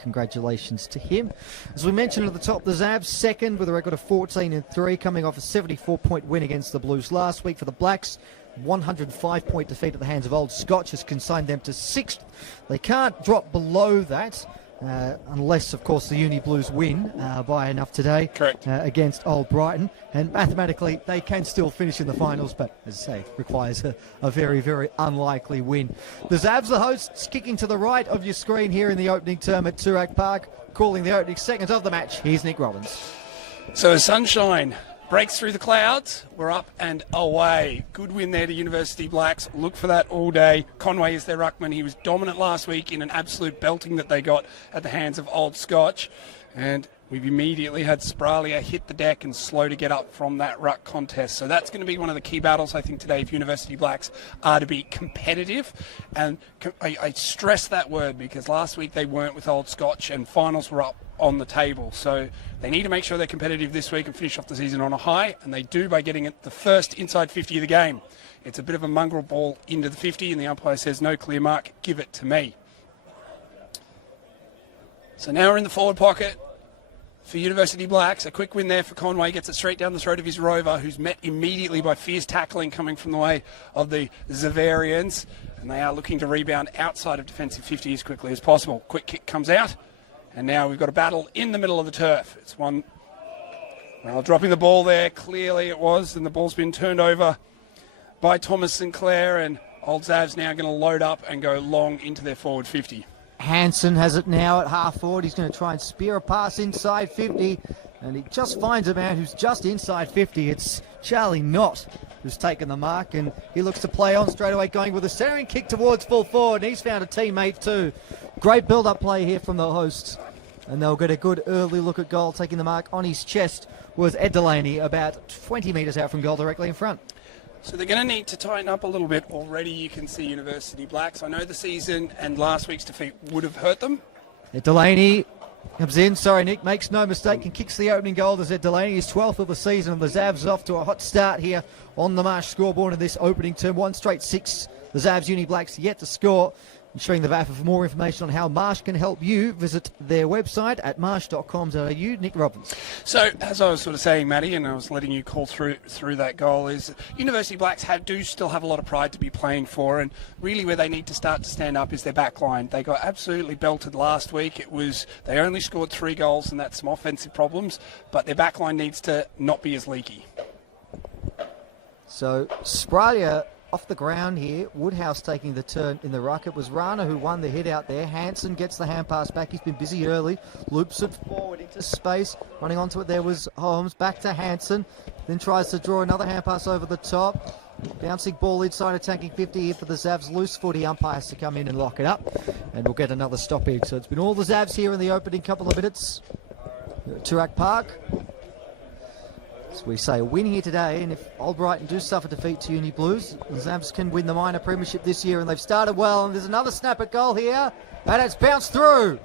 congratulations to him. As we mentioned at the top, the Zavs second with a record of 14-3, coming off a 74-point win against the Blues last week. For the Blacks, 105-point defeat at the hands of Old Scotch has consigned them to 6th. They can't drop below that unless, of course, the Uni Blues win by enough today. Correct. Against Old Brighton. And mathematically, they can still finish in the finals, but as I say, requires a very, very unlikely win. The Zavs, the hosts, kicking to the right of your screen here in the opening term at Toorak Park, calling the opening seconds of the match. Here's Nick Robbins. So as sunshine breaks through the clouds, we're up and away. Good win there to University Blacks. Look for that all day. Conway is their ruckman. He was dominant last week in an absolute belting that they got at the hands of Old Scotch. And we've immediately had Spralia hit the deck and slow to get up from that ruck contest. So that's going to be one of the key battles, I think, today if University Blacks are to be competitive. And I stress that word because last week they weren't with Old Scotch and finals were up on the table. So they need to make sure they're competitive this week and finish off the season on a high, and they do by getting it the first inside 50 of the game. It's a bit of a mongrel ball into the 50, and the umpire says, no clear mark, give it to me. So now we're in the forward pocket for University Blacks. A quick win there for Conway, gets it straight down the throat of his rover, who's met immediately by fierce tackling coming from the way of the Xaverians, and they are looking to rebound outside of defensive 50 as quickly as possible. Quick kick comes out, and now we've got a battle in the middle of the turf. It's one, well, dropping the ball there, clearly it was, and the ball's been turned over by Thomas Sinclair, and Old Zav's now going to load up and go long into their forward 50. Hansen has it now at half forward. He's going to try and spear a pass inside 50, and he just finds a man who's just inside 50. It's Charlie Knott who's taken the mark, and he looks to play on straight away, going with a centering kick towards full forward, and he's found a teammate too. Great build-up play here from the hosts, and they'll get a good early look at goal. Taking the mark on his chest was Ed Delaney, about 20 metres out from goal, directly in front. So they're going to need to tighten up a little bit. Already you can see University Blacks. I know the season and last week's defeat would have hurt them. Ed Delaney comes in, sorry Nick, makes no mistake and kicks the opening goal as Ed Delaney, his 12th of the season. The Zavs off to a hot start here on the Marsh scoreboard in this opening term. 1 straight 6. The Zavs Uni Blacks yet to score. Ensuring the VAFA. For more information on how Marsh can help you, visit their website at marsh.com.au. Nick Robbins. So, as I was sort of saying, Matty, and I was letting you call through that goal, is University Blacks do still have a lot of pride to be playing for, and really where they need to start to stand up is their back line. They got absolutely belted last week. They only scored 3 goals, and that's some offensive problems, but their back line needs to not be as leaky. So, Spralia off the ground here. Woodhouse taking the turn in the ruck. It was Rana who won the hit out there. Hansen gets the hand pass back. He's been busy early. Loops it forward into space. Running onto it there was Holmes. Back to Hansen. Then tries to draw another hand pass over the top. Bouncing ball inside, attacking 50 here for the Zavs. Loose footy. Umpire has to come in and lock it up. And we'll get another stoppage. So it's been all the Zavs here in the opening couple of minutes. Toorak Park. As we say, a win here today, and if Old Brighton do suffer defeat to Uni Blues, the Zavs can win the minor premiership this year, and they've started well, and there's another snap at goal here, and it's bounced through.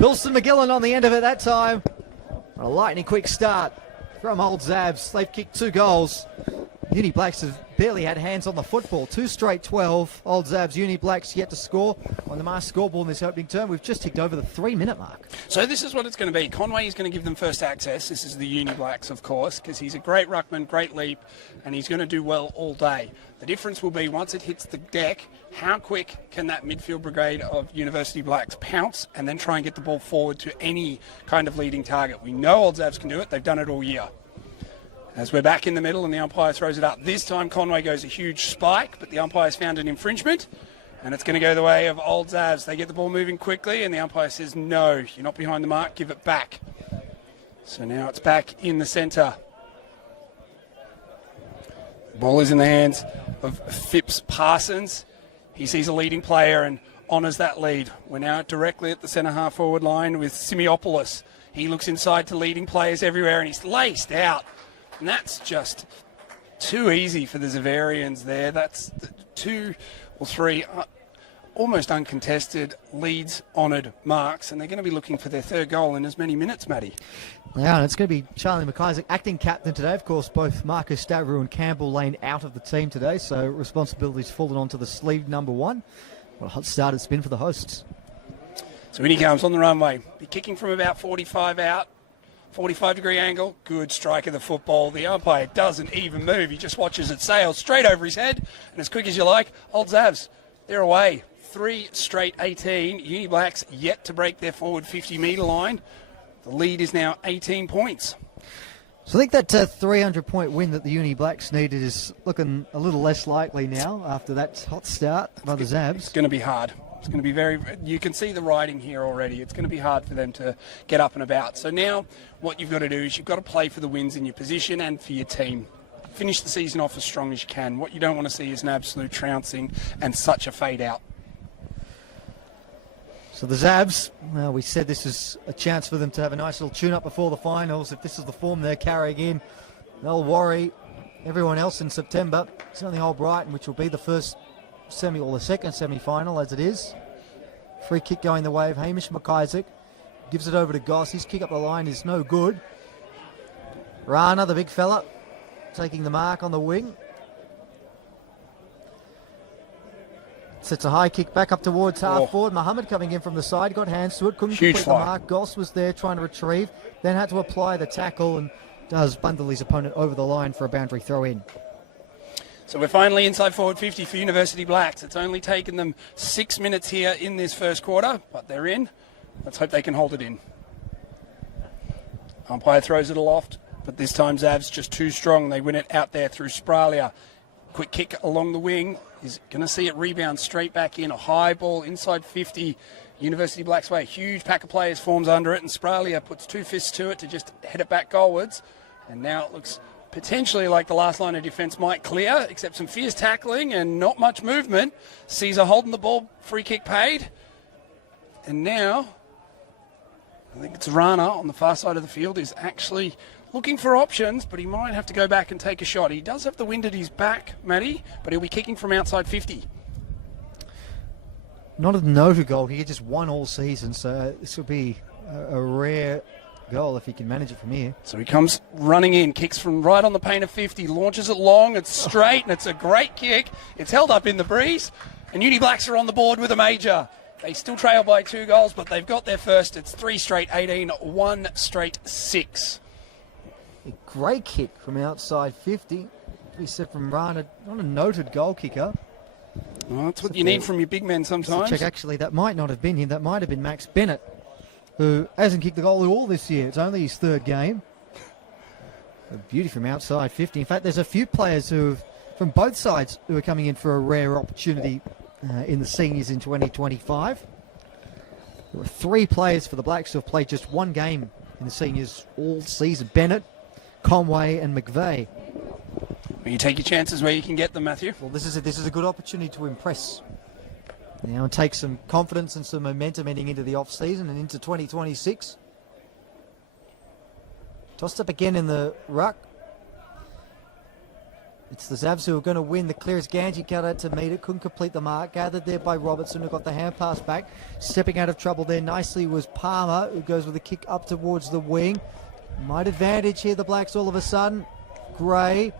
Bilson McGillen on the end of it that time. A lightning quick start from Old Zavs. They've kicked 2 goals. Uni Blacks have barely had hands on the football. 2 straight 12. Old Zavs, Uni Blacks yet to score on the Marsh scoreboard in this opening term. We've just ticked over the 3-minute mark. So this is what it's going to be. Conway is going to give them first access. This is the Uni Blacks, of course, because he's a great ruckman, great leap, and he's going to do well all day. The difference will be once it hits the deck, how quick can that midfield brigade of University Blacks pounce and then try and get the ball forward to any kind of leading target. We know Old Zavs can do it. They've done it all year. As we're back in the middle and the umpire throws it up. This time Conway goes a huge spike, but the umpire's found an infringement, and it's going to go the way of Old Zavs. They get the ball moving quickly, and the umpire says, no, you're not behind the mark, give it back. So now it's back in the centre. The ball is in the hands of Phipps Parsons. He sees a leading player and honours that lead. We're now directly at the centre half forward line with Simiopoulos. He looks inside to leading players everywhere, and he's laced out. And that's just too easy for the Xaverians there. That's 2 or 3 almost uncontested, Leeds-honoured marks, and they're going to be looking for their 3rd goal in as many minutes, Matty. Yeah, and it's going to be Charlie McIsaac, acting captain today. Of course, both Marcus Stavru and Campbell Lane out of the team today, so responsibility's fallen onto the sleeve number 1. What a hot start it's been for the hosts. So in he comes on the runway. Be kicking from about 45 out. 45-degree angle. Good strike of the football. The umpire doesn't even move. He just watches it sail straight over his head. And as quick as you like, old Zavs, they're away. 3 straight 18. Uni Blacks yet to break their forward 50-metre line. The lead is now 18 points. So I think that 300-point win that the Uni Blacks needed is looking a little less likely now after that hot start by the Zabs. It's going to be hard. It's going to be very... You can see the riding here already. It's going to be hard for them to get up and about. So now what you've got to do is you've got to play for the wins in your position and for your team. Finish the season off as strong as you can. What you don't want to see is an absolute trouncing and such a fade out. So the Zabs, well, we said this is a chance for them to have a nice little tune-up before the finals. If this is the form they're carrying in, they'll worry everyone else in September. Certainly old Brighton, which will be the first semi or the second semi-final as it is. Free kick going the way of Hamish McIsaac. Gives it over to Goss. His kick up the line is no good. Rana, the big fella, taking the mark on the wing. Sets a high kick back up towards half forward. Mohammed coming in from the side, got hands to it, couldn't complete the mark. Goss was there trying to retrieve, then had to apply the tackle and does bundle his opponent over the line for a boundary throw in. So we're finally inside forward 50 for University Blacks. It's only taken them 6 minutes here in this first quarter, but they're in. Let's hope they can hold it in. Umpire throws it aloft, but this time Zav's just too strong. They win it out there through Spralia. Quick kick along the wing. Is going to see it rebound straight back in. A high ball inside 50. University Blacks way. Huge pack of players forms under it, and Spralia puts 2 fists to it to just head it back goalwards. And now it looks potentially like the last line of defence might clear, except some fierce tackling and not much movement. Caesar holding the ball, free kick paid. And now, I think it's Rana on the far side of the field is actually looking for options, but he might have to go back and take a shot. He does have the wind at his back, Matty, but he'll be kicking from outside 50. Not a no goal. He just won all season, so this will be a rare goal if he can manage it from here. So he comes running in, kicks from right on the paint of 50, launches it long, it's straight, and it's a great kick. It's held up in the breeze, and Uni Blacks are on the board with a major. They still trail by 2 goals, but they've got their first. It's 3 straight 18, 1 straight 6. A great kick from outside 50. We said from Rana, not a noted goal kicker. Well, that's what you need from your big men sometimes. Check, actually, that might not have been him. That might have been Max Bennett, who hasn't kicked the goal at all this year. It's only his 3rd game. A beauty from outside 50. In fact, there's a few players from both sides who are coming in for a rare opportunity in the seniors in 2025. There were 3 players for the Blacks who have played just 1 game in the seniors all season. Bennett, Conway and McVeigh. Well, you take your chances where you can get them, Matthew. Well, this is a good opportunity to impress. Now and take some confidence and some momentum heading into the off-season and into 2026. Tossed up again in the ruck. It's the Zabs who are going to win the clearest. Ganji cut out to meet it, couldn't complete the mark. Gathered there by Robertson, who got the hand pass back. Stepping out of trouble there nicely was Palmer, who goes with a kick up towards the wing. Might advantage here, the Blacks, all of a sudden. Gray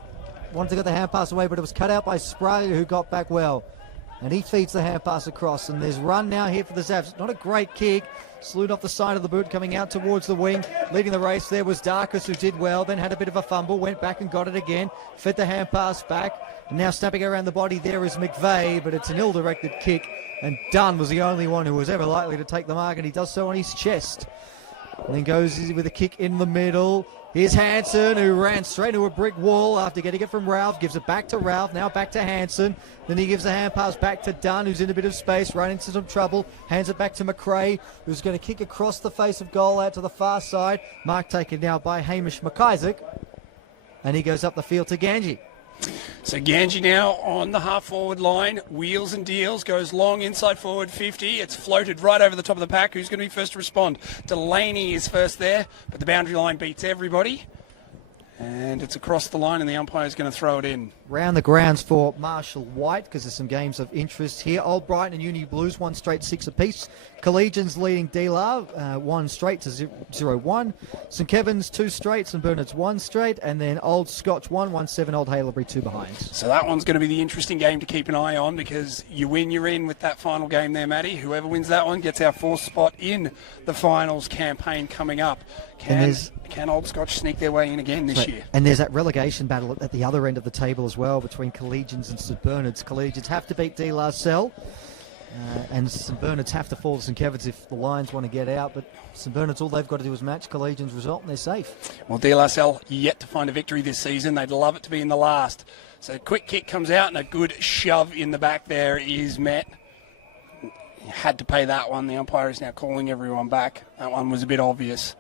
wanted to get the hand pass away, but it was cut out by Sprague, who got back well. And he feeds the hand pass across, and there's run now here for the Zabs. Not a great kick. Slewed off the side of the boot, coming out towards the wing. Leading the race there was Darkus, who did well, then had a bit of a fumble, went back and got it again. Fed the hand pass back. And now snapping around the body there is McVeigh, but it's an ill-directed kick. And Dunn was the only one who was ever likely to take the mark, and he does so on his chest. And then goes with a kick in the middle. Here's Hansen, who ran straight into a brick wall after getting it from Ralph. Gives it back to Ralph, now back to Hansen. Then he gives a hand pass back to Dunn, who's in a bit of space, running into some trouble. Hands it back to McRae, who's going to kick across the face of goal out to the far side. Mark taken now by Hamish McIsaac. And he goes up the field to Ganji. So Ganji now on the half-forward line, wheels and deals, goes long inside forward 50. It's floated right over the top of the pack. Who's going to be first to respond? Delaney is first there, but the boundary line beats everybody. And it's across the line, and the umpire's going to throw it in. Round the grounds for Marshall White, because there's some games of interest here. Old Brighton and Uni Blues, 1 straight 6 apiece. Collegians leading D-La, 1 straight to 0-1. St Kevin's 2 straight, St Bernard's 1 straight, and then Old Scotch 1-1-7, Old Haileybury 2 behind. So that one's going to be the interesting game to keep an eye on, because you win, you're in with that final game there, Matty. Whoever wins that one gets our 4th spot in the finals campaign coming up. Can Old Scotch sneak their way in again this year? And there's that relegation battle at the other end of the table as well between Collegians and St Bernard's. Collegians have to beat De La Salle, and St Bernard's have to fall to St Kevin's if the Lions want to get out. But St Bernard's, all they've got to do is match Collegians' result and they're safe. Well, De La Salle yet to find a victory this season. They'd love it to be in the last. So a quick kick comes out and a good shove in the back there is met. You had to pay that one. The umpire is now calling everyone back. That one was a bit obvious.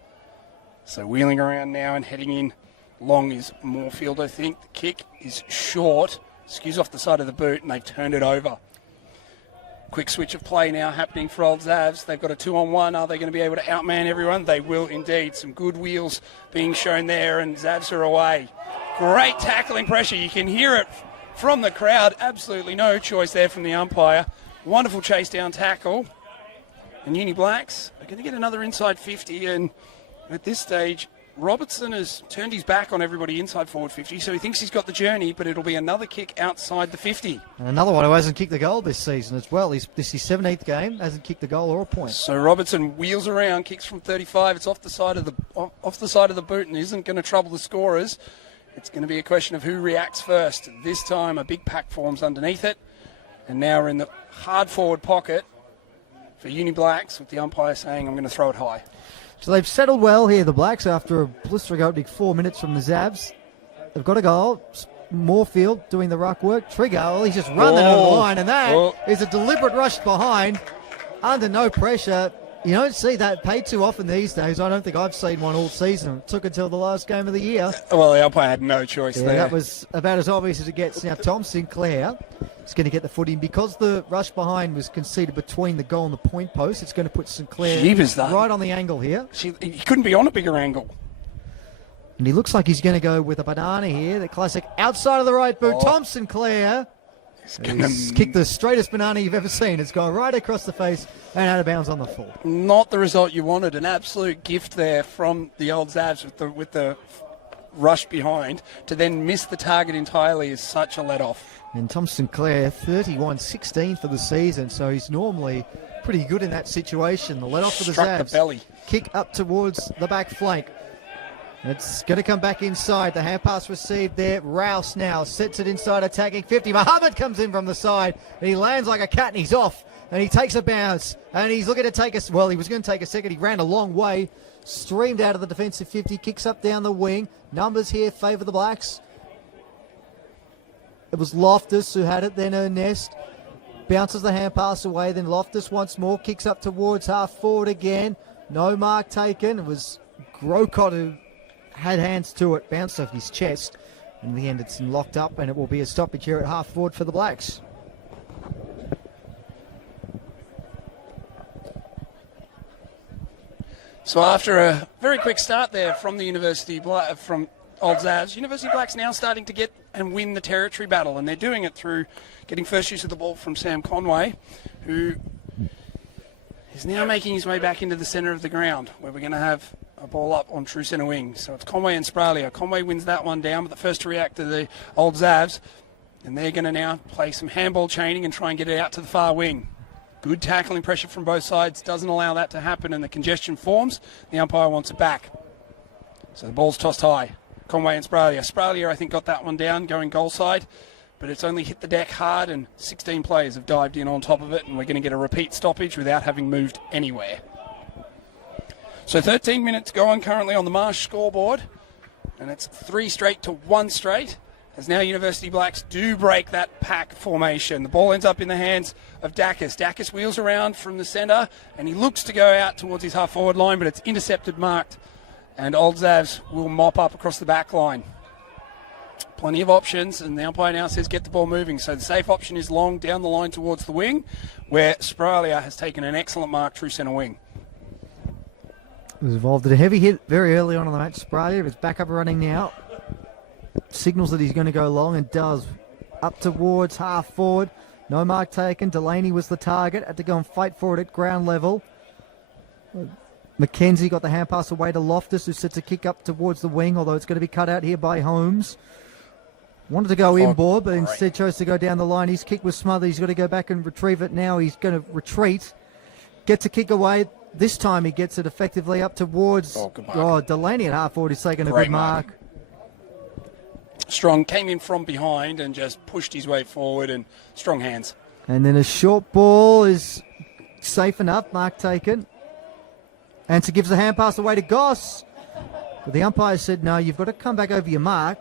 So wheeling around now and heading in. Long is Moorfield, I think. The kick is short. Skews off the side of the boot, and they've turned it over. Quick switch of play now happening for Old Zavs. They've got a 2-on-1. Are they going to be able to outman everyone? They will indeed. Some good wheels being shown there, and Zavs are away. Great tackling pressure. You can hear it from the crowd. Absolutely no choice there from the umpire. Wonderful chase down tackle. And Uni Blacks are going to get another inside 50, and at this stage, Robertson has turned his back on everybody inside forward 50, so he thinks he's got the journey, but it'll be another kick outside the 50. And another one who hasn't kicked the goal this season as well. This is his 17th game, hasn't kicked the goal or a point. So Robertson wheels around, kicks from 35. It's off the side of the boot and isn't going to trouble the scorers. It's going to be a question of who reacts first. This time, a big pack forms underneath it, and now we're in the hard forward pocket for Uni Blacks, with the umpire saying, "I'm going to throw it high." So they've settled well here, the Blacks, after a blistering opening 4 minutes from the Zabs. They've got a goal. Moorfield doing the ruck work. Trigger, well, he's just run that over the line, and that is a deliberate rush behind under no pressure. You don't see that paid too often these days. I don't think I've seen one all season. It took until the last game of the year. Well, the umpire had no choice there. That was about as obvious as it gets. Now, Tom Sinclair is going to get the foot in. Because the rush behind was conceded between the goal and the point post, it's going to put Sinclair right on the angle here. He couldn't be on a bigger angle. And he looks like he's going to go with a banana here. The classic outside of the right boot. Tom Sinclair he's kicked the straightest banana you've ever seen. It's gone right across the face and out of bounds on the full. Not the result you wanted. An absolute gift there from the Old Zabs with the rush behind. To then miss the target entirely is such a let-off. And Tom Sinclair, 31-16 for the season, so he's normally pretty good in that situation. The let-off for the Zabs. The belly. Kick up towards the back flank. It's going to come back inside. The hand pass received there. Rouse now sets it inside, attacking 50. Mohammed comes in from the side, and he lands like a cat, and he's off. And he takes a bounce, and he's looking to take us. Well, he was going to take a second. He ran a long way, streamed out of the defensive 50, kicks up down the wing. Numbers here favour the Blacks. It was Loftus who had it, then Ernest. Bounces the hand pass away, then Loftus once more, kicks up towards half forward again. No mark taken. It was Grocott who had hands to it, bounced off his chest. In the end, it's locked up, and it will be a stoppage here at half forward for the Blacks. So after a very quick start there from the from Old Zavs, University Blacks now starting to get and win the territory battle, and they're doing it through getting first use of the ball from Sam Conway, who is now making his way back into the centre of the ground, where we're going to have a ball up on true centre wing. So it's Conway and Spralia. Conway wins that one down, but the first to react to the Old Zavs, and they're going to now play some handball chaining and try and get it out to the far wing. Good tackling pressure from both sides doesn't allow that to happen, and the congestion forms. The umpire wants it back. So the ball's tossed high. Conway and Spralia. Spralia, I think, got that one down going goal side, but it's only hit the deck hard, and 16 players have dived in on top of it, and we're going to get a repeat stoppage without having moved anywhere. So 13 minutes going currently on the Marsh scoreboard, and it's 3 straight to 1 straight, as now University Blacks do break that pack formation. The ball ends up in the hands of Dacus. Dacus wheels around from the centre, and he looks to go out towards his half-forward line, but it's intercepted, marked, and Old Zavs will mop up across the back line. Plenty of options, and the umpire now says get the ball moving. So the safe option is Long down the line towards the wing, where Spralia has taken an excellent mark through centre wing. He was involved in a heavy hit very early on in the match. Spralia is back up and running now. signals that he's going to go long and does. Up towards half forward. No mark taken. Delaney was the target. Had to go and fight for it at ground level. McKenzie got the hand pass away to Loftus, who sets a kick up towards the wing, although it's going to be cut out here by Holmes. Wanted to go inboard, but instead chose to go down the line. His kick was smothered. He's got to go back and retrieve it now. He's going to retreat. Gets a kick away. This time he gets it effectively up towards... Delaney at half forward is taking a good mark. Strong came in from behind and just pushed his way forward, and strong hands. And then a short ball is safe enough. Mark taken. Answer gives the hand pass away to Goss. But the umpire said, no, you've got to come back over your mark.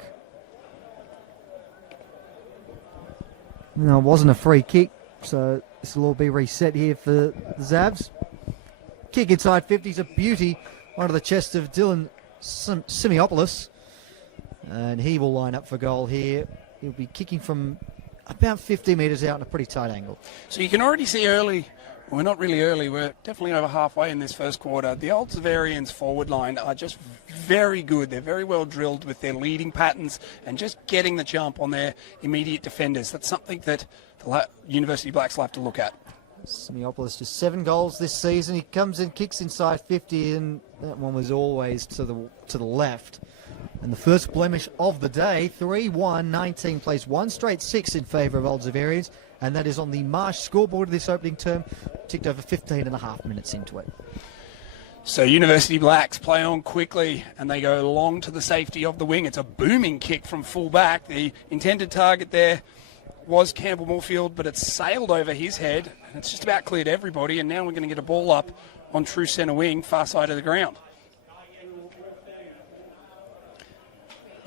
No, it wasn't a free kick, so this will all be reset here for the Zavs. Kick inside 50 is a beauty. One to the chest of Dylan Simiopoulos. And he will line up for goal here. He'll be kicking from about 50 metres out in a pretty tight angle. So you can already see early, we're not really early, we're definitely over halfway in this first quarter. The old Xaverians forward line are just very good. They're very well drilled with their leading patterns and just getting the jump on their immediate defenders. That's something that the University Blacks will have to look at. Simiopoulos just 7 goals this season. He comes in, kicks inside 50, and that one was always to the left. And the first blemish of the day, 3-1, 19 plays 1 straight 6 in favour of Old Xaverians, and that is on the Marsh scoreboard of this opening term, ticked over 15 and a half minutes into it. So University Blacks play on quickly, and they go long to the safety of the wing. It's a booming kick from full back. The intended target there was Campbell Moorfield, but it's sailed over his head, and it's just about cleared everybody, and now we're going to get a ball up on true centre wing, far side of the ground.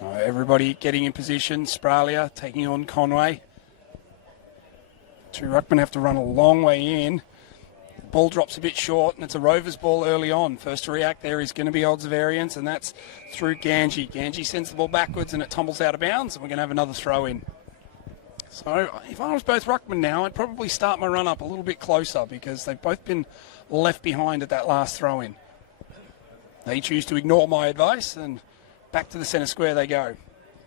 Everybody getting in position. Spralia taking on Conway. 2 ruckmen have to run a long way in. The ball drops a bit short, and it's a Rovers ball early on. First to react there is going to be Old Xaverians, and that's through Ganji. Ganji sends the ball backwards, and it tumbles out of bounds, and we're going to have another throw in. So if I was both ruckmen now, I'd probably start my run up a little bit closer, because they've both been left behind at that last throw in. They choose to ignore my advice, and back to the centre square they go.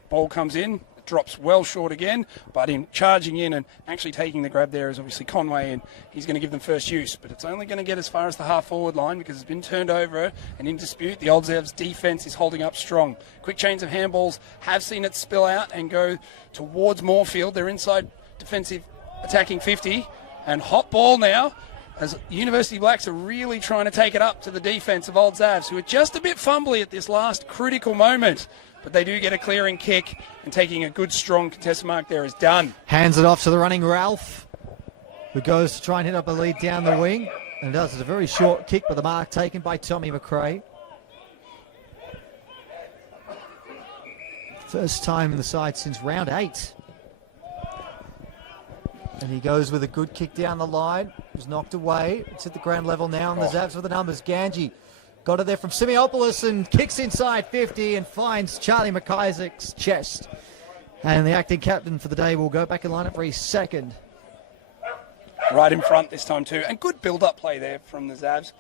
Ball comes in, drops well short again, but in charging in and actually taking the grab there is obviously Conway, and he's going to give them first use. But it's only going to get as far as the half-forward line because it's been turned over and in dispute. The Old Zavs defence is holding up strong. Quick chains of handballs have seen it spill out and go towards Moorfield. They're inside defensive attacking 50, and hot ball now, as University Blacks are really trying to take it up to the defence of Old Zavs, who are just a bit fumbly at this last critical moment. But they do get a clearing kick, and taking a good, strong contested mark there is done. Hands it off to the running Ralph, who goes to try and hit up a lead down the wing. And does. It's a very short kick, but the mark taken by Tommy McRae. First time in the side since round 8. And he goes with a good kick down the line. It was knocked away. It's at the ground level now, and the Zavs with the numbers. Ganji got it there from Simiopoulos and kicks inside 50 and finds Charlie McIsaac's chest. And the acting captain for the day will go back and line up for his second. Right in front this time too. And good build-up play there from the Zavs.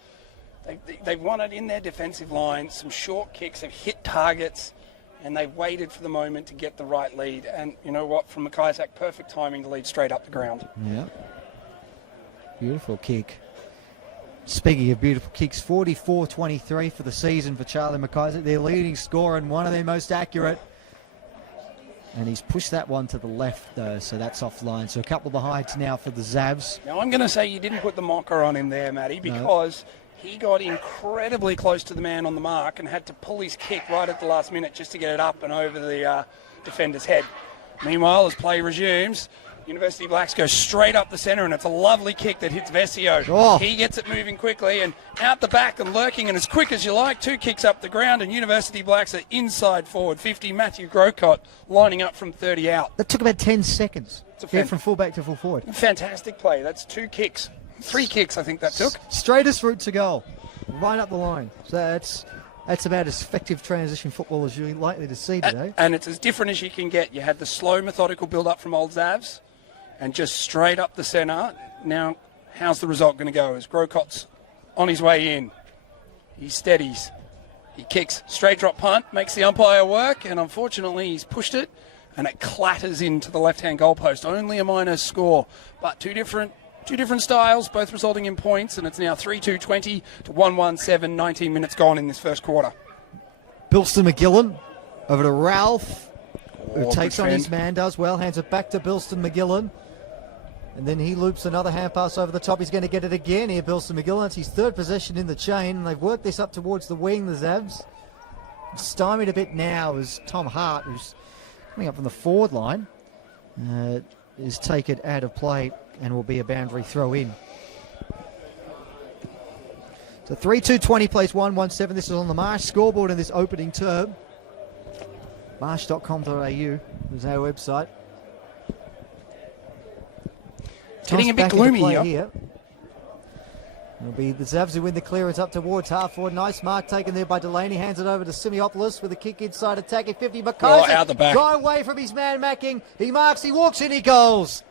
They've won it in their defensive line. Some short kicks have hit targets, and they've waited for the moment to get the right lead. And you know what? From McIsaac, perfect timing to lead straight up the ground. Yeah. Beautiful kick. Speaking of beautiful kicks, 44-23 for the season for Charlie McIsaac, their leading scorer and one of their most accurate. And he's pushed that one to the left, though, so that's offline. So a couple of behinds now for the Zavs. Now, I'm going to say you didn't put the mocker on him there, Matty, because he got incredibly close to the man on the mark and had to pull his kick right at the last minute just to get it up and over the defender's head. Meanwhile, as play resumes, University Blacks go straight up the centre, and it's a lovely kick that hits Vesio. Oh. He gets it moving quickly and out the back and lurking, and as quick as you like, 2 kicks up the ground, and University Blacks are inside forward 50. Matthew Grocott lining up from 30 out. That took about 10 seconds. It's from full back to full forward. Fantastic play. That's 2 kicks. 3 kicks, I think that took. Straightest route to goal. Right up the line. So that's about as effective transition football as you're likely to see today. And it's as different as you can get. You had the slow, methodical build-up from Old Zavs, and just straight up the centre. Now, how's the result going to go? As Grocott's on his way in, he steadies, He kicks, straight drop punt, makes the umpire work, and unfortunately he's pushed it, and it clatters into the left-hand goalpost. Only a minor score, but two different styles, both resulting in points, and it's now 3-2-20 to 1-1-7, 19 minutes gone in this first quarter. Bilston McGillen over to Ralph, who takes on defend. his man, does well, hands it back to Bilston McGillen. And then he loops another hand pass over the top. He's going to get it again here, Bilston McGillen. It's his third possession in the chain, and they've worked this up towards the wing, the Zavs. Stymied a bit now as Tom Hart, who's coming up from the forward line, is taken out of play and will be a boundary throw in. So 3-2-20 plays 1-1-7. This is on the Marsh scoreboard in this opening term. Marsh.com.au is our website. Getting a bit gloomy here. It'll be the Zavs who win the clearance up towards half forward. Nice mark taken there by Delaney. Hands it over to Simeopoulos with a kick inside, attacking 50. McIsaac out the back. going away from his man Macking. He marks, he walks in, he goals.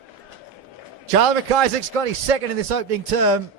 Charlie McIsaac's got his second in this opening term.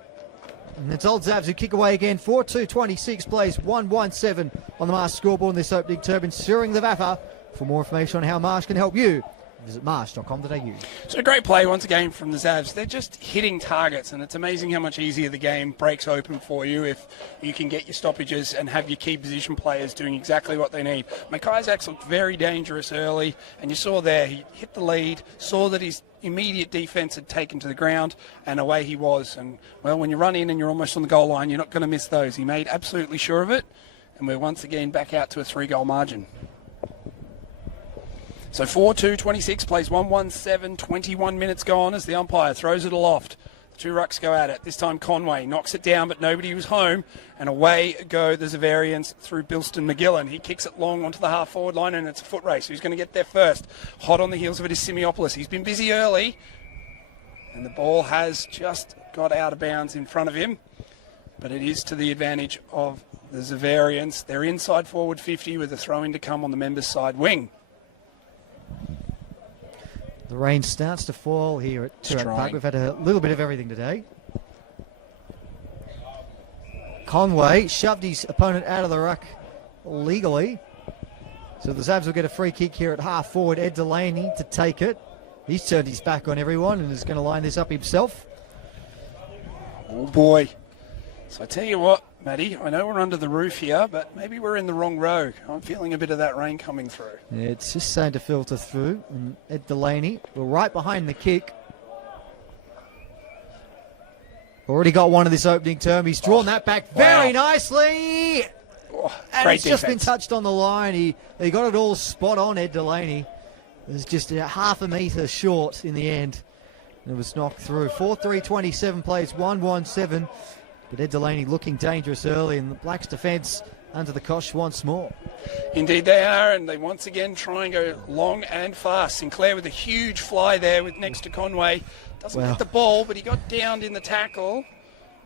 And it's Old Zavs who kick away again. 4-2-26 plays 1-1-7 on the Marsh scoreboard in this opening term, ensuring the VAFA. For more information on how Marsh can help you, visit marsh.com.au. So a great play once again from the Zavs. They're just hitting targets, and it's amazing how much easier the game breaks open for you if you can get your stoppages and have your key position players doing exactly what they need. McIsaac looked very dangerous early, and you saw there he hit the lead, saw that his immediate defence had taken to the ground, and away he was. And, well, when you run in and you're almost on the goal line, you're not going to miss those. He made absolutely sure of it, and we're once again back out to a 3-goal margin. So 4-2-26 plays 1-1-7, 21 minutes gone as the umpire throws it aloft. The two rucks go at it. This time Conway knocks it down, but nobody was home. And away go the Xaverians through Bilston McGillen. He kicks it long onto the half-forward line, and it's a foot race. Who's going to get there first? Hot on the heels of it is Simeopoulos. He's been busy early, and the ball has just got out of bounds in front of him. But it is to the advantage of the Xaverians. They're inside forward 50 with a throw-in to come on the members' side wing. The rain starts to fall here at Toorak Park. We've had a little bit of everything today. Conway shoved his opponent out of the ruck legally. So the Zavs will get a free kick here at half forward. Ed Delaney to take it. He's turned his back on everyone and is going to line this up himself. Oh boy. So I tell you what, Matty, I know we're under the roof here, but maybe we're in the wrong row. I'm feeling a bit of that rain coming through. Yeah, it's just starting to filter through. And Ed Delaney, we're right behind the kick. Already got one of this opening term. He's drawn that back very nicely. And it's just been touched on the line. He got it all spot on, Ed Delaney. It was just half a metre short in the end. It was knocked through. 4-3-27 plays 1-1-7. But Ed Delaney looking dangerous early, and the Blacks' defence under the cosh once more. Indeed they are, and they once again try and go long and fast. Sinclair with a huge fly there next to Conway. Doesn't get the ball, but he got downed in the tackle.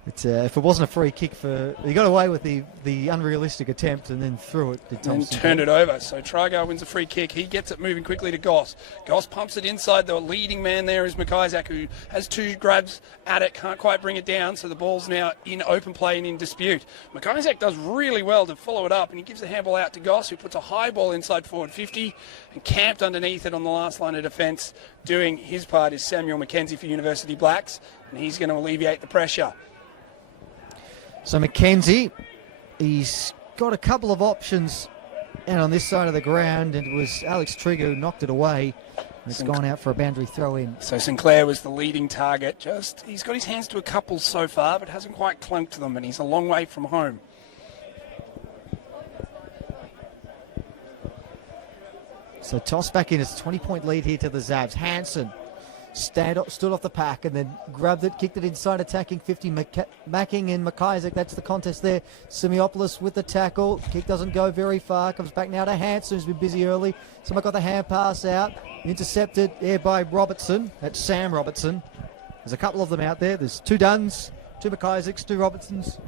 If it wasn't a free kick, he got away with the unrealistic attempt and then threw it. And turned it over. So Trigar wins a free kick. He gets it moving quickly to Goss. Goss pumps it inside. The leading man there is McIsaac, who has two grabs at it, can't quite bring it down. So the ball's now in open play and in dispute. McIsaac does really well to follow it up, and he gives the handball out to Goss, who puts a high ball inside forward 50 and camped underneath it on the last line of defence. Doing his part is Samuel McKenzie for University Blacks, and he's going to alleviate the pressure. So McKenzie, he's got a couple of options out on this side of the ground, and it was Alex Trigger who knocked it away. It's gone out for a boundary throw in. So Sinclair was the leading target. He's got his hands to a couple so far, but hasn't quite clunked to them, and he's a long way from home. So toss back in. It's a 20-point lead here to the Zavs. Hansen stood off the pack and then grabbed it, kicked it inside, attacking 50. Macking and McIsaac, that's the contest there. Simeopoulos with the tackle. Kick doesn't go very far. Comes back now to Hansen, who's been busy early. Someone got the hand pass out. Intercepted there by Robertson. That's Sam Robertson. There's a couple of them out there. There's two Dunns, two McIsaacs, two Robertsons.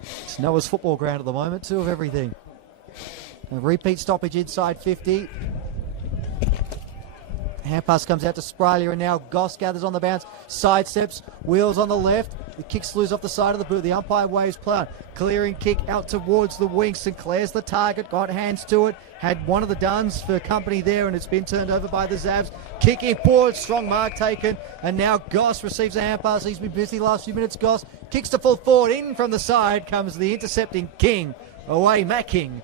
It's Noah's football ground at the moment. Two of everything. A repeat stoppage inside 50. Hand pass comes out to Spralia, and now Goss gathers on the bounce, sidesteps, wheels on the left, The kick's loose off the side of the boot. The umpire waves play on. Clearing kick out towards the wing. Sinclair's the target. Got hands to it. Had one of the Duns for company there, and it's been turned over by the Zavs. Kicking forward. Strong mark taken. And now Goss receives a hand pass. He's been busy last few minutes. Goss kicks to full forward. In from the side comes the intercepting King. Away, Matt King.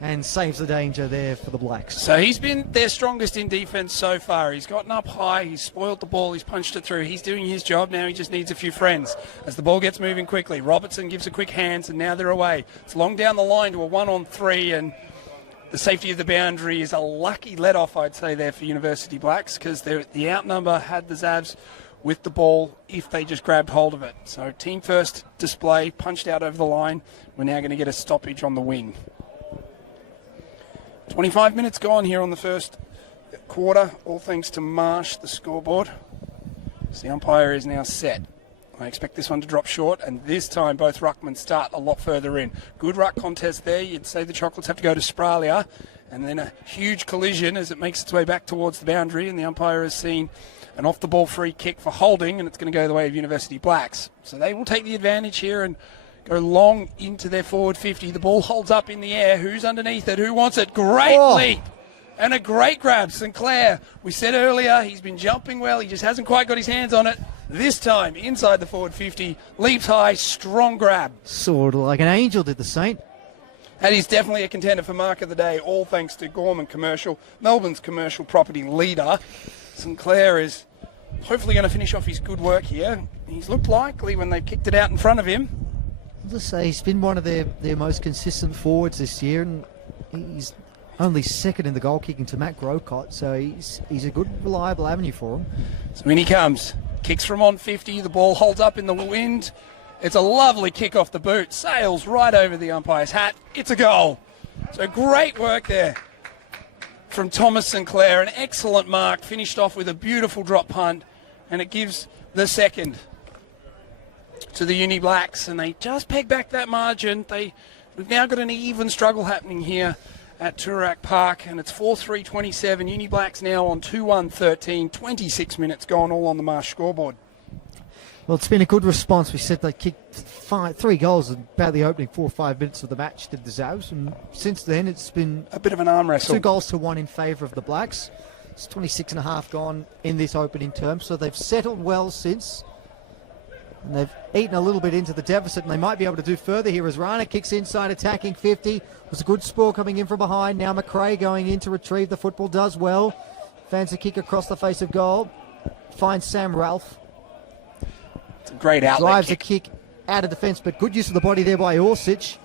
And saves the danger there for the Blacks. So he's been their strongest in defence so far. He's gotten up high, he's spoiled the ball, he's punched it through. He's doing his job now, he just needs a few friends. As the ball gets moving quickly, Robertson gives a quick hands and now they're away. It's long down the line to a 1-on-3 and the safety of the boundary is a lucky let-off, I'd say, there for University Blacks because the outnumber had the Zavs with the ball if they just grabbed hold of it. So team first display, punched out over the line. We're now going to get a stoppage on the wing. 25 minutes gone here on the first quarter, all thanks to Marsh, the scoreboard. So the umpire is now set. I expect this one to drop short, and this time both ruckmen start a lot further in. Good ruck contest there. You'd say the Chocolates have to go to Spralia, and then a huge collision as it makes its way back towards the boundary, and the umpire has seen an off-the-ball free kick for holding, and it's going to go the way of University Blacks. So they will take the advantage here and go long into their forward 50. The ball holds up in the air. Who's underneath it? Who wants it? Great leap and a great grab. Sinclair, we said earlier, he's been jumping well. He just hasn't quite got his hands on it. This time, inside the forward 50, leaps high, strong grab. Sort of like an angel did the Saint. And he's definitely a contender for Mark of the Day, all thanks to Gorman Commercial, Melbourne's commercial property leader. Sinclair is hopefully going to finish off his good work here. He's looked likely when they kicked it out in front of him. I'll just say he's been one of their most consistent forwards this year, and he's only second in the goal kicking to Matt Grocott, so he's a good, reliable avenue for him. So in he comes. Kicks from on 50. The ball holds up in the wind. It's a lovely kick off the boot. Sails right over the umpire's hat. It's a goal. So great work there from Thomas Sinclair. An excellent mark. Finished off with a beautiful drop punt. And it gives the second to the Uni Blacks, and they just peg back that margin. We've now got an even struggle happening here at Toorak Park, and it's 4-3-27. Uni Blacks now on 2-1-13. 26 minutes gone, all on the Marsh scoreboard. Well, it's been a good response. We said they kicked 3 goals in about the opening 4 or 5 minutes of the match, did the Zavs, and since then it's been a bit of an arm wrestle. 2-1 in favour of the Blacks. It's 26 and a half gone in this opening term, so they've settled well since. And they've eaten a little bit into the deficit, and they might be able to do further here as Rana kicks inside, attacking 50. It was a good spore coming in from behind. Now McRae going in to retrieve the football, does well. Fancy kick across the face of goal. Finds Sam Ralph. It's a great outlet Drives a kick out of defence, but good use of the body there by Orsic,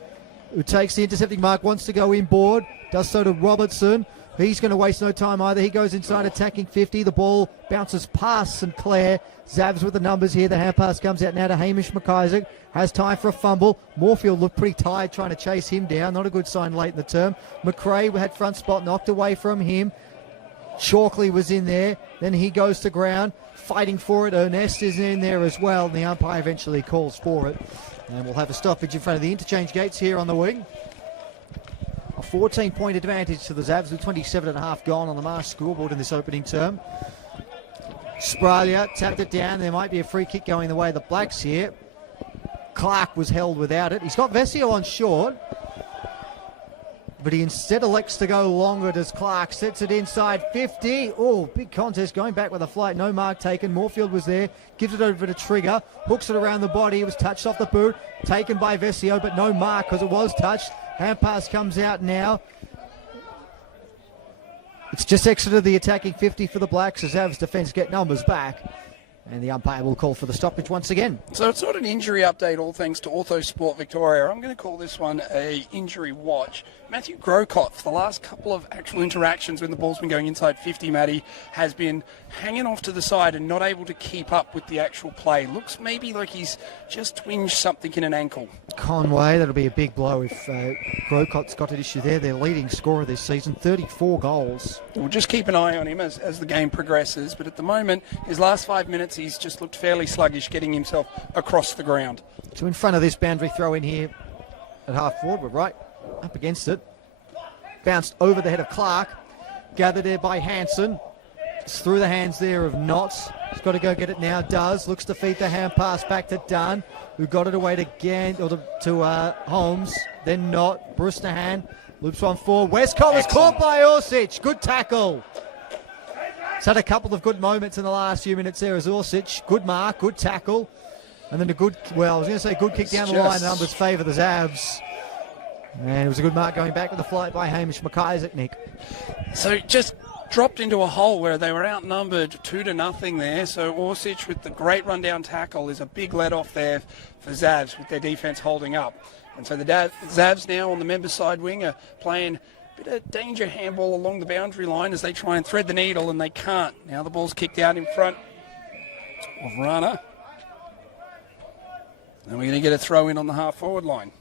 who takes the intercepting mark, wants to go inboard. Does so to Robertson. He's going to waste no time either. He goes inside, attacking 50. The ball bounces past Sinclair. Zavs with the numbers here. The hand pass comes out now to Hamish McIsaac. Has time for a fumble. Moorfield looked pretty tired trying to chase him down. Not a good sign late in the term. McRae had front spot knocked away from him. Chalkley was in there. Then he goes to ground. Fighting for it. Ernest is in there as well. And the umpire eventually calls for it. And we'll have a stoppage in front of the interchange gates here on the wing. A 14-point advantage to the Zavs with 27.5 gone on the Marsh scoreboard in this opening term. Spralia tapped it down. There might be a free kick going the way of the Blacks here. Clark was held without it. He's got Vesio on short, but he instead elects to go longer. Does Clark? Sets it inside 50. Oh, big contest going back with a flight. No mark taken. Moorfield was there. Gives it over to Trigger. Hooks it around the body. It was touched off the boot. Taken by Vesio, but no mark because it was touched. Hand pass comes out now. It's just exited the attacking 50 for the Blacks as Avs defence get numbers back. And the umpire will call for the stoppage once again. So it's not an injury update, all thanks to Ortho Sport Victoria. I'm going to call this one a injury watch. Matthew Grocott, for the last couple of actual interactions when the ball's been going inside 50, Matty, has been hanging off to the side and not able to keep up with the actual play. Looks maybe like he's just twinged something in an ankle. Conway, that'll be a big blow if Grocott's got an issue there. Their leading scorer this season, 34 goals. We'll just keep an eye on him as the game progresses, but at the moment, his last 5 minutes, he's just looked fairly sluggish, getting himself across the ground. So in front of this boundary throw in here at half forward, we're right up against it. Bounced over the head of Clark. Gathered there by Hanson. It's through the hands there of Knotts. He's got to go get it now. Does. Looks to feed the hand pass back to Dunn, who got it away again, or to Holmes. Then not. Brewsterhan loops one forward. Westcott was caught by Orsic. Good tackle. He's had a couple of good moments in the last few minutes there as Orsic. Good mark, good tackle. And then a good, well, I was going to say good kick down the line. Numbers favour the Zavs. And it was a good mark going back with the flight by Hamish McIsaac, Nick. So just dropped into a hole where they were outnumbered 2-0 there. So Orsic with the great rundown tackle is a big let off there for Zavs with their defence holding up. And so the Zavs now on the members' side wing are playing a bit of danger handball along the boundary line as they try and thread the needle, and they can't. Now the ball's kicked out in front of Rana. And we're going to get a throw in on the half-forward line.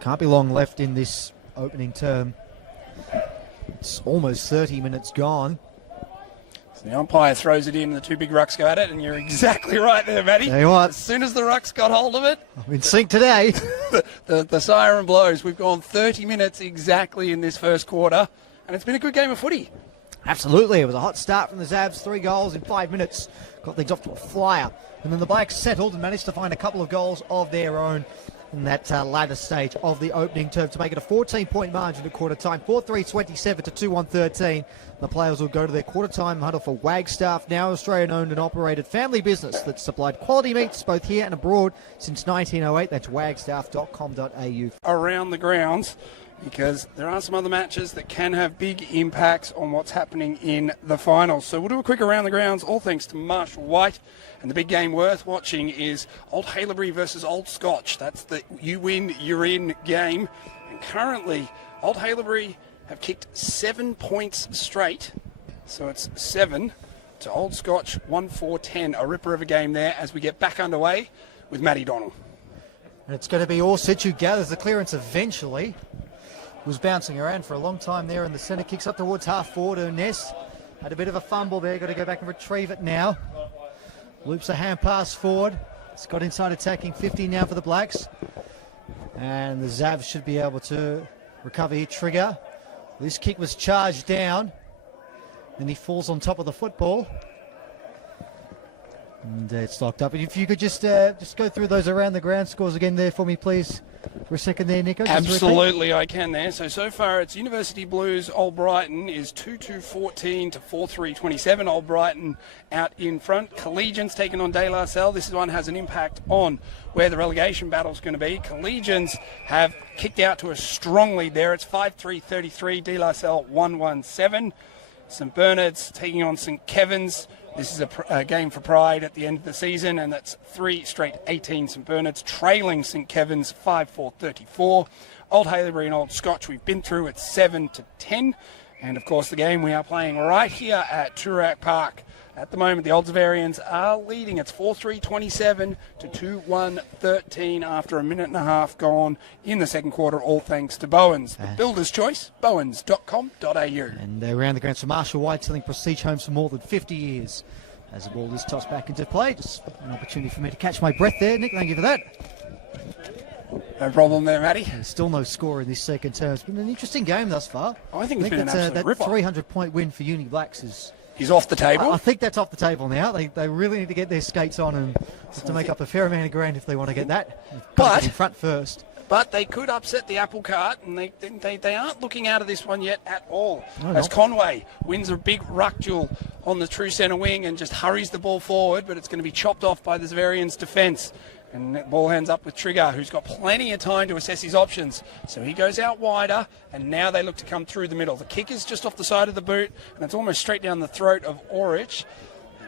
Can't be long left in this opening term. It's almost 30 minutes gone. So the umpire throws it in, the two big rucks go at it, and you're exactly right there, Matty. Tell you what. As soon as the rucks got hold of it, I'm in sync today. the siren blows. We've gone 30 minutes exactly in this first quarter, and it's been a good game of footy. Absolutely. It was a hot start from the Zavs. 3 goals in 5 minutes. Got things off to a flyer. And then the Blacks settled and managed to find a couple of goals of their own in that latter stage of the opening term to make it a 14-point margin at quarter time. 4-3-27 to 2-1-13. The players will go to their quarter time huddle for Wagstaff, now Australian owned and operated family business that's supplied quality meats both here and abroad since 1908. That's wagstaff.com.au. Around the grounds, because there are some other matches that can have big impacts on what's happening in the finals. So we'll do a quick around the grounds, all thanks to Marshall White. And the big game worth watching is Old Haileybury versus Old Scotch. That's the you win, you're in game. And currently, Old Haileybury have kicked 7 points straight. So it's 7 to Old Scotch, 1-4-10. A ripper of a game there as we get back underway with Matty Donnell. And it's going to be Orsic who gathers the clearance eventually. Was bouncing around for a long time there in the centre. Kicks up towards half forward. Ernest had a bit of a fumble there. Got to go back and retrieve it now. Loops a hand pass forward. It's got inside attacking 50 now for the Blacks. And the Zavs should be able to recover here. Trigger. This kick was charged down. Then he falls on top of the football. And it's locked up. And if you could just go through those around the ground scores again there for me, please. For a second there, Nico. Absolutely, I can there. So far it's University Blues, Old Brighton is 2-2-14 to 4-3-27. Old Brighton out in front. Collegians taking on De La Salle. This one has an impact on where the relegation battle's going to be. Collegians have kicked out to a strong lead there. It's 5-3-33. De La Salle 1-1-7. St Bernard's taking on St Kevin's. This is a game for pride at the end of the season, and that's 3 straight 18. St Bernard's trailing St Kevin's 5-4-34. Old Haileybury and Old Scotch we've been through at 7-10. And of course the game we are playing right here at Toorak Park. At the moment the Old Xaverians are leading. It's 4-3-27 to 2-1-13 after a minute and a half gone in the second quarter, all thanks to Bowens. The builder's choice, bowens.com.au. And around the grounds for Marshall White, selling Prestige homes for more than 50 years. As the ball is tossed back into play, just an opportunity for me to catch my breath there. Nick, thank you for that. No problem there, Matty. There's still no score in this second term. It's been an interesting game thus far. I think it's been an absolute ripper. That 300-point win for Uni Blacks is off the table. I think that's off the table now. They really need to get their skates on and to make up a fair amount of ground if they want to get that. But in front first. But they could upset the apple cart, and they aren't looking out of this one yet at all. As Conway wins a big ruck duel on the true centre wing and just hurries the ball forward, but it's going to be chopped off by the Xaverians' defence. And the ball hands up with Trigger, who's got plenty of time to assess his options. So he goes out wider, and now they look to come through the middle. The kick is just off the side of the boot, and it's almost straight down the throat of Orich.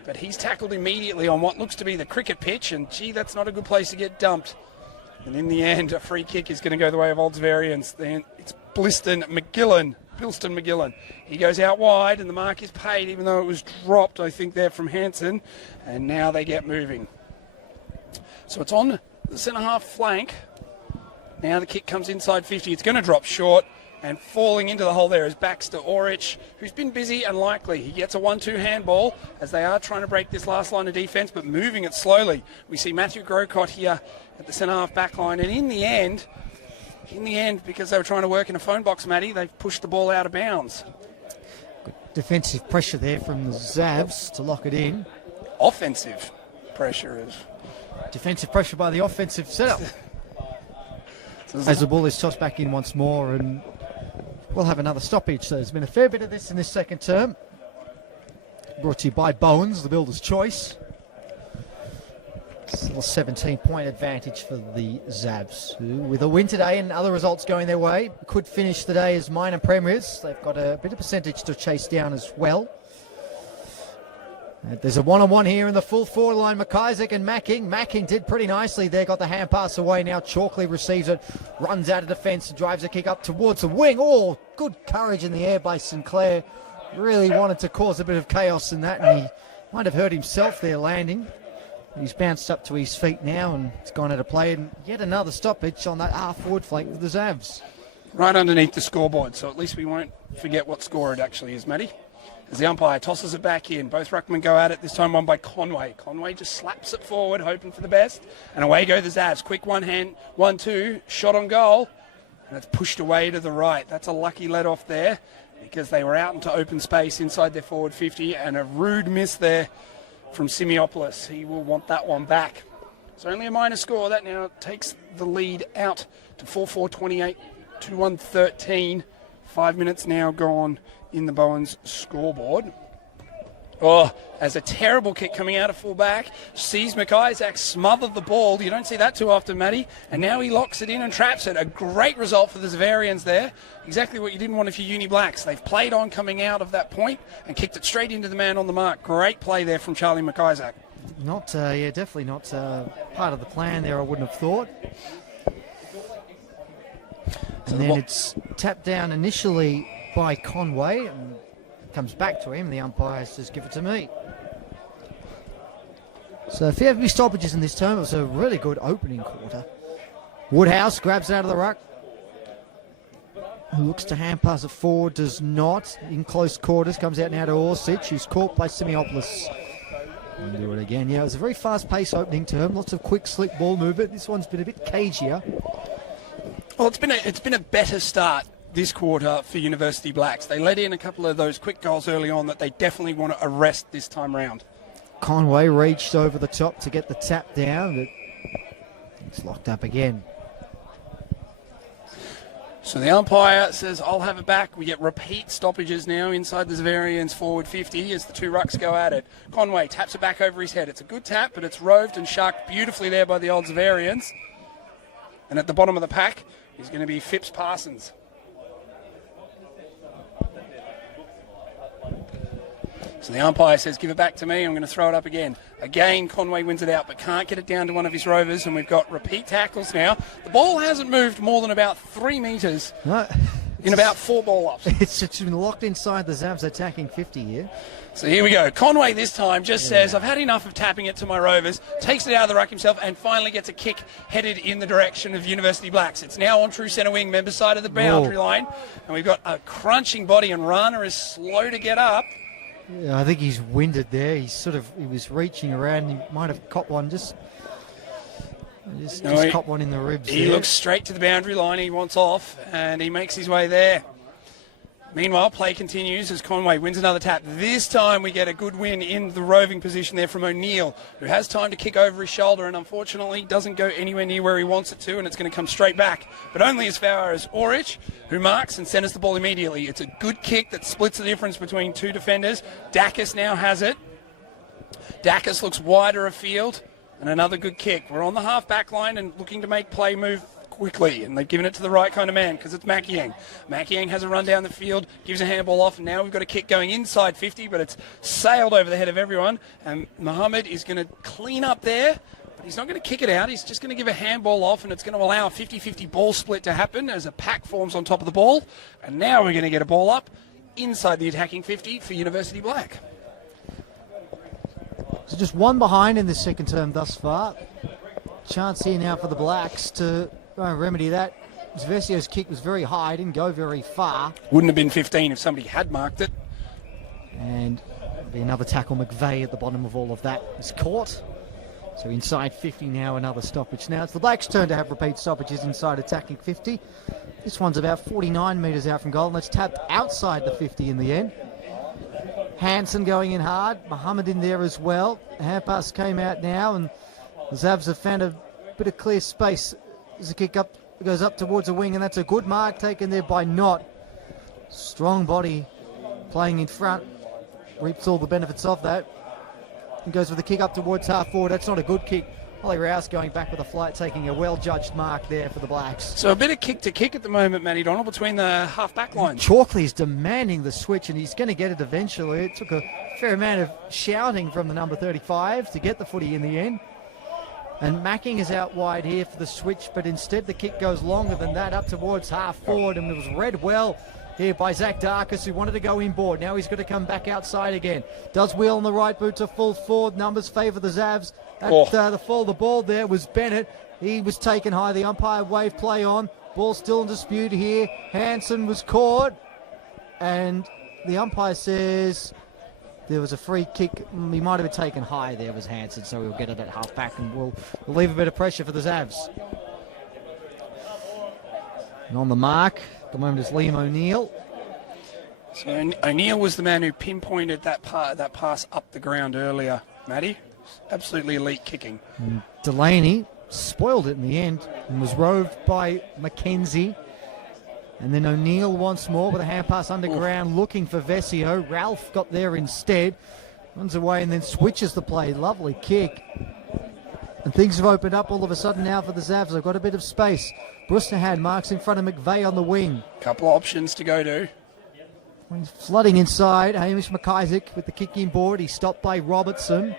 But he's tackled immediately on what looks to be the cricket pitch, and gee, that's not a good place to get dumped. And in the end, a free kick is going to go the way of Old Xaverians. Then it's Bilston McGillen. He goes out wide, and the mark is paid, even though it was dropped, I think, there from Hansen. And now they get moving. So it's on the centre-half flank. Now the kick comes inside 50. It's going to drop short, and falling into the hole there is Baxter Orich, who's been busy and likely. He gets a 1-2 handball as they are trying to break this last line of defence, but moving it slowly. We see Matthew Grocott here at the centre-half back line, and in the end, because they were trying to work in a phone box, Matty, they've pushed the ball out of bounds. Defensive pressure there from the Zavs to lock it in. Offensive pressure is. Defensive pressure by the offensive setup. As the ball is tossed back in once more, and we'll have another stoppage. So there's been a fair bit of this in this second term. Brought to you by Bowens, the builder's choice. It's a little 17-point advantage for the Zabs, who, with a win today and other results going their way, could finish the day as minor premiers. They've got a bit of percentage to chase down as well. There's a one-on-one here in the full forward line. McIsaac and Macking. Macking did pretty nicely there, got the hand pass away. Now Chalkley receives it, runs out of defence, drives a kick up towards the wing. Oh, good courage in the air by Sinclair. Really wanted to cause a bit of chaos in that, and he might have hurt himself there landing. He's bounced up to his feet now and it's gone out of play, and yet another stoppage on that half forward flank with the Zavs. Right underneath the scoreboard, so at least we won't forget what score it actually is, Matty. As the umpire tosses it back in, both ruckmen go at it, this time won by Conway. Conway just slaps it forward, hoping for the best, and away go the Zavs. Quick 1-2, shot on goal, and it's pushed away to the right. That's a lucky let off there, because they were out into open space inside their forward 50, and a rude miss there from Simeopoulos. He will want that one back. It's only a minor score. That now takes the lead out to 4-4-28 to 1-13. 5 minutes now gone in the Bowens scoreboard. Oh, as a terrible kick coming out of full back, sees McIsaac smother the ball. You don't see that too often, Matty. And now he locks it in and traps it. A great result for the Xaverians there. Exactly what you didn't want if you're Uni Blacks. They've played on coming out of that point and kicked it straight into the man on the mark. Great play there from Charlie McIsaac. Definitely not part of the plan there, I wouldn't have thought. And then it's tapped down initially by Conway, and comes back to him. The umpire says, give it to me. So if you have any stoppages in this term, it was a really good opening quarter. Woodhouse grabs it out of the ruck. Who looks to hand pass it forward, does not. In close quarters, comes out now to Orsic, who's caught by Simeopoulos. And do it again. Yeah, it was a very fast-paced opening term. Lots of quick, slick ball movement. This one's been a bit cagier. Well, it's been a better start this quarter for University Blacks. They let in a couple of those quick goals early on that they definitely want to arrest this time round. Conway reached over the top to get the tap down, but it's locked up again. So the umpire says, I'll have it back. We get repeat stoppages now inside the Xaverians forward 50 as the two rucks go at it. Conway taps it back over his head. It's a good tap, but it's roved and sharked beautifully there by the old Xaverians. And at the bottom of the pack is going to be Phipps Parsons. So the umpire says, give it back to me. I'm going to throw it up again. Again, Conway wins it out, but can't get it down to one of his rovers. And we've got repeat tackles now. The ball hasn't moved more than about 3 metres in about 4 ball-ups. It's been locked inside the Zavs attacking 50 here. So here we go. Conway this time just says, I've had enough of tapping it to my rovers, takes it out of the ruck himself, and finally gets a kick headed in the direction of University Blacks. It's now on true centre wing, member side of the boundary line. And we've got a crunching body, and Rana is slow to get up. Yeah, I think he's winded there. He was reaching around. He might have caught one, just caught one in the ribs. He looks straight to the boundary line. He wants off, and he makes his way there. Meanwhile, play continues as Conway wins another tap. This time we get a good win in the roving position there from O'Neill, who has time to kick over his shoulder and unfortunately doesn't go anywhere near where he wants it to, and it's going to come straight back. But only as far as Orich, who marks and centres the ball immediately. It's a good kick that splits the difference between two defenders. Dacus now has it. Dacus looks wider afield, and another good kick. We're on the half-back line and looking to make play move quickly, and they've given it to the right kind of man because it's Makiang. Makiang has a run down the field, gives a handball off, and now we've got a kick going inside 50, but it's sailed over the head of everyone, and Mohammed is going to clean up there, but he's not going to kick it out. He's just going to give a handball off, and it's going to allow a 50-50 ball split to happen as a pack forms on top of the ball, and now we're going to get a ball up inside the attacking 50 for University Black. So just one behind in the second term thus far. Chance here now for the Blacks to remedy that. Zvesio's kick was very high, didn't go very far. Wouldn't have been 15 if somebody had marked it. And there'll be another tackle. McVeigh at the bottom of all of that is caught. So inside 50 now, another stoppage. Now it's the Blacks' turn to have repeat stoppages inside attacking 50. This one's about 49 metres out from goal, and it's tapped outside the 50 in the end. Hansen going in hard. Muhammad in there as well. The hand pass came out now, and the Zavs have found a bit of clear space. There's a kick up, goes up towards a wing, and that's a good mark taken there by Knott. Strong body playing in front. Reaps all the benefits of that. And goes with the kick up towards half forward. That's not a good kick. Ollie Rouse going back with a flight, taking a well-judged mark there for the Blacks. So a bit of kick to kick at the moment, Matty Donald, between the half-back lines. Chalkley's demanding the switch, and he's going to get it eventually. It took a fair amount of shouting from the number 35 to get the footy in the end. And Macking is out wide here for the switch, but instead the kick goes longer than that, up towards half forward, and it was read well here by Zach Darkus, who wanted to go inboard. Now he's got to come back outside again. Does wheel on the right boot to full forward. Numbers favour the Zavs. The fall of the ball there was Bennett. He was taken high. The umpire waved play on. Ball still in dispute here. Hansen was caught, and the umpire says there was a free kick. He might have been taken high there, was Hansen, so we'll get it at half back, and we'll leave a bit of pressure for the Zavs. And on the mark at the moment is Liam O'Neill. So O'Neill was the man who pinpointed that pass up the ground earlier, Matty. Absolutely elite kicking. And Delaney spoiled it in the end and was roved by Mackenzie. And then O'Neill once more with a hand pass underground looking for Vesio. Ralph got there instead. Runs away and then switches the play. Lovely kick. And things have opened up all of a sudden now for the Zavs. They've got a bit of space. Brusnahan marks in front of McVeigh on the wing. Couple of options to go to. When he's flooding inside, Hamish McIsaac with the kick inboard. He's stopped by Robertson.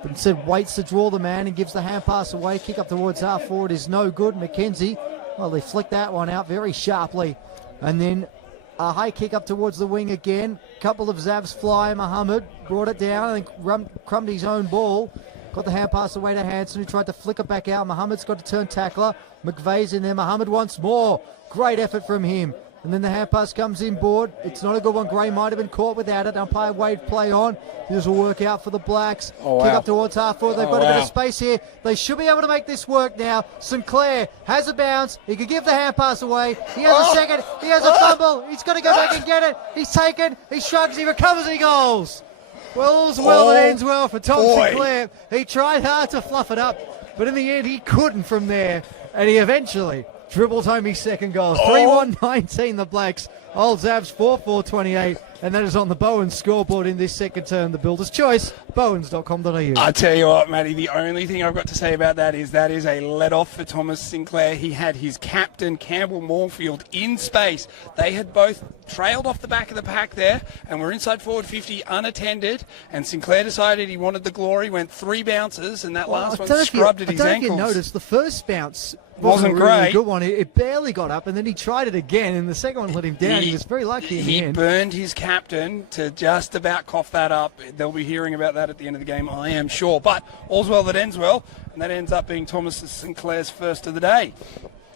But instead waits to draw the man and gives the hand pass away. Kick up towards half forward is no good. Mackenzie, well, they flicked that one out very sharply. And then a high kick up towards the wing again. Couple of Zavs fly. Muhammad brought it down and crumbed his own ball. Got the hand pass away to Hansen, who tried to flick it back out. Muhammad's got to turn tackler. McVeigh's in there. Muhammad once more. Great effort from him. And then the hand pass comes inboard. It's not a good one. Gray might have been caught without it. Umpire waved play on. This will work out for the Blacks. Kick up towards half forward. They've got a bit of space here. They should be able to make this work now. Sinclair has a bounce. He could give the hand pass away. He has a second. He has a fumble. He's got to go back and get it. He's taken. He shrugs. He recovers. He goals. Well, all's well that ends well for Tom Sinclair. He tried hard to fluff it up, but in the end he couldn't from there. And he eventually dribbles home his second goal. 3-1-19 the Blacks. Old Zavs 4-4-28. And that is on the Bowen scoreboard in this second term. The Builder's Choice, bowens.com.au. I tell you what, Matty, the only thing I've got to say about that is a let-off for Thomas Sinclair. He had his captain, Campbell Moorfield, in space. They had both trailed off the back of the pack there and were inside forward 50 unattended. And Sinclair decided he wanted the glory, went 3 bounces, and that last one scrubbed at his ankles. I don't know if you noticed, the first bounce wasn't a really great. Good one. It barely got up, and then he tried it again, and the second one let him down. He was very lucky in the end. He burned his captain to just about cough that up. They'll be hearing about that at the end of the game, I am sure. But all's well that ends well, and that ends up being Thomas Sinclair's first of the day.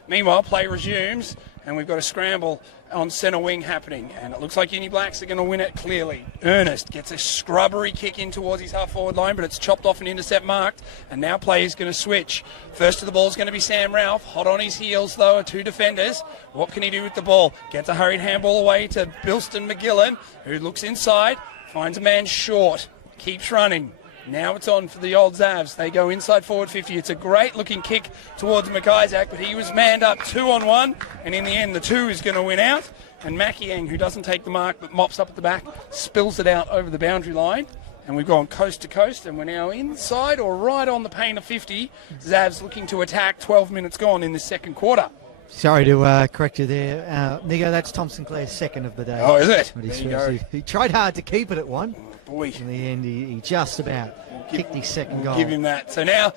Meanwhile, play resumes, and we've got a scramble on centre wing happening, and it looks like Uni Blacks are going to win it clearly. Ernest gets a scrubbery kick in towards his half-forward line, but it's chopped off and intercept marked, and now play is going to switch. First to the ball is going to be Sam Ralph. Hot on his heels, though, are 2 defenders. What can he do with the ball? Gets a hurried handball away to Bilston McGillen, who looks inside, finds a man short, keeps running. Now it's on for the old Zavs. They go inside forward 50. It's a great-looking kick towards McIsaac, but he was manned up 2-on-1, and in the end, the 2 is going to win out. And Makiang, who doesn't take the mark but mops up at the back, spills it out over the boundary line. And we've gone coast to coast, and we're now inside or right on the paint of 50. Zavs looking to attack. 12 minutes gone in the second quarter. Sorry to correct you there, Nigo. That's Tom Sinclair's second of the day. Oh, is it? There you go. He tried hard to keep it at 1. Boy. In the end, he just about kicked his second goal. Give him that. So now,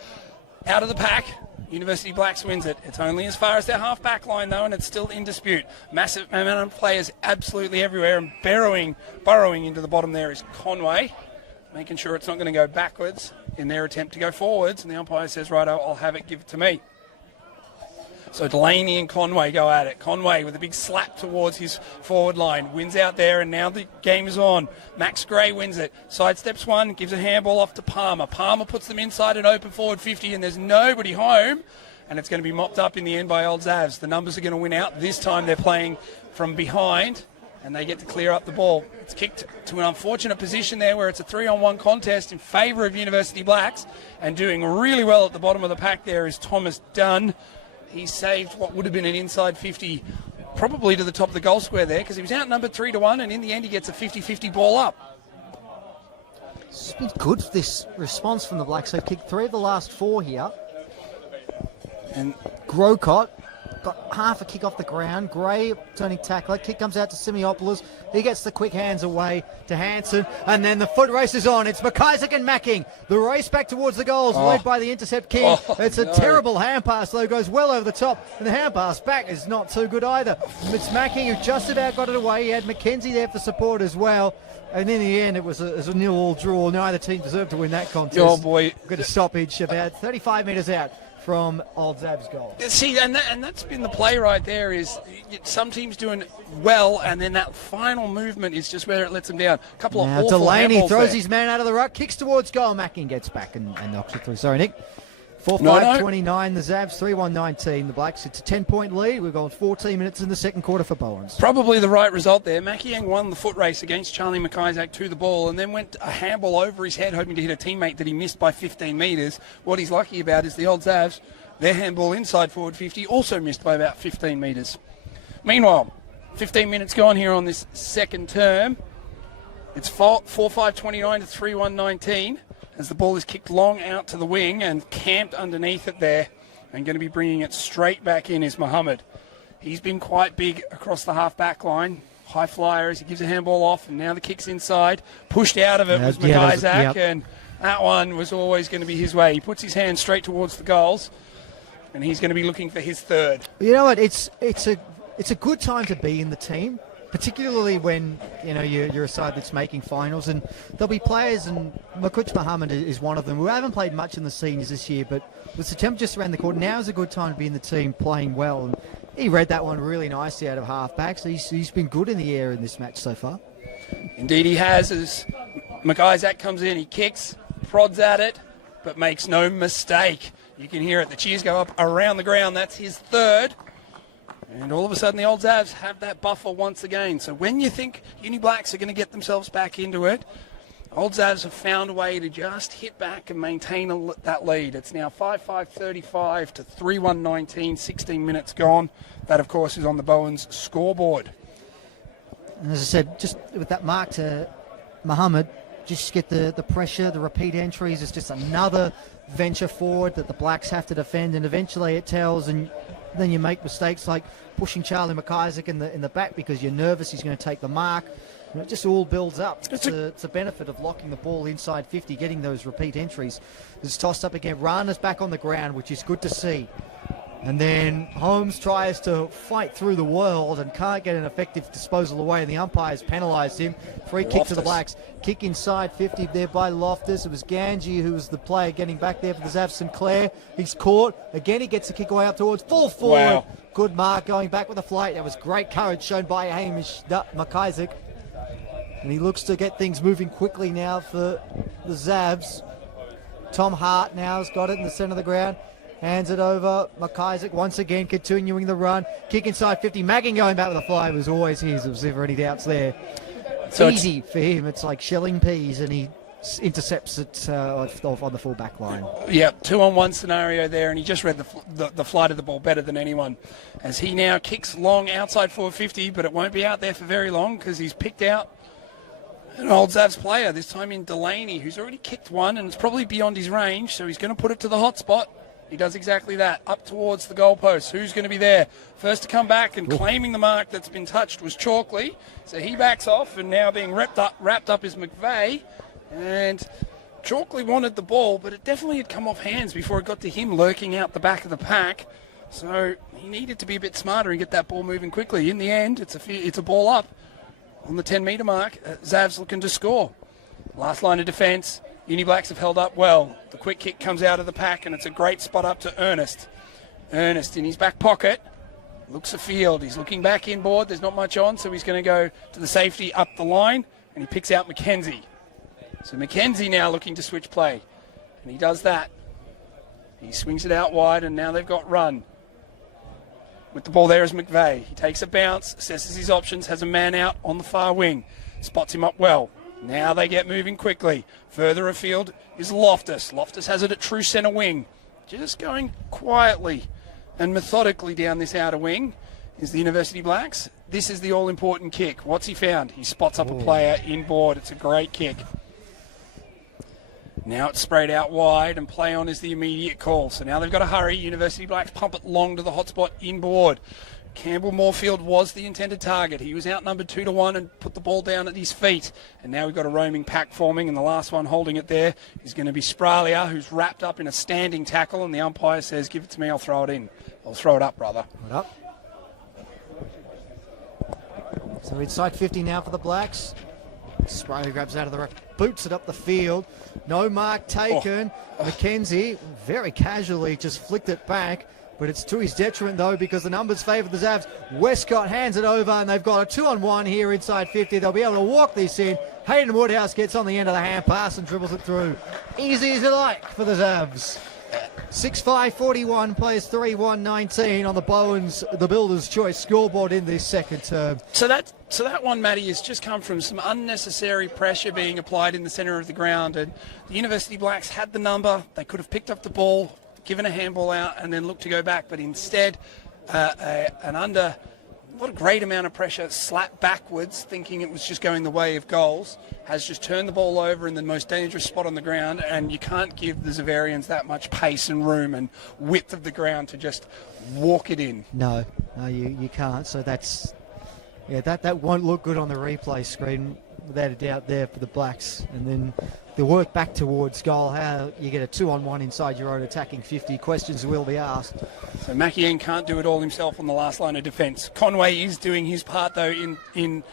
out of the pack, University Blacks wins it. It's only as far as their half-back line, though, and it's still in dispute. Massive momentum players absolutely everywhere, and burrowing into the bottom there is Conway, making sure it's not going to go backwards in their attempt to go forwards, and the umpire says, righto, I'll have it, give it to me. So Delaney and Conway go at it. Conway with a big slap towards his forward line. Wins out there, and now the game is on. Max Gray wins it. Sidesteps one, gives a handball off to Palmer. Palmer puts them inside an open forward 50, and there's nobody home. And it's going to be mopped up in the end by Old Zavs. The numbers are going to win out. This time they're playing from behind. and they get to clear up the ball. It's kicked to an unfortunate position there where it's a 3-on-1 contest in favour of University Blacks, and doing really well at the bottom of the pack there is Thomas Dunn. He saved what would have been an inside 50, probably to the top of the goal square there, because he was outnumbered 3-1, and in the end he gets a 50-50 ball up. It's been good, this response from the Blacks. They've kicked 3 of the last 4 here. And Grocott got half a kick off the ground. Gray turning tackler. Kick comes out to Simeopoulos. He gets the quick hands away to Hansen. And then the foot race is on. It's McIsaac and Macking. The race back towards the goals, led by the intercept king. It's a terrible hand pass, though. Goes well over the top. And the hand pass back is not too good either. It's Macking who just about got it away. He had McKenzie there for support as well. And in the end, it was a 0-0 draw. Neither team deserved to win that contest. Oh, boy. Got a stoppage about 35 metres out from Old Zab's goal. See, and that's been the play right there, is some teams doing well, and then that final movement is just where it lets them down. A couple of awful Delaney handballs throws there. his man out of the ruck, kicks towards goal. Macking gets back and knocks it through. Sorry, Nick. 4-5-29, the Zabs, 3-1-19. The Blacks, it's a 10-point lead. We've gone 14 minutes in the second quarter for Bowens. Probably the right result there. Makiang won the foot race against Charlie McIsaac to the ball, and then went a handball over his head, hoping to hit a teammate that he missed by 15 metres. What he's lucky about is the Old Zabs, their handball inside forward 50, also missed by about 15 metres. Meanwhile, 15 minutes gone here on this second term. It's 4-5-29 to 3-1-19. As the ball is kicked long out to the wing and camped underneath it there, and going to be bringing it straight back in is Mohammed. He's been quite big across the half-back line. High flyer as he gives a handball off, and now the kick's inside. Pushed out of it was McIsaac, and that one was always going to be his way. He puts his hand straight towards the goals, and he's going to be looking for his third. You know what? It's a good time to be in the team, particularly when you're a side that's making finals, and there'll be players, and Makuch Mohammed is one of them, who haven't played much in the seniors this year, but with September just around the corner, now is a good time to be in the team playing well. And he read that one really nicely out of half-back, so he's been good in the air in this match so far. Indeed he has, as McIsaac comes in, he kicks, prods at it, but makes no mistake. You can hear it, the cheers go up around the ground. That's his third. And all of a sudden the Old Zabs have that buffer once again. So when you think Uni Blacks are going to get themselves back into it, Old Zabs have found a way to just hit back and maintain that lead. It's now 5-5-35 to 3-1-19, 16 minutes gone. That, of course, is on the Bowens scoreboard. And as I said, just with that mark to Mohammed, just get the pressure, the repeat entries. It's just another venture forward that the Blacks have to defend, and eventually it tells, and then you make mistakes like pushing Charlie McIsaac in the back because you're nervous he's going to take the mark. And it just all builds up. It's a benefit of locking the ball inside 50, getting those repeat entries. It's tossed up again. Rana's back on the ground, which is good to see. And then Holmes tries to fight through the world and can't get an effective disposal away, and the umpires penalised him. Free kick to the Blacks. Kick inside 50 there by Loftus. It was Ganji who was the player getting back there for the Zav. Sinclair. He's caught. Again, he gets a kick away up towards full forward. Wow. Good mark going back with a flight. That was great courage shown by Hamish McIsaac. And he looks to get things moving quickly now for the Zabs. Tom Hart now has got it in the centre of the ground. Hands it over. McIsaac once again continuing the run. Kick inside 50. Magging going back with a fly was always his. There was never any doubts there. So easy for him. It's like shelling peas, and he intercepts it on the full back line. Yeah, 2-on-1 scenario there, and he just read the flight of the ball better than anyone. As he now kicks long outside 450, but it won't be out there for very long because he's picked out an Old Zavs player, this time in Delaney, who's already kicked one, and it's probably beyond his range, so he's going to put it to the hot spot. He does exactly that, up towards the goalpost. Who's going to be there? First to come back and claiming the mark that's been touched was Chalkley. So he backs off, and now being wrapped up is McVeigh. And Chalkley wanted the ball, but it definitely had come off hands before it got to him lurking out the back of the pack. So he needed to be a bit smarter and get that ball moving quickly. In the end, it's a ball up on the 10-metre mark. Zav's looking to score. Last line of defence. Uni Blacks have held up well. The quick kick comes out of the pack, and it's a great spot up to Ernest. Ernest in his back pocket looks afield. He's looking back inboard. There's not much on, so he's going to go to the safety up the line, and he picks out McKenzie. So McKenzie now looking to switch play, and he does that. He swings it out wide, and now they've got run. With the ball there is McVeigh. He takes a bounce, assesses his options, has a man out on the far wing. Spots him up well. Now they get moving quickly. Further afield is Loftus. Loftus has it at true centre wing. Just going quietly and methodically down this outer wing is the University Blacks. This is the all-important kick. What's he found? He spots up a player inboard. It's a great kick. Now it's sprayed out wide, and play on is the immediate call. So now they've got to hurry. University Blacks pump it long to the hotspot inboard. Campbell Moorfield was the intended target. He was outnumbered 2-1 and put the ball down at his feet. And now we've got a roaming pack forming, and the last one holding it there is going to be Spralia, who's wrapped up in a standing tackle, and the umpire says, give it to me, I'll throw it in. I'll throw it up, brother. Right up. So inside 50 now for the Blacks. Spralia grabs out of the ruck, boots it up the field. No mark taken. McKenzie very casually just flicked it back, but it's to his detriment though because the numbers favour the Zavs. Westcott hands it over, and they've got a 2-on-1 here inside 50. They'll be able to walk this in. Hayden Woodhouse gets on the end of the hand pass and dribbles it through. Easy as you like for the Zavs. 6-5-41 plays 3-1-19 on the Builders' Choice scoreboard in this second term. So that one, Matty, has just come from some unnecessary pressure being applied in the centre of the ground, and the University Blacks had the number. They could have picked up the ball, given a handball out, and then looked to go back, but instead what a great amount of pressure, slapped backwards, thinking it was just going the way of goals, has just turned the ball over in the most dangerous spot on the ground, and you can't give the Xaverians that much pace and room and width of the ground to just walk it in. No, you can't. So that's, that won't look good on the replay screen, without a doubt there for the Blacks. And then the work back towards goal, how you get a 2-on-1 inside your own attacking 50, questions will be asked. So Makian can't do it all himself on the last line of defence. Conway is doing his part though in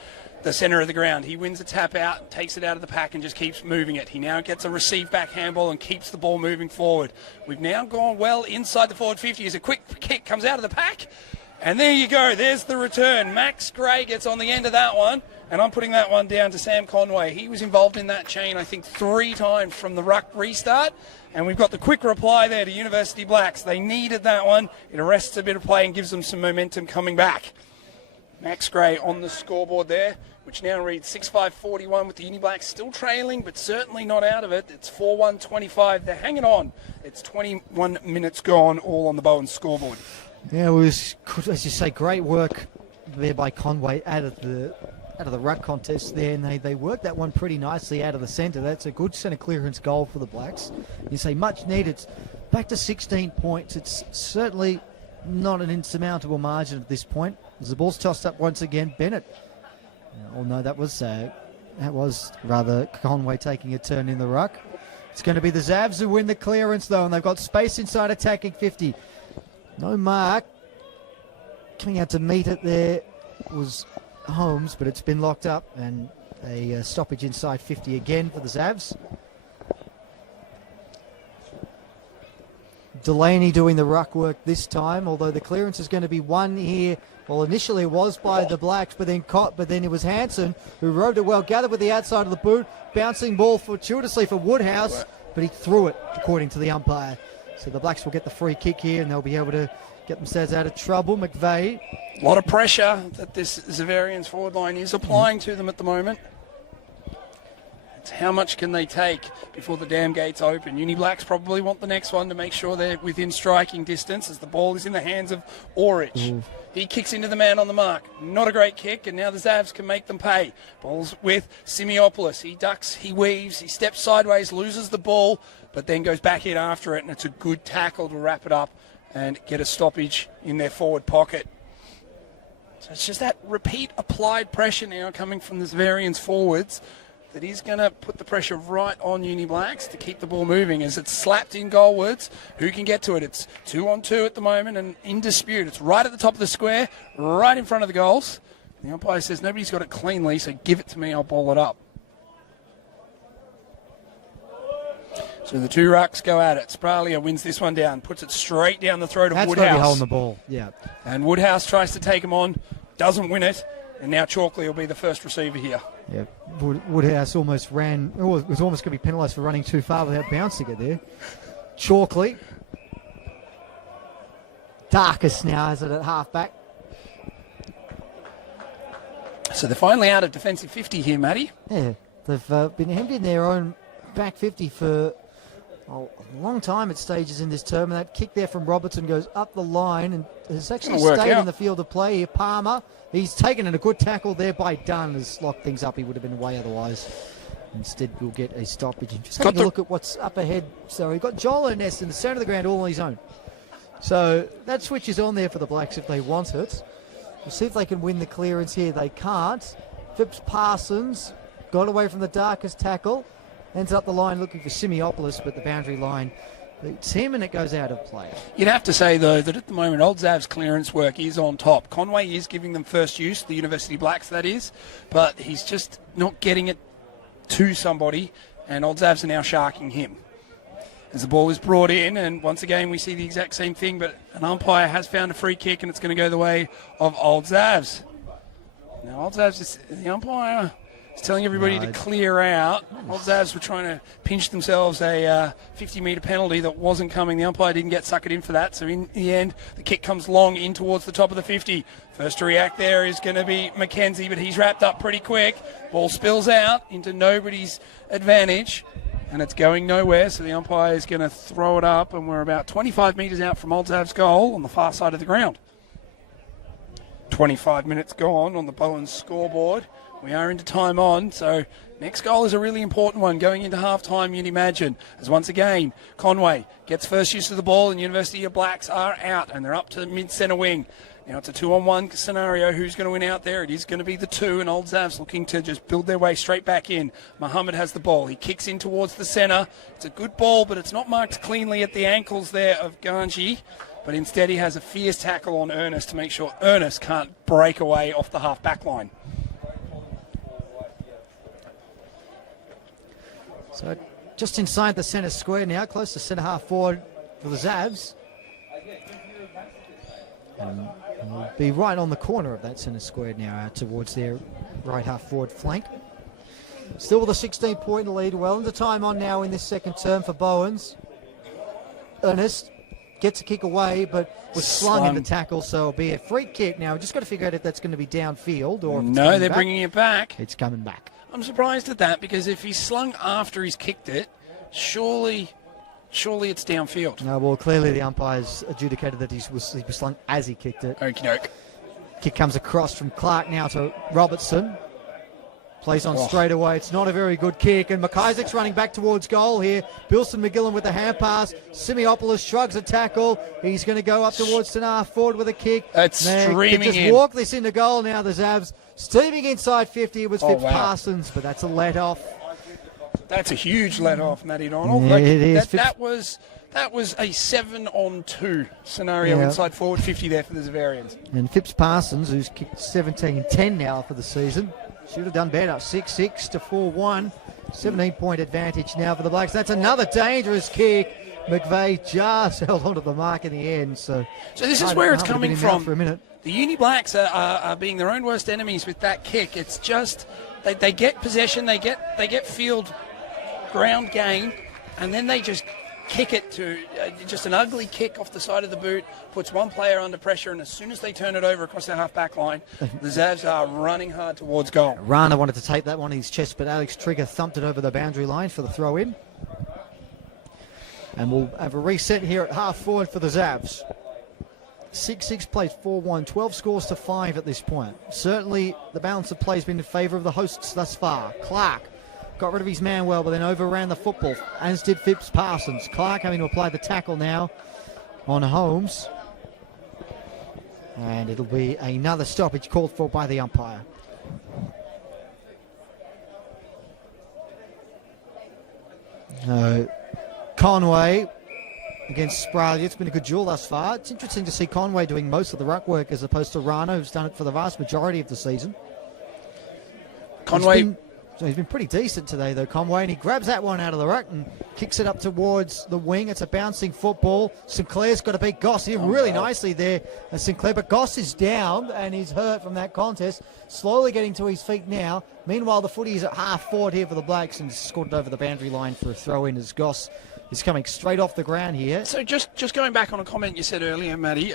the centre of the ground. He wins a tap out, takes it out of the pack and just keeps moving it. He now gets a receive back handball and keeps the ball moving forward. We've now gone well inside the forward 50 as a quick kick comes out of the pack. And there you go, there's the return. Max Gray gets on the end of that one, and I'm putting that one down to Sam Conway. He was involved in that chain, I think, 3 times from the ruck restart, and we've got the quick reply there to University Blacks. They needed that one. It arrests a bit of play and gives them some momentum coming back. Max Gray on the scoreboard there, which now reads 6-5-41 with the Uni Blacks still trailing, but certainly not out of it. It's 4-1-25. They're hanging on. It's 21 minutes gone, all on the Bowen scoreboard. Yeah, it was, as you say, great work there by Conway out of the ruck contest there, and they worked that one pretty nicely out of the centre. That's a good centre clearance goal for the Blacks. You say much needed. Back to 16 points. It's certainly not an insurmountable margin at this point. As the ball's tossed up once again, Bennett. Oh no, that was rather Conway taking a turn in the ruck. It's going to be the Zavs who win the clearance though, and they've got space inside attacking 50. No mark. Coming out to meet it there was Holmes, but it's been locked up, and a stoppage inside 50 again for the Zavs. Delaney doing the ruck work this time, although the clearance is going to be one here. Well, initially it was by the Blacks, but then it was Hansen who rode it well, gathered with the outside of the boot, bouncing ball fortuitously for Woodhouse, but he threw it, according to the umpire. So the Blacks will get the free kick here, and they'll be able to get themselves out of trouble. McVeigh. A lot of pressure that this Xaverians forward line is applying to them at the moment. It's how much can they take before the dam gates open. Uni Blacks probably want the next one to make sure they're within striking distance as the ball is in the hands of Orich. He kicks into the man on the mark. Not a great kick, and now the Zavs can make them pay. Ball's with Simeopoulos. He ducks, he weaves, he steps sideways, loses the ball, but then goes back in after it, and it's a good tackle to wrap it up and get a stoppage in their forward pocket. So it's just that repeat applied pressure now coming from the Xaverians forwards that is going to put the pressure right on Uni Blacks to keep the ball moving as it's slapped in goalwards. Who can get to it? It's 2-on-2 at the moment and in dispute. It's right at the top of the square, right in front of the goals. The umpire says nobody's got it cleanly, so give it to me, I'll ball it up. So the two rucks go at it. Spralia wins this one down, puts it straight down the throat of Woodhouse. That's got to be holding the ball, yeah. And Woodhouse tries to take him on, doesn't win it, and now Chalkley will be the first receiver here. Yeah, Woodhouse almost ran, was almost going to be penalised for running too far without bouncing it there. Chalkley Darkest now has it at half-back. So they're finally out of defensive 50 here, Matty. Yeah, they've been hemmed in their own back 50 for a long time at stages in this term. And that kick there from Robertson goes up the line and has actually stayed in the field of play here. Palmer, he's taken a good tackle there by Dunn, has locked things up. He would have been away otherwise. Instead, we'll get a stoppage. And just having a look at what's up ahead. So we've got Joel Ernest in the centre of the ground all on his own. So that switch is on there for the Blacks if they want it. We'll see if they can win the clearance here. They can't. Phipps Parsons got away from the darkest tackle. Ends up the line looking for Simiopoulos, but the boundary line beats him and it goes out of play. You'd have to say, though, that at the moment, Old Zav's clearance work is on top. Conway is giving them first use, the University Blacks, that is, but he's just not getting it to somebody, and Old Zavs are now sharking him. As the ball is brought in, and once again we see the exact same thing, but an umpire has found a free kick and it's going to go the way of Old Zavs. Now Old Zavs, the umpire is telling everybody to clear out. Old Zavs were trying to pinch themselves a 50-metre penalty that wasn't coming. The umpire didn't get suckered in for that, so in the end the kick comes long in towards the top of the 50. First to react there is going to be Mackenzie, but he's wrapped up pretty quick. Ball spills out into nobody's advantage. And it's going nowhere, so the umpire is going to throw it up, and we're about 25 metres out from Old Zav's goal on the far side of the ground. 25 minutes gone on the Bowens scoreboard. We are into time on, so next goal is a really important one going into half-time, you'd imagine. As once again, Conway gets first use of the ball, and University of Blacks are out, and they're up to the mid-centre wing. Now it's a 2-on-1 scenario. Who's going to win out there? It is going to be the two, and Old Zav's looking to just build their way straight back in. Mohammed has the ball. He kicks in towards the centre. It's a good ball, but it's not marked cleanly at the ankles there of Ganji. But instead he has a fierce tackle on Ernest to make sure Ernest can't break away off the half-back line. So just inside the centre square now, close to centre half forward for the Zavs. And we'll be right on the corner of that centre square now towards their right half forward flank. Still with a 16-point lead. Well into time on now in this second term for Bowens. Ernest gets a kick away, but was slung in the tackle, so it'll be a free kick now. We've just got to figure out if that's going to be downfield or if it's no, they're bringing it back. It's coming back. I'm surprised at that, because if he's slung after he's kicked it, surely it's downfield. No, well, clearly the umpires adjudicated that he was slung as he kicked it. Okie doke. Kick comes across from Clark now to Robertson. Plays on straight away. It's not a very good kick. And McIsaac's running back towards goal here. Bilson McGillen with the hand pass. Simiopoulos shrugs a tackle. He's going to go up towards Tanar Ford with a kick. It's streaming just in. Walk this into goal now, the Zavs. Steaming inside 50. It was Phipps Parsons, but that's a let-off. That's a huge let-off, Matty Donald. Yeah, it is. That was a 7-on-2 scenario inside forward 50 there for the Xaverians. And Phipps Parsons, who's kicked 17-10 now for the season, should have done better. 6-6 to 4-1. 17-point advantage now for the Blacks. That's another dangerous kick. McVeigh just held onto the mark in the end. So this is where it's coming from. For a minute. The Uni Blacks are being their own worst enemies with that kick. It's just they get possession, they get field ground game, and then they just kick it to just an ugly kick off the side of the boot, puts one player under pressure, and as soon as they turn it over across their half-back line, the Zavs are running hard towards goal. Rana wanted to take that one in his chest, but Alex Trigger thumped it over the boundary line for the throw-in. And we'll have a reset here at half-forward for the Zavs. 6-6 plays 4-1, 12 scores to 5 at this point. Certainly the balance of play has been in favour of the hosts thus far. Clark got rid of his man well, but then overran the football, as did Phipps Parsons. Clark having to apply the tackle now on Holmes. And it'll be another stoppage called for by the umpire. Conway against Sprague. It's been a good duel thus far. It's interesting to see Conway doing most of the ruck work as opposed to Rana, who's done it for the vast majority of the season. Conway... He's been pretty decent today, though, Conway, and he grabs that one out of the ruck and kicks it up towards the wing. It's a bouncing football. Sinclair's got to beat Goss here really nicely there. And Sinclair, but Goss is down and he's hurt from that contest. Slowly getting to his feet now. Meanwhile, the footy is at half forward here for the Blacks and scored it over the boundary line for a throw-in as Goss is coming straight off the ground here. So just going back on a comment you said earlier, Matty,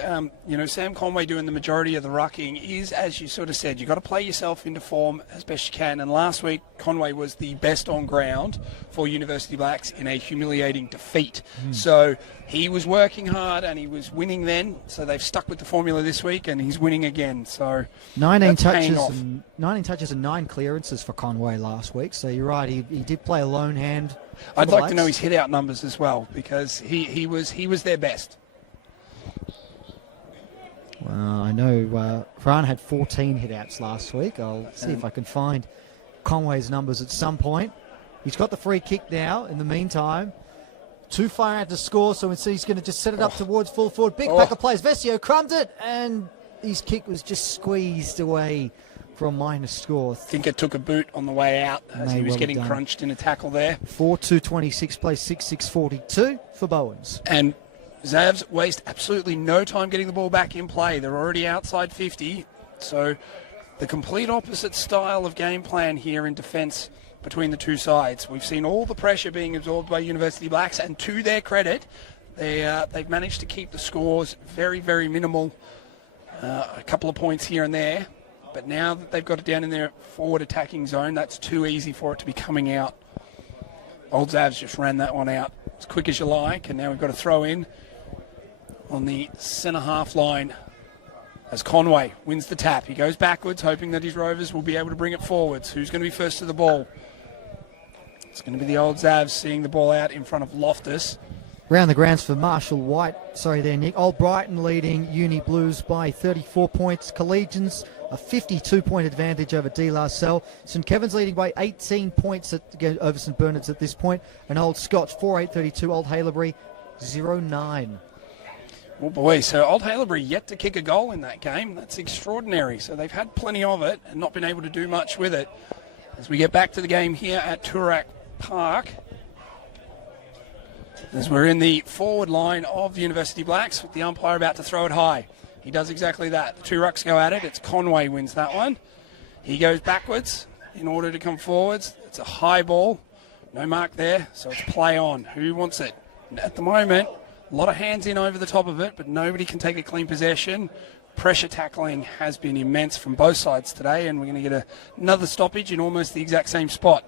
Sam Conway doing the majority of the rucking is, as you sort of said, you've got to play yourself into form as best you can. And last week, Conway was the best on ground for University Blacks in a humiliating defeat. So he was working hard and he was winning then. So they've stuck with the formula this week and he's winning again. So 19 touches and 9 clearances for Conway last week. So you're right, he did play a lone hand. I'd like to know his hit-out numbers as well, because he was their best. Well, I know Fran had 14 hit-outs last week. I'll see if I can find Conway's numbers at some point. He's got the free kick now in the meantime. Too far out to score, so he's going to just set it up towards full forward. Big pack of plays. Vesio crumbed it, and his kick was just squeezed away for a minor score. I think it took a boot on the way out as he was getting crunched in a tackle there. 4-2-26 plays 6-6-42 for Bowens. And Zavs waste absolutely no time getting the ball back in play. They're already outside 50. So the complete opposite style of game plan here in defence between the two sides. We've seen all the pressure being absorbed by University Blacks, and to their credit, they've managed to keep the scores very, very minimal. A couple of points here and there. But now that they've got it down in their forward attacking zone, that's too easy for it to be coming out. Old Zavs just ran that one out as quick as you like, and now we've got to throw in on the centre half line as Conway wins the tap. He goes backwards, hoping that his Rovers will be able to bring it forwards. Who's going to be first to the ball? It's going to be the Old Zavs seeing the ball out in front of Loftus. Round the grounds for Marshall White. Sorry there, Nick. Old Brighton leading Uni Blues by 34 points. Collegians a 52-point advantage over De La Salle. St Kevin's leading by 18 points over St Bernard's at this point. And Old Scots 4-8-32. Old Haileybury 0-9. Oh boy, so Old Haileybury yet to kick a goal in that game. That's extraordinary. So they've had plenty of it and not been able to do much with it. As we get back to the game here at Toorak Park, as we're in the forward line of the University Blacks, with the umpire about to throw it high. He does exactly that. The two rucks go at it. It's Conway wins that one. He goes backwards in order to come forwards. It's a high ball. No mark there, so it's play on. Who wants it? At the moment, a lot of hands in over the top of it, but nobody can take a clean possession. Pressure tackling has been immense from both sides today, and we're going to get another stoppage in almost the exact same spot.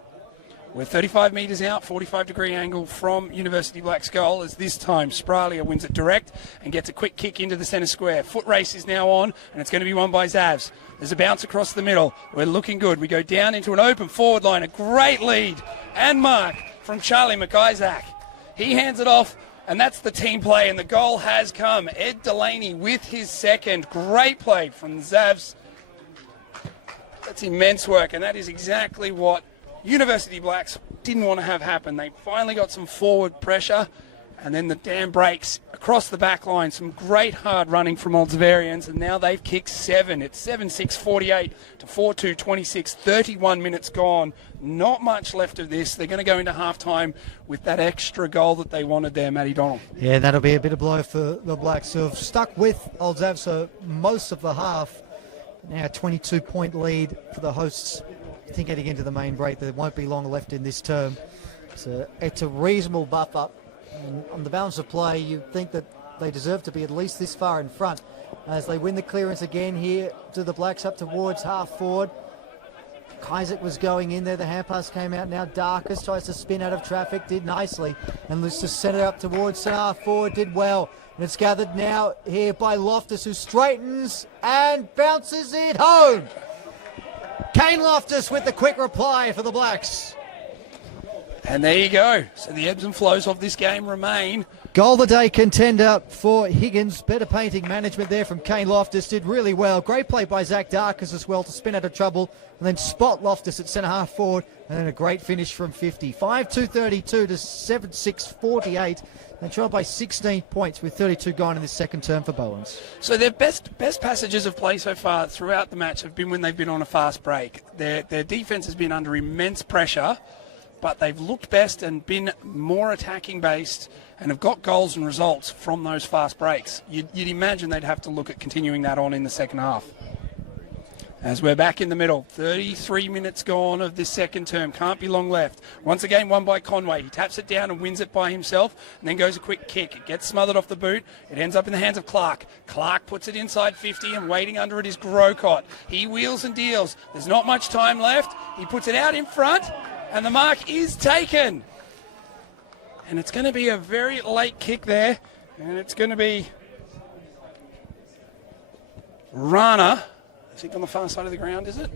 We're 35 metres out, 45-degree angle from University Black's goal, as this time Spralia wins it direct and gets a quick kick into the centre square. Foot race is now on, and it's going to be won by Zavs. There's a bounce across the middle. We're looking good. We go down into an open forward line. A great lead and mark from Charlie McIsaac. He hands it off, and that's the team play, and the goal has come. Ed Delaney with his second. Great play from Zavs. That's immense work, and that is exactly what University Blacks didn't want to have happen. They finally got some forward pressure, and then the dam breaks across the back line. Some great hard running from Old Xaverians, and now they've kicked 7. It's 7-6-48 to 4-2-26. 31 minutes gone. Not much left of this. They're going to go into halftime with that extra goal that they wanted there, Matty Donald. Yeah, that'll be a bit of blow for the Blacks, who have stuck with Old Zav so most of the half. Now a 22-point lead for the hosts. I think heading into the main break, there won't be long left in this term. So it's a reasonable buff up. And on the balance of play, you'd think that they deserve to be at least this far in front. As they win the clearance again here to the Blacks up towards half forward. Isaac was going in there. The hand pass came out. Now Darkus tries to spin out of traffic. Did nicely. And let's just set it up towards half forward. Did well. And it's gathered now here by Loftus, who straightens and bounces it home. Kane Loftus with the quick reply for the Blacks. And there you go. So the ebbs and flows of this game remain. Goal of the day contender for Higgins. Better painting management there from Kane Loftus. Did really well. Great play by Zach Darkus as well to spin out of trouble. And then spot Loftus at centre half forward. And then a great finish from 50. 5-2-32 to 7-6-48. And trailed by 16 points with 32 gone in this second term for Bowens. So their best passages of play so far throughout the match have been when they've been on a fast break. Their defence has been under immense pressure, but they've looked best and been more attacking based and have got goals and results from those fast breaks. You'd imagine they'd have to look at continuing that on in the second half. As we're back in the middle, 33 minutes gone of this second term. Can't be long left. Once again, won by Conway. He taps it down and wins it by himself, and then goes a quick kick. It gets smothered off the boot. It ends up in the hands of Clark. Clark puts it inside 50, and waiting under it is Grocott. He wheels and deals. There's not much time left. He puts it out in front, and the mark is taken. And it's going to be a very late kick there, and it's going to be Rana. I think on the far side of the ground, is it?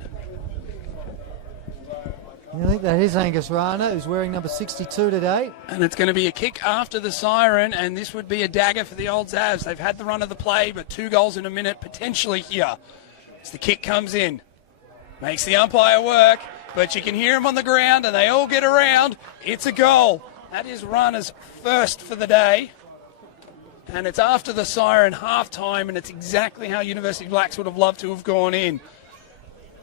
I think that is Angus Rana, who's wearing number 62 today. And it's going to be a kick after the siren, and this would be a dagger for the Old Zavs. They've had the run of the play, but 2 goals in a minute potentially here. As the kick comes in, makes the umpire work, but you can hear him on the ground, and they all get around. It's a goal. That is Rana's first for the day. And it's after the siren, half-time, and it's exactly how University Blacks would have loved to have gone in.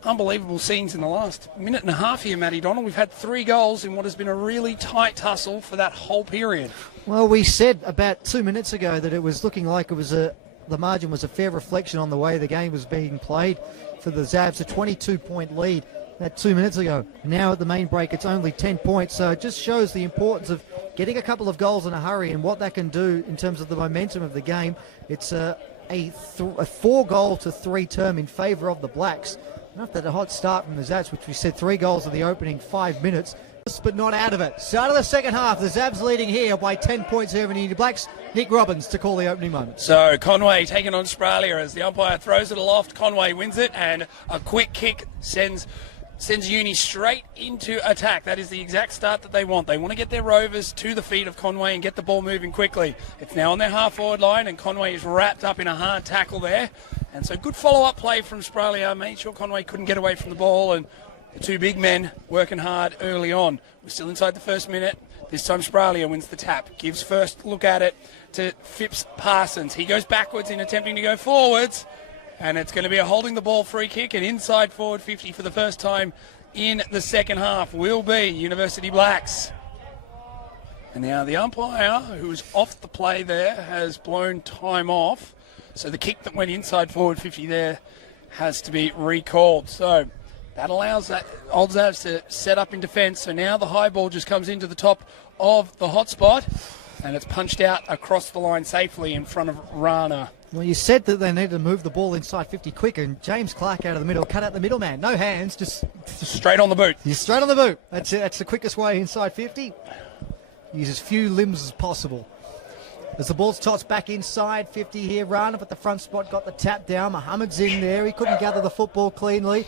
Unbelievable scenes in the last minute and a half here, Matty Donald. We've had 3 goals in what has been a really tight tussle for that whole period. Well, we said about 2 minutes ago that it was looking like it was the margin was a fair reflection on the way the game was being played for the Zavs, a 22-point lead. That 2 minutes ago. Now at the main break, it's only 10 points. So it just shows the importance of getting a couple of goals in a hurry and what that can do in terms of the momentum of the game. It's a 4-goal to 3 term in favour of the Blacks. Not that a hot start from the Zavs, which we said 3 goals in the opening 5 minutes, but not out of it. Start of the second half, the Zavs leading here by 10 points here in the Blacks. Nick Robbins to call the opening moment. So Conway taking on Australia as the umpire throws it aloft. Conway wins it, and a quick kick sends Uni straight into attack. That is the exact start that they want. They want to get their Rovers to the feet of Conway and get the ball moving quickly. It's now on their half-forward line, and Conway is wrapped up in a hard tackle there. And so good follow-up play from Australia. Made sure Conway couldn't get away from the ball, and the 2 big men working hard early on. We're still inside the first minute. This time Australia wins the tap. Gives first look at it to Phipps Parsons. He goes backwards in attempting to go forwards. And it's going to be a holding the ball free kick, and inside forward 50 for the first time in the second half will be University Blacks. And now the umpire, who was off the play there, has blown time off. So the kick that went inside forward 50 there has to be recalled. So that allows that Old Zavs to set up in defence. So now the high ball just comes into the top of the hot spot, and it's punched out across the line safely in front of Rana. Well, you said that they needed to move the ball inside 50 quick, and James Clark out of the middle, cut out the middleman. No hands, just straight on the boot. He's straight on the boot. That's it. That's the quickest way inside 50. Use as few limbs as possible. As the ball's tossed back inside 50 here, Rana at the front spot got the tap down. Mohammed's in there. He couldn't gather the football cleanly.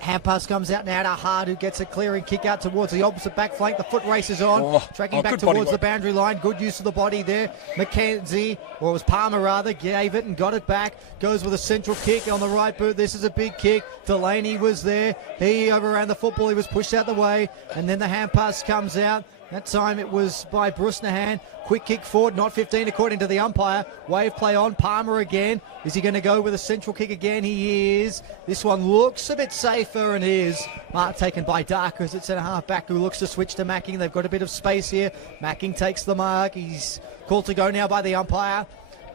Hand pass comes out now to Hard, who gets a clearing kick out towards the opposite back flank. The foot races on, tracking back towards the boundary line. Good use of the body there. McKenzie, or it was Palmer rather, gave it and got it back. Goes with a central kick on the right boot. This is a big kick. Delaney was there. He overran the football. He was pushed out the way. And then the hand pass comes out. That time it was by Brusnahan. Quick kick forward, not 15 according to the umpire. Wave play on, Palmer again. Is he going to go with a central kick again? He is. This one looks a bit safer, and is. Mark taken by Darker as it's a half back who looks to switch to Macking. They've got a bit of space here. Macking takes the mark. He's called to go now by the umpire.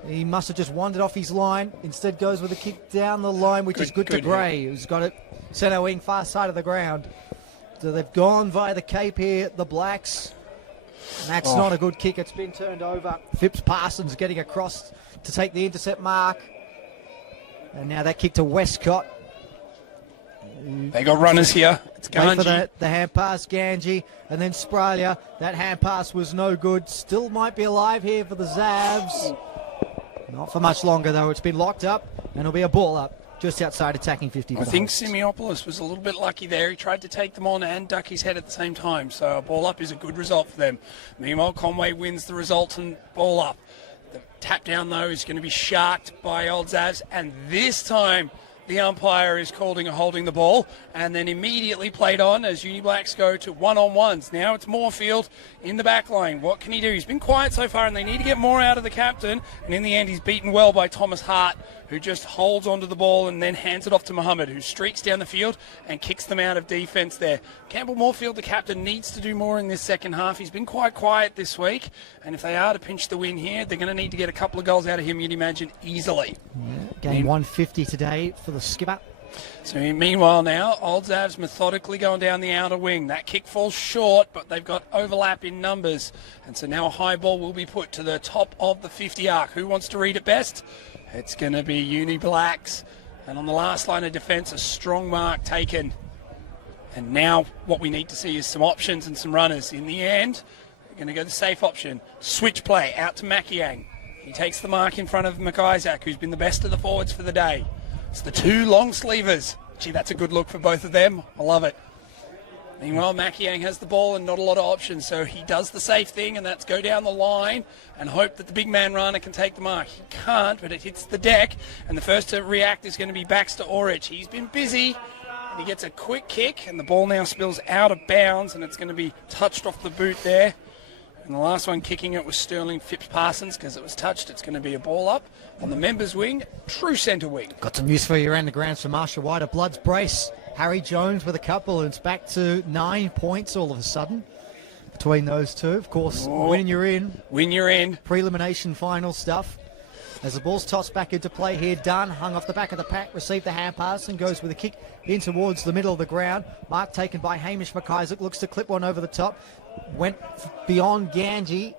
He must have just wandered off his line. Instead goes with a kick down the line, which is good to Gray, who's got it centre wing, far side of the ground. So they've gone via the cape here, the Blacks. And that's not a good kick. It's been turned over. Phipps Parsons getting across to take the intercept mark. And now that kick to Westcott. They got runners here. It's Ganji. Wait for the hand pass, Ganji. And then Spralia. That hand pass was no good. Still might be alive here for the Zavs. Not for much longer, though. It's been locked up, and it'll be a ball up just outside attacking 50. I think Simeopoulos was a little bit lucky there. He tried to take them on and duck his head at the same time. So a ball up is a good result for them. Meanwhile, Conway wins the resultant ball up. The tap down, though, is going to be sharked by Old Zavs. And this time, the umpire is calling a holding the ball, and then immediately played on as Uni Blacks go to one-on-ones. Now it's Moorfield in the back line. What can he do? He's been quiet so far, and they need to get more out of the captain. And in the end, he's beaten well by Thomas Hart, who just holds onto the ball and then hands it off to Mohammed, who streaks down the field and kicks them out of defence there. Campbell Moorfield, the captain, needs to do more in this second half. He's been quite quiet this week, and if they are to pinch the win here, they're going to need to get a couple of goals out of him, you'd imagine, easily. Yeah, game 150 today for the skipper. So meanwhile now, Old Zav's methodically going down the outer wing. That kick falls short, but they've got overlap in numbers. And so now a high ball will be put to the top of the 50 arc. Who wants to read it best? It's going to be Uni Blacks. And on the last line of defence, a strong mark taken. And now what we need to see is some options and some runners. In the end, we're going to go the safe option. Switch play out to Makiang. He takes the mark in front of McIsaac, who's been the best of the forwards for the day. It's the two long sleevers. Gee, that's a good look for both of them. I love it. Meanwhile, Makiang has the ball and not a lot of options, so he does the safe thing, and that's go down the line and hope that the big man runner can take the mark. He can't, but it hits the deck, and the first to react is going to be Baxter Orich. He's been busy, and he gets a quick kick, and the ball now spills out of bounds, and it's going to be touched off the boot there. And the last one kicking it was Sterling Phipps-Parsons because it was touched. It's going to be a ball up on the members' wing, true centre wing. Got some news for you around the grounds for Marshall White. A Bloods brace. Harry Jones with a couple, and it's back to 9 points all of a sudden between those two. Of course, when you're in. When you're in. Pre-elimination final stuff. As the ball's tossed back into play here, Dunn hung off the back of the pack, received the hand pass and goes with a kick in towards the middle of the ground. Mark taken by Hamish McIsaac, looks to clip one over the top. Went beyond Ganji.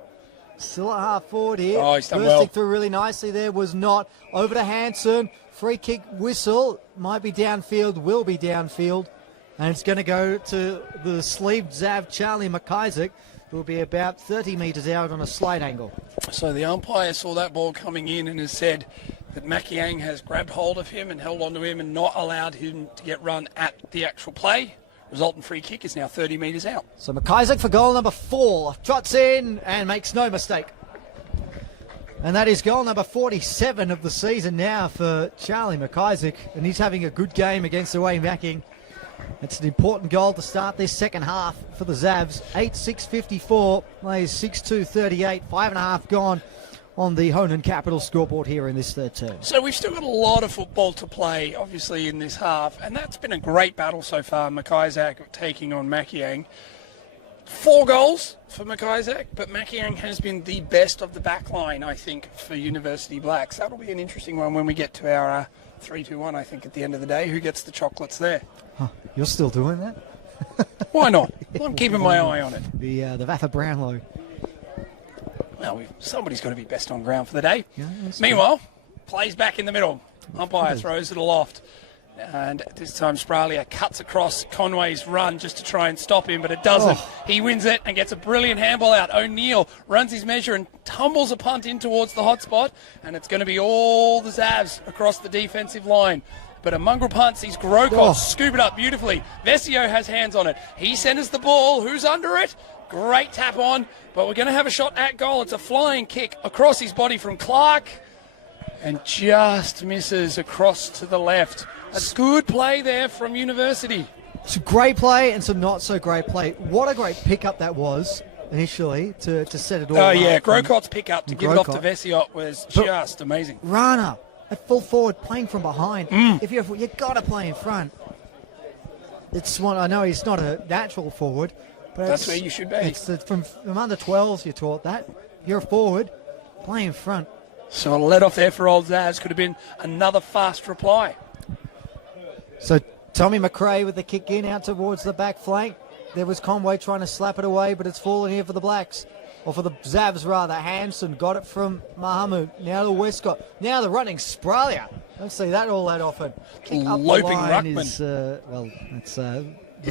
Still a half forward here. Oh, he's done Bursting well. through really nicely there, was not. Over to Hanson. Free kick whistle. Might be downfield, will be downfield. And it's going to go to the sleeved Zav, Charlie McIsaac, who will be about 30 metres out on a slight angle. So the umpire saw that ball coming in and has said that Makiang has grabbed hold of him and held onto him and not allowed him to get run at the actual play. Resultant free kick is now 30 metres out. So McIsaac for goal number 4. Trots in and makes no mistake. And that is goal number 47 of the season now for Charlie McIsaac. And he's having a good game against away backing. It's an important goal to start this second half for the Zavs. 8-6-54, plays 6-2-38, 5.5 gone on the Honan Capital scoreboard here in this third term. So we've still got a lot of football to play, obviously, in this half, and that's been a great battle so far. McIsaac taking on Makiang. 4 goals for McIsaac, but Makiang has been the best of the back line, I think, for University Blacks. That'll be an interesting one when we get to our 3-2-1, I think, at the end of the day. Who gets the chocolates there? Huh, you're still doing that? Why not? I'm keeping my eye on it. The Vaffa Brownlow. Well, somebody's got to be best on ground for the day. Yeah, Meanwhile, plays back in the middle. Umpire throws it aloft. And this time Spralia cuts across Conway's run just to try and stop him, but it doesn't. He wins it and gets a brilliant handball out. O'Neill runs his measure and tumbles a punt in towards the hot spot, and it's going to be all the Zavs across the defensive line. But a mongrel punt sees Grocott scoop it up beautifully. Vesio has hands on it. He centers the ball. Who's under it? Great tap on, but we're going to have a shot at goal. It's a flying kick across his body from Clark and just misses across to the left. A good play there from University. Some great play and some not so great play. What a great pickup that was initially to set it all up. Oh, yeah, Grocott's pickup to give it off to Vesiot was just amazing. Rana at full forward playing from behind. If you've got to play in front. It's one. I know he's not a natural forward, but that's where you should be. It's from under 12s you're taught that. You're a forward, play in front. So a let off there for Old Zaz could have been another fast reply. So Tommy McRae with the kick in out towards the back flank. There was Conway trying to slap it away, but it's fallen here for the Blacks. Or for the Zavs, rather. Hanson got it from Mahamud. Now to Westcott. Now the running Spralia. Don't see that all that often. Kick up Loping the line ruckman. Is a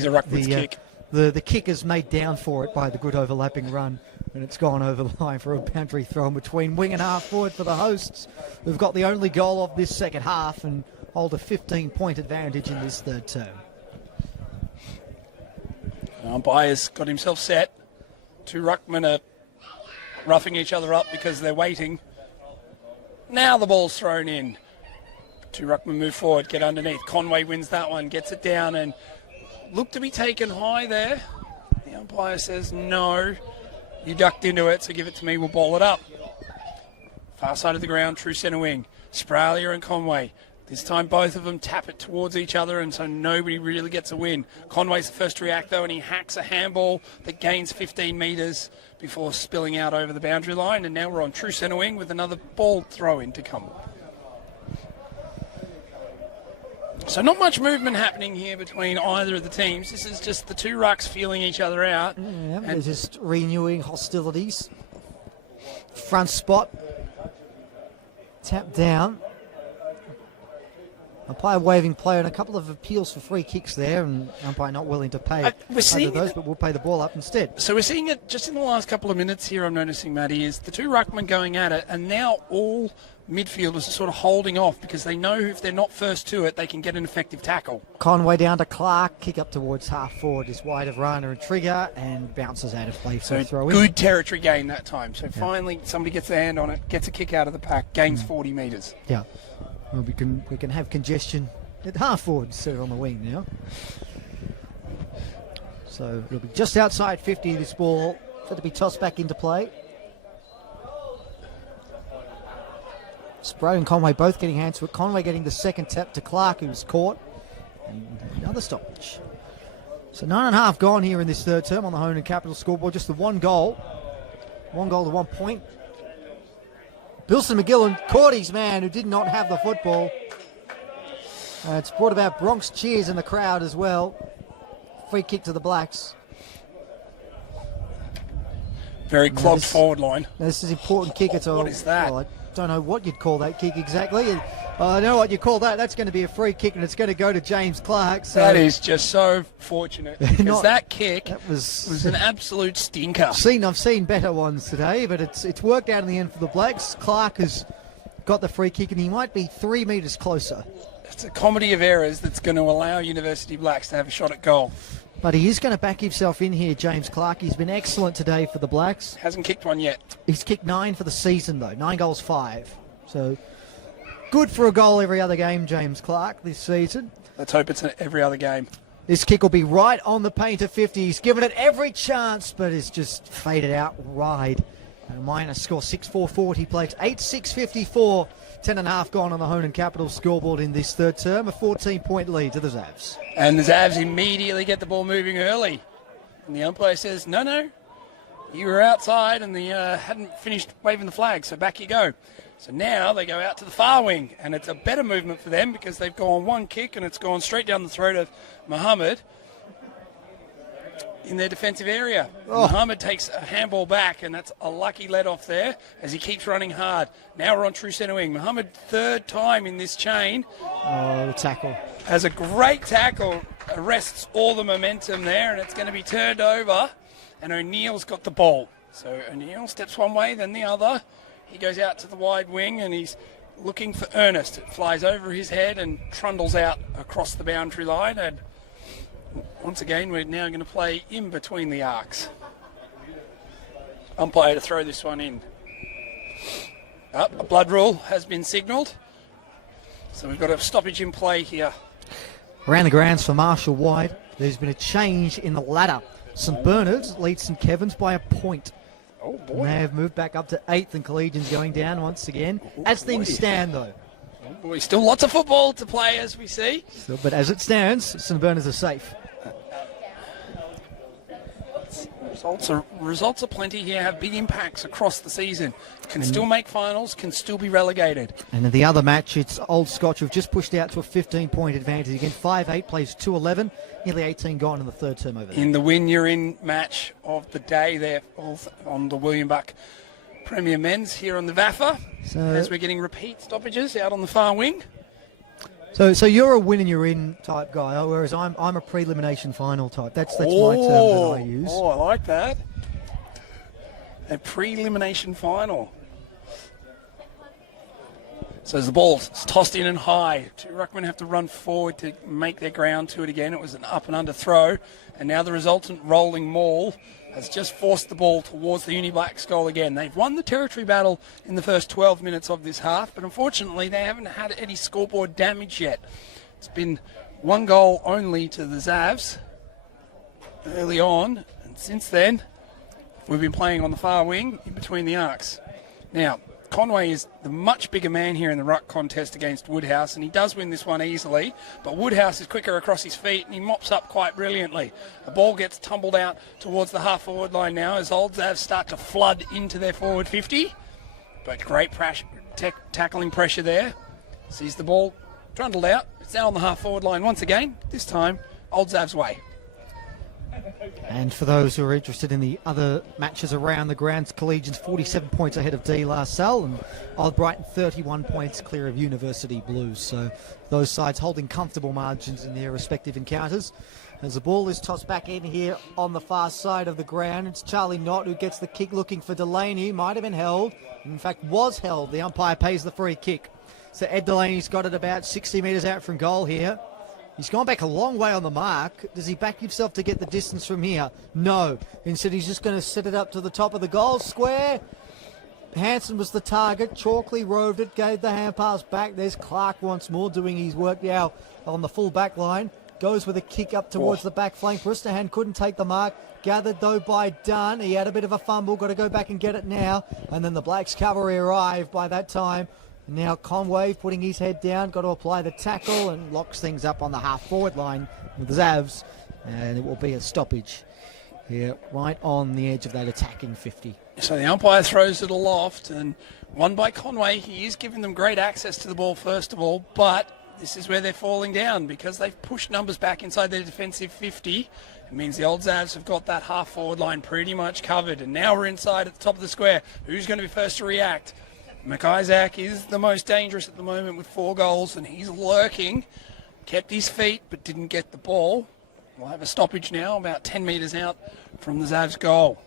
ruckman's kick. The kick is made down for it by the good overlapping run. And it's gone over the line for a boundary throw in between wing and half forward for the hosts, who've got the only goal of this second half and hold a 15-point advantage in this third term. Umpire's got himself set. Two ruckmen are roughing each other up because they're waiting. Now the ball's thrown in. Two ruckmen move forward, get underneath. Conway wins that one, gets it down and look to be taken high there. The umpire says no. You ducked into it, so give it to me, we'll ball it up. Far side of the ground, true centre wing. Spralia and Conway. This time both of them tap it towards each other, and so nobody really gets a win. Conway's the first to react, though, and he hacks a handball that gains 15 metres before spilling out over the boundary line. And now we're on true centre wing with another ball throw-in to come. So not much movement happening here between either of the teams. This is just the two rucks feeling each other out. Yeah, they're just renewing hostilities. Front spot. Tap down. Umpire waving play and a couple of appeals for free kicks there, and umpire not willing to pay either of those, but we'll pay the ball up instead. So we're seeing it just in the last couple of minutes here. I'm noticing, Matty, is the two ruckmen going at it, and now all midfielders are sort of holding off because they know if they're not first to it, they can get an effective tackle. Conway down to Clark, kick up towards half forward is wide of Rana and Trigger, and bounces out of play for a throw in. Good territory gain that time. So finally somebody gets their hand on it, gets a kick out of the pack, gains 40 metres. Yeah. Well, we can have congestion at half forward instead of on the wing now. So it'll be just outside 50, this ball, set to be tossed back into play. Spro and Conway both getting hands to it. Conway getting the second tap to Clark, who was caught. And another stoppage. So 9.5 gone here in this third term on the Honan Capital scoreboard. Just the one goal. 1 goal to 1 point. Bilson McGillen caught his man who did not have the football. It's brought about Bronx cheers in the crowd as well. Free kick to the Blacks. Very clogged forward line. This is important kick. What is that? Well, I don't know what you'd call that kick exactly. I know what you call that. That's going to be a free kick, and it's going to go to James Clark. So that is just so fortunate. Because that kick was an absolute stinker. I've seen better ones today, but it's worked out in the end for the Blacks. Clark has got the free kick, and he might be 3 metres closer. It's a comedy of errors that's going to allow University Blacks to have a shot at goal. But he is going to back himself in here, James Clark. He's been excellent today for the Blacks. Hasn't kicked one yet. He's kicked 9 for the season, though. 9 goals, 5. So good for a goal every other game, James Clark, this season. Let's hope it's every other game. This kick will be right on the paint of 50. He's given it every chance, but it's just faded out wide. And minus score 6-4-40 plays 8-6-54. 10.5 gone on the Honan Capital scoreboard in this third term. A 14-point lead to the Zavs. And the Zavs immediately get the ball moving early. And the umpire says, no, you were outside and the hadn't finished waving the flag, so back you go. So now they go out to the far wing, and it's a better movement for them because they've gone one kick and it's gone straight down the throat of Mohammed in their defensive area. Mohammed takes a handball back, and that's a lucky let-off there as he keeps running hard. Now we're on true centre wing. Mohammed, third time in this chain. Oh, the tackle. Has a great tackle, arrests all the momentum there, and it's going to be turned over, and O'Neill's got the ball. So O'Neill steps one way, then the other. He goes out to the wide wing, and he's looking for Ernest. It flies over his head and trundles out across the boundary line, and once again, we're now going to play in between the arcs. Umpire to throw this one in. A blood rule has been signalled. So we've got a stoppage in play here. Around the grounds for Marshall White. There's been a change in the ladder. St Bernard's leads St Kevin's by a point. Oh, boy. And they have moved back up to 8th, and Collegians going down once again. As things stand, though. Oh, boy. Still lots of football to play, as we see. But as it stands, St Bernard's are safe. Results are plenty here, have big impacts across the season. Can still make finals, can still be relegated. And in the other match, it's Old Scotch who've just pushed out to a 15-point advantage. Again, 5-8 plays 2-11, nearly 18 gone in the third term over there. In the win-you're-in match of the day there on the William Buck Premier Men's here on the VAFA, as we're getting repeat stoppages out on the far wing. So you're a win and you're in type guy, whereas I'm a pre-elimination final type. That's my term that I use. Oh, I like that. A pre-elimination final. So as the ball's tossed in and high, two ruckmen have to run forward to make their ground to it again. It was an up and under throw, and now the resultant rolling maul has just forced the ball towards the Uni Blacks goal again. They've won the territory battle in the first 12 minutes of this half, but unfortunately they haven't had any scoreboard damage yet. It's been 1 goal only to the Zavs early on, and since then we've been playing on the far wing in between the arcs. Now, Conway is the much bigger man here in the ruck contest against Woodhouse, and he does win this one easily, but Woodhouse is quicker across his feet and he mops up quite brilliantly. The ball gets tumbled out towards the half-forward line now as Old Zavs start to flood into their forward 50, but great tackling pressure there. Sees the ball trundled out. It's now on the half-forward line once again. This time, Old Zav's way. And for those who are interested in the other matches around the grounds, Collegians 47 points ahead of De La Salle, and Old Brighton 31 points clear of University Blues. So those sides holding comfortable margins in their respective encounters. As the ball is tossed back in here on the far side of the ground, it's Charlie Knott who gets the kick, looking for Delaney. Might have been held. In fact, was held. The umpire pays the free kick. So Ed Delaney's got it about 60 metres out from goal here. He's gone back a long way on the mark. Does he back himself to get the distance from here? No. Instead, he's just going to set it up to the top of the goal square. Hanson was the target. Chalkley roved it, gave the hand pass back. There's Clark once more doing his work now on the full back line. Goes with a kick up towards the back flank. Bristerhan couldn't take the mark. Gathered, though, by Dunn. He had a bit of a fumble. Got to go back and get it now. And then the Blacks cavalry arrive by that time. Now Conway putting his head down, got to apply the tackle and locks things up on the half-forward line with the Zavs. And it will be a stoppage here, right on the edge of that attacking 50. So the umpire throws it aloft, and won by Conway. He is giving them great access to the ball, first of all, but this is where they're falling down because they've pushed numbers back inside their defensive 50. It means the Old Zavs have got that half-forward line pretty much covered, and now we're inside at the top of the square. Who's going to be first to react? McIsaac is the most dangerous at the moment with 4 goals, and he's lurking. Kept his feet, but didn't get the ball. We'll have a stoppage now, about 10 metres out from the Zavs' goal.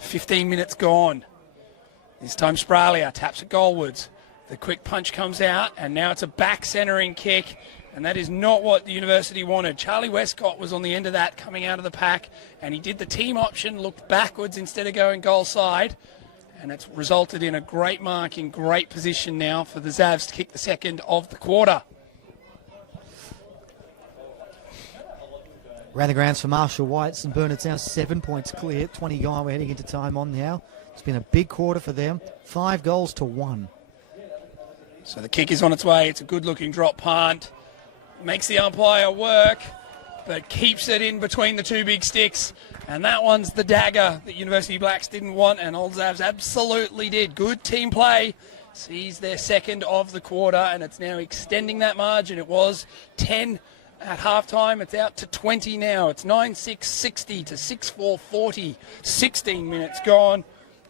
15 minutes gone. This time Spralia taps it goalwards. The quick punch comes out, and now it's a back centering kick, and that is not what the University wanted. Charlie Westcott was on the end of that coming out of the pack, and he did the team option, looked backwards instead of going goal side. And it's resulted in a great mark in great position now for the Zavs to kick the second of the quarter. Around the grounds for Marshall White, St Bernard's now 7 points clear, 20 gone. We're heading into time on now. It's been a big quarter for them, 5 goals to 1. So the kick is on its way. It's a good-looking drop punt. Makes the umpire work, but keeps it in between the 2 big sticks. And that one's the dagger that University Blacks didn't want, and Old Zavs absolutely did. Good team play. Sees their second of the quarter, and it's now extending that margin. It was 10 at halftime. It's out to 20 now. It's 9-6-60 to 6-4-40. 16 minutes gone,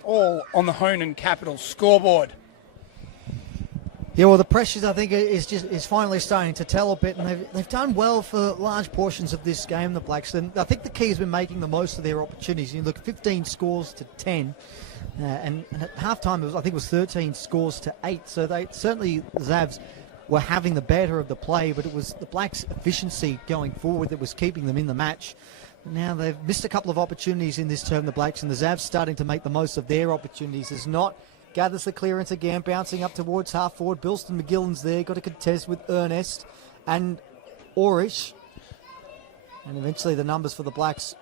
all on the Honan Capital scoreboard. Yeah, well, the pressures, I think, is finally starting to tell a bit, and they've done well for large portions of this game, the Blacks. And I think the key has been making the most of their opportunities. You look, 15 scores to 10, and at halftime, I think it was 13 scores to 8. So they certainly, the Zavs were having the better of the play, but it was the Blacks' efficiency going forward that was keeping them in the match. Now they've missed a couple of opportunities in this term, the Blacks, and the Zavs starting to make the most of their opportunities. There's not. Gathers the clearance again, bouncing up towards half forward. Bilston McGillen's there, got to contest with Ernest and Orish. And eventually the numbers for the Blacks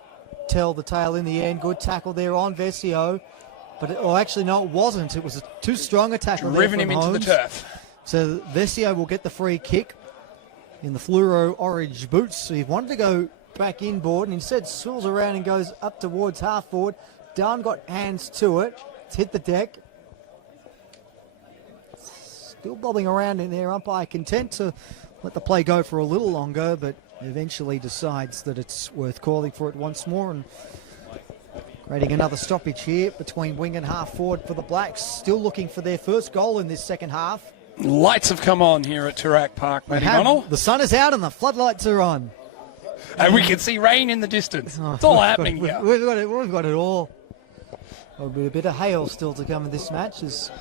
tell the tale in the end. Good tackle there on Vesio. But actually, no, it wasn't. It was a too strong a tackle. Driven him into the turf. So Vesio will get the free kick in the fluoro orange boots. So he wanted to go back inboard and instead swirls around and goes up towards half forward. Dunn got hands to it. It's hit the deck. Still bobbing around in there, umpire content to let the play go for a little longer, but eventually decides that it's worth calling for it once more and creating another stoppage here between wing and half forward for the Blacks. Still looking for their first goal in this second half. Lights have come on here at Toorak Park, Matty Connell. The sun is out and the floodlights are on. And we can see rain in the distance. It's all happening here. We've got it all. A bit of hail still to come in this match.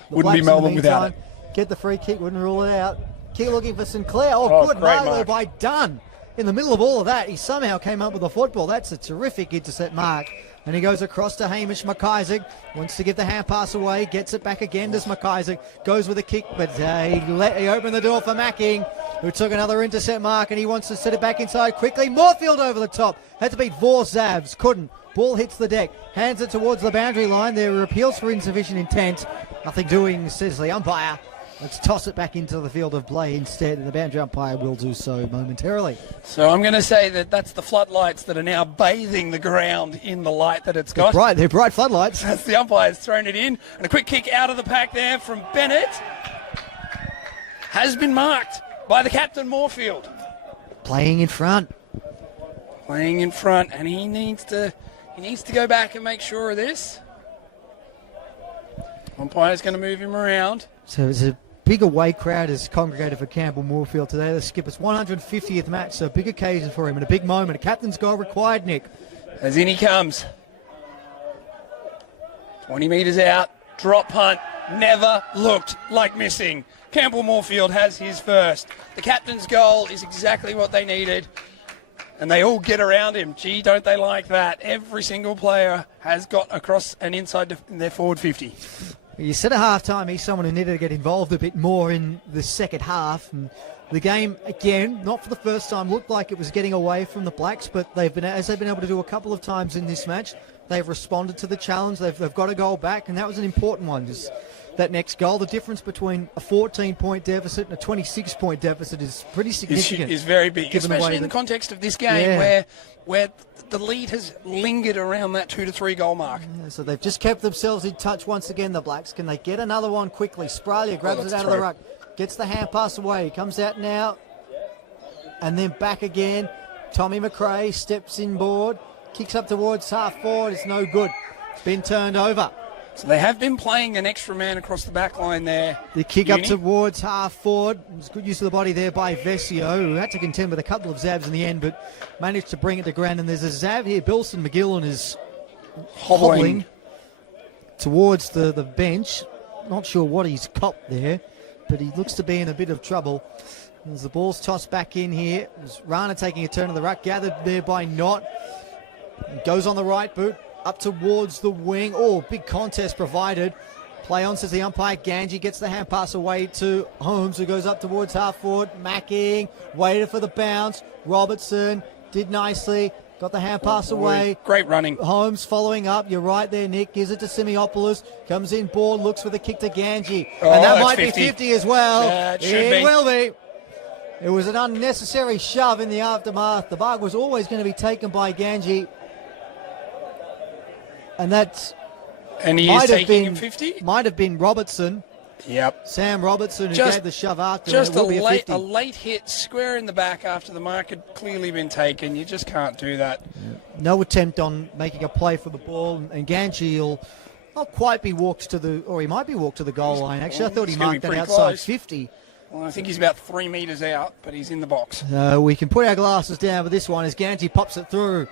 Wouldn't be Melbourne without it. Get the free kick, wouldn't rule it out. Kick looking for Sinclair. Oh, good mark by Dunn. In the middle of all of that, he somehow came up with a football. That's a terrific intercept mark. And he goes across to Hamish McIsaac. Wants to give the hand pass away. Gets it back again to McIsaac. Goes with a kick, but he opened the door for Macking, who took another intercept mark, and he wants to set it back inside quickly. Moorfield over the top. Had to beat Zavs. Couldn't. Ball hits the deck. Hands it towards the boundary line. There are appeals for insufficient intent. Nothing doing, says the umpire. Let's toss it back into the field of play instead, and the boundary umpire will do so momentarily. So I'm going to say that that's the floodlights that are now bathing the ground in the light that it's got. They're bright floodlights. That's the umpire's thrown it in. And a quick kick out of the pack there from Bennett. Has been marked. by the captain, Moorfield. Playing in front. Playing in front, and he needs to go back and make sure of this. Umpire's going to move him around. So it's a big away crowd has congregated for Campbell Moorfield today. The skipper's 150th match, so a big occasion for him and a big moment. A captain's goal required, Nick. As in he comes. 20 metres out, drop punt, never looked like missing. Campbell Moorfield has his first. The captain's goal is exactly what they needed, and they all get around him. Gee, don't they like that? Every single player has got across and inside their forward 50. You said at half-time he's someone who needed to get involved a bit more in the second half. And the game, again, not for the first time, looked like it was getting away from the Blacks, but as they've been able to do a couple of times in this match, they've responded to the challenge. They've got a goal back, and that was an important one. Just that next goal, the difference between a 14-point deficit and a 26-point deficit is pretty significant. Is very big, especially in the context of this game where the lead has lingered around that 2 to 3 goal mark. Yeah, so they've just kept themselves in touch once again, the Blacks. Can they get another one quickly? Spralia grabs it out of the ruck, gets the hand pass away, comes out now, and then back again. Tommy McRae steps inboard, kicks up towards half forward. It's no good. It's been turned over. So they have been playing an extra man across the back line there. The kick up towards half forward. It was good use of the body there by Vesio, who had to contend with a couple of Zavs in the end, but managed to bring it to ground. And there's a Zav here. Bilson McGillen is hobbling towards the bench. Not sure what he's copped there, but he looks to be in a bit of trouble. As the ball's tossed back in here, it was Rana taking a turn of the ruck, gathered there by Knott. He goes on the right boot. Up towards the wing. Oh, big contest provided. Play on, says the umpire. Ganji gets the hand pass away to Holmes, who goes up towards half forward. Macking, waited for the bounce. Robertson did nicely. Got the hand pass away. Great running. Holmes following up. You're right there, Nick. Gives it to Simiopoulos. Comes in board, looks for the kick to Ganji. And that might 50. Be 50 as well. Yeah, it will be. It was an unnecessary shove in the aftermath. The bug was always going to be taken by Ganji. And he is taking him 50? Might have been Robertson. Yep. Sam Robertson, who gave the shove after. Just a late hit square in the back after the mark had clearly been taken. You just can't do that. Yeah. No attempt on making a play for the ball. And Ganji will not quite be walked to the, or he might be walked to the goal line. Actually, I thought he marked that outside close. 50. Well, I think he's about 3 metres out, but he's in the box. We can put our glasses down with this one as Ganji pops it through.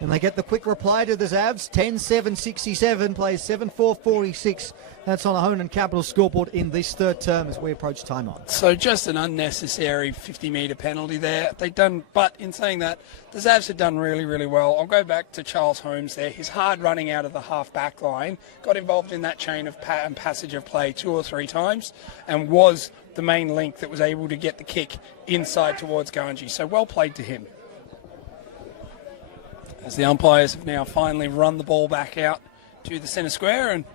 And they get the quick reply to the Zavs. 10-7-67, plays 7-4-46. That's on the Honan Capital scoreboard in this third term as we approach time on. So just an unnecessary 50-metre penalty there. But in saying that, the Zavs had done really, really well. I'll go back to Charles Holmes there. His hard running out of the half-back line got involved in that chain of passage of play 2 or 3 times and was the main link that was able to get the kick inside towards Ganji. So well played to him. As the umpires have now finally run the ball back out to the centre square, and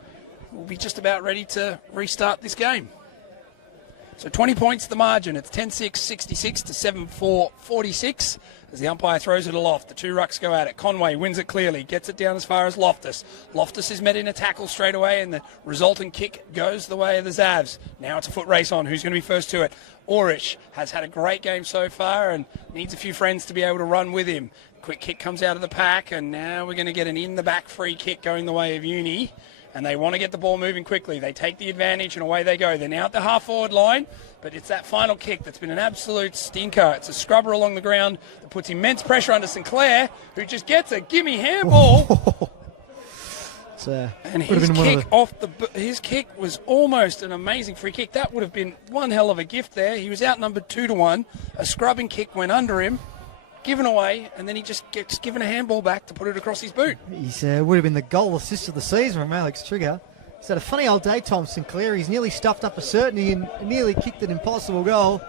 we'll be just about ready to restart this game. So 20 points the margin. It's 10-6-66 to 7-4-46 as the umpire throws it aloft. The 2 rucks go at it. Conway wins it clearly, gets it down as far as Loftus. Loftus is met in a tackle straight away, and the resulting kick goes the way of the Zavs. Now it's a foot race on. Who's going to be first to it? Orich has had a great game so far and needs a few friends to be able to run with him. Quick kick comes out of the pack, and now we're going to get an in-the-back free kick going the way of Uni. And they want to get the ball moving quickly. They take the advantage, and away they go. They're now at the half-forward line, but it's that final kick that's been an absolute stinker. It's a scrubber along the ground that puts immense pressure under Sinclair, who just gets a gimme handball. And his kick was almost an amazing free kick. That would have been one hell of a gift there. He was outnumbered 2-1. A scrubbing kick went under him, given away, and then he just gets given a handball back to put it across his boot. He's would have been the goal assist of the season from Alex Trigger. He's had a funny old day, Tom Sinclair. He's nearly stuffed up a certainty and nearly kicked an impossible goal.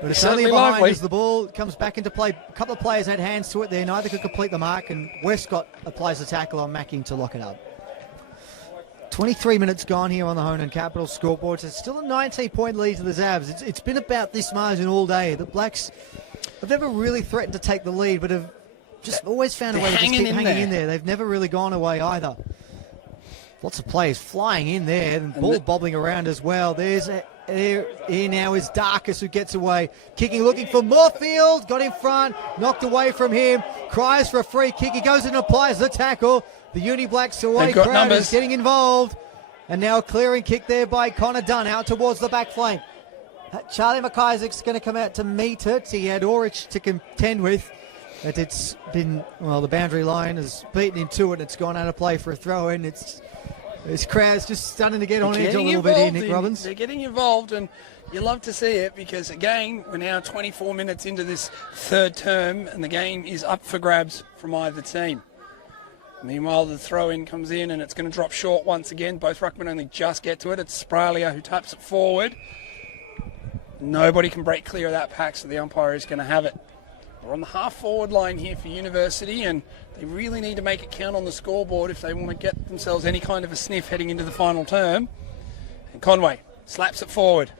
But it's only behind as the ball comes back into play. A couple of players had hands to it there. Neither could complete the mark, and Westcott applies the tackle on Macking to lock it up. 23 minutes gone here on the Honan Capital scoreboard. It's still a 19-point lead to the Zavs. It's been about this margin all day. The Blacks have never really threatened to take the lead, but have just always found a way to just keep hanging in there. They've never really gone away either. Lots of players flying in there, and ball bobbling around as well. Here now is Darkus, who gets away. Kicking, looking for Moorfield. Got in front, knocked away from him. Cries for a free kick. He goes in and applies the tackle. The Uni Blacks away crowd is getting involved. And now a clearing kick there by Connor Dunn out towards the back flank. Charlie McIsaac's going to come out to meet it. He had Orich to contend with. But it's been, well, the boundary line has beaten him to it. It's gone out of play for a throw in. This crowd's just starting to get on edge a little bit here, Nick Robbins. They're getting involved, and you love to see it because, again, we're now 24 minutes into this third term, and the game is up for grabs from either team. Meanwhile, the throw-in comes in, and it's going to drop short once again. Both ruckmen only just get to it. It's Spralia who taps it forward. Nobody can break clear of that pack, so the umpire is going to have it. We're on the half-forward line here for University, and they really need to make it count on the scoreboard if they want to get themselves any kind of a sniff heading into the final term. And Conway slaps it forward.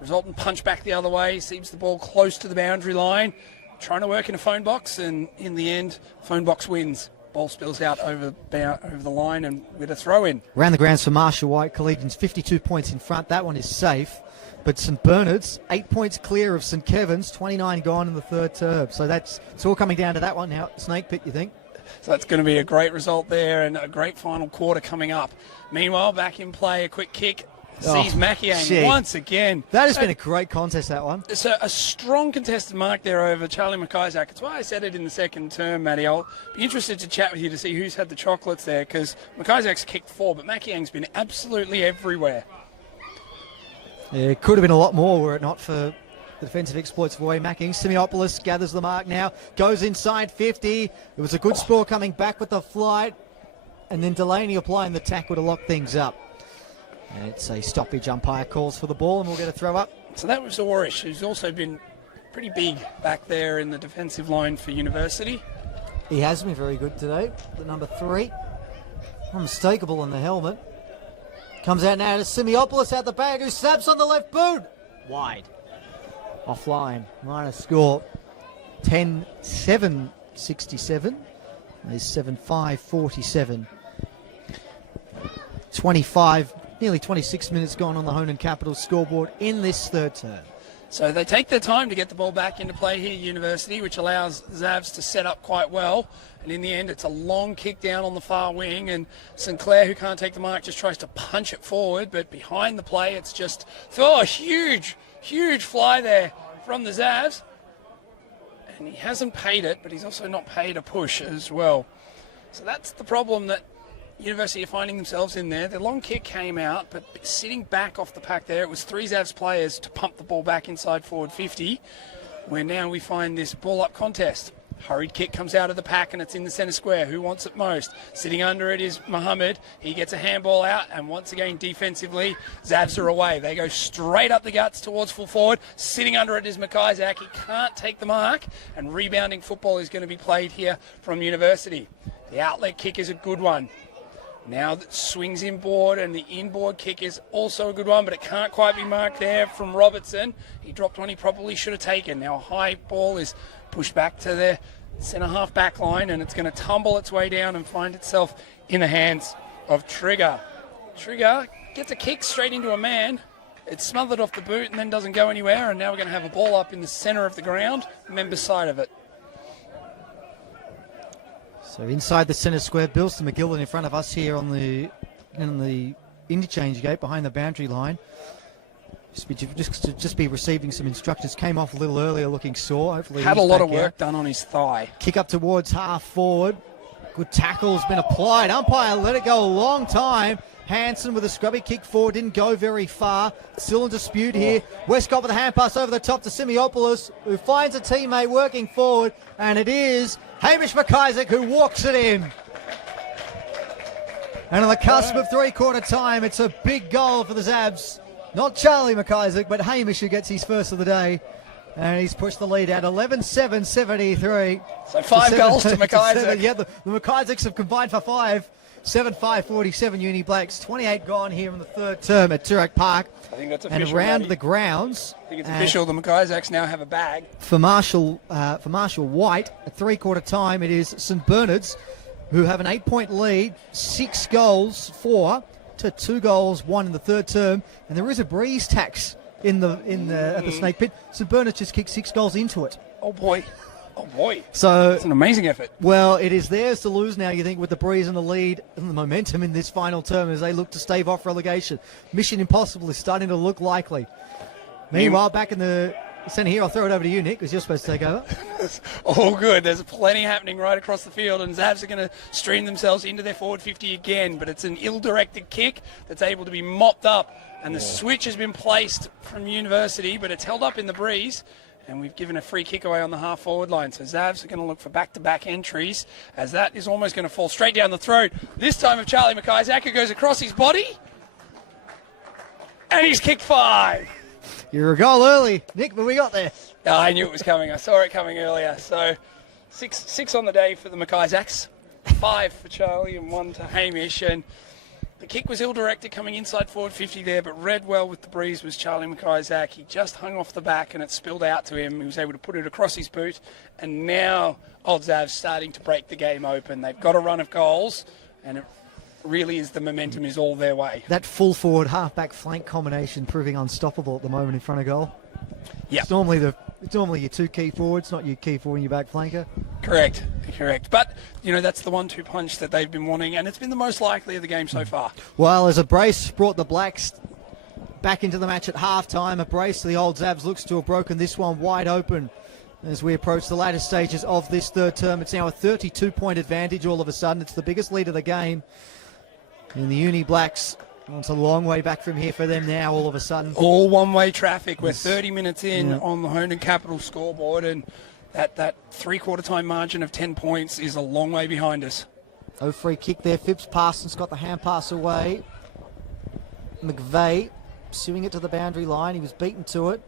Resultant punch back the other way, sees the ball close to the boundary line, trying to work in a phone box, and in the end, phone box wins. Ball spills out over the line and with a throw-in. Around the grounds for Marshall White, Collegians 52 points in front. That one is safe. But St Bernard's 8 points clear of St Kevin's, 29 gone in the third term. So it's all coming down to that one now. Snake pit, you think? So that's going to be a great result there and a great final quarter coming up. Meanwhile, back in play, a quick kick. Sees Makiang once again. That has been a great contest, that one. It's a strong contested mark there over Charlie McIsaac. It's why I said it in the second term, Matty. I'll be interested to chat with you to see who's had the chocolates there, because McIsaac's kicked 4, but Makiang's been absolutely everywhere. Yeah, it could have been a lot more were it not for the defensive exploits of Roy Macking. Simeopoulos gathers the mark now, goes inside 50. It was a good score coming back with the flight, and then Delaney applying the tackle to lock things up. And it's a stoppage. Umpire calls for the ball, and we'll get a throw up. So that was Orish, who's also been pretty big back there in the defensive line for University. He has been very good today. The number 3, unmistakable in the helmet. Comes out now to Simeopoulos out the back, who snaps on the left boot. Wide. Offline. Minor score. 10-7-67. There's 7-5-47. 25, nearly 26 minutes gone on the Honan Capitals scoreboard in this third term. So they take their time to get the ball back into play here at University, which allows Zavs to set up quite well. And in the end, it's a long kick down on the far wing, and St Clair, who can't take the mark, just tries to punch it forward. But behind the play, it's just, a huge fly there from the Zavs. And he hasn't paid it, but he's also not paid a push as well. So that's the problem that University are finding themselves in there. The long kick came out, but sitting back off the pack there, it was 3 Zavs players to pump the ball back inside forward 50, where now we find this ball-up contest. Hurried kick comes out of the pack, and it's in the centre square. Who wants it most? Sitting under it is Mohammed. He gets a handball out, and once again, defensively, Zavs are away. They go straight up the guts towards full forward. Sitting under it is McIsaac. He can't take the mark, and rebounding football is going to be played here from University. The outlet kick is a good one. Now that swings inboard, and the inboard kick is also a good one, but it can't quite be marked there from Robertson. He dropped one he probably should have taken. Now a high ball is pushed back to the centre-half back line, and it's going to tumble its way down and find itself in the hands of Trigger. Trigger gets a kick straight into a man. It's smothered off the boot and then doesn't go anywhere, and now we're going to have a ball up in the centre of the ground, members' side of it. So inside the centre square, Bilston McGillen in front of us here in the interchange gate behind the boundary line. Just be receiving some instructions. Came off a little earlier looking sore. Hopefully had a lot of work done on his thigh. Kick up towards half forward. Good tackle's been applied. Umpire let it go a long time. Hanson with a scrubby kick forward, didn't go very far. Still in dispute here. Westcott with a hand pass over the top to Simeopoulos, who finds a teammate working forward, and it is Hamish McIsaac who walks it in. And on the cusp of three-quarter time, it's a big goal for the Zabs. Not Charlie McIsaac, but Hamish who gets his first of the day. And he's pushed the lead out 11-7-73. So 5 goals to McIsaac. Yeah, the McIsaacs have combined for 5. 7-5-47 Uni Blacks. 28 gone here in the third term at Toorak Park. I think that's official. And around the grounds. I think it's official. The McIsaacs now have a bag. For Marshall White, at three-quarter time, it is St Bernard's who have an 8-point lead, 6 goals, 4 to 2 goals, 1 in the third term, and there is a breeze tax at the Snake Pit. St Bernard's just kicked 6 goals into it. Oh boy. So it's an amazing effort. Well, it is theirs to lose now, you think, with the breeze and the lead and the momentum in this final term as they look to stave off relegation. Mission Impossible is starting to look likely. Meanwhile, back in the centre here, I'll throw it over to you, Nick, because you're supposed to take over. All good. There's plenty happening right across the field, and Zavs are going to stream themselves into their forward 50 again, but it's an ill-directed kick that's able to be mopped up, and the switch has been placed from University, but it's held up in the breeze. And we've given a free kick away on the half-forward line. So Zavs are going to look for back-to-back entries, as that is almost going to fall straight down the throat. This time of Charlie Mackay-Zach, who goes across his body. And he's kicked 5. You're a goal early, Nick, but we got there. I knew it was coming. I saw it coming earlier. So six on the day for the Mackay-Zacks. 5 for Charlie and 1 to Hamish. And the kick was ill-directed coming inside forward 50 there, but read well with the breeze was Charlie Mackay-Zach. He just hung off the back and it spilled out to him. He was able to put it across his boot. And now Old Zav's starting to break the game open. They've got a run of goals, and it really is the momentum is all their way. That full forward, half-back flank combination proving unstoppable at the moment in front of goal. Yeah. It's normally your 2 key forwards, not your key forward and your back flanker. Correct. But, that's the 1-2 punch that they've been wanting, and it's been the most likely of the game so far. Well, as a brace brought the Blacks back into the match at half-time, a brace the Old Zavs looks to have broken this one wide open as we approach the latter stages of this third term. It's now a 32-point advantage all of a sudden. It's the biggest lead of the game. And the Uni Blacks, it's a long way back from here for them now all of a sudden. All one-way traffic. We're 30 minutes in on the Honan Capital scoreboard, and that three-quarter time margin of 10 points is a long way behind us. Oh, free kick there. Phipps Parsons got the hand pass away. McVeigh pursuing it to the boundary line. He was beaten to it.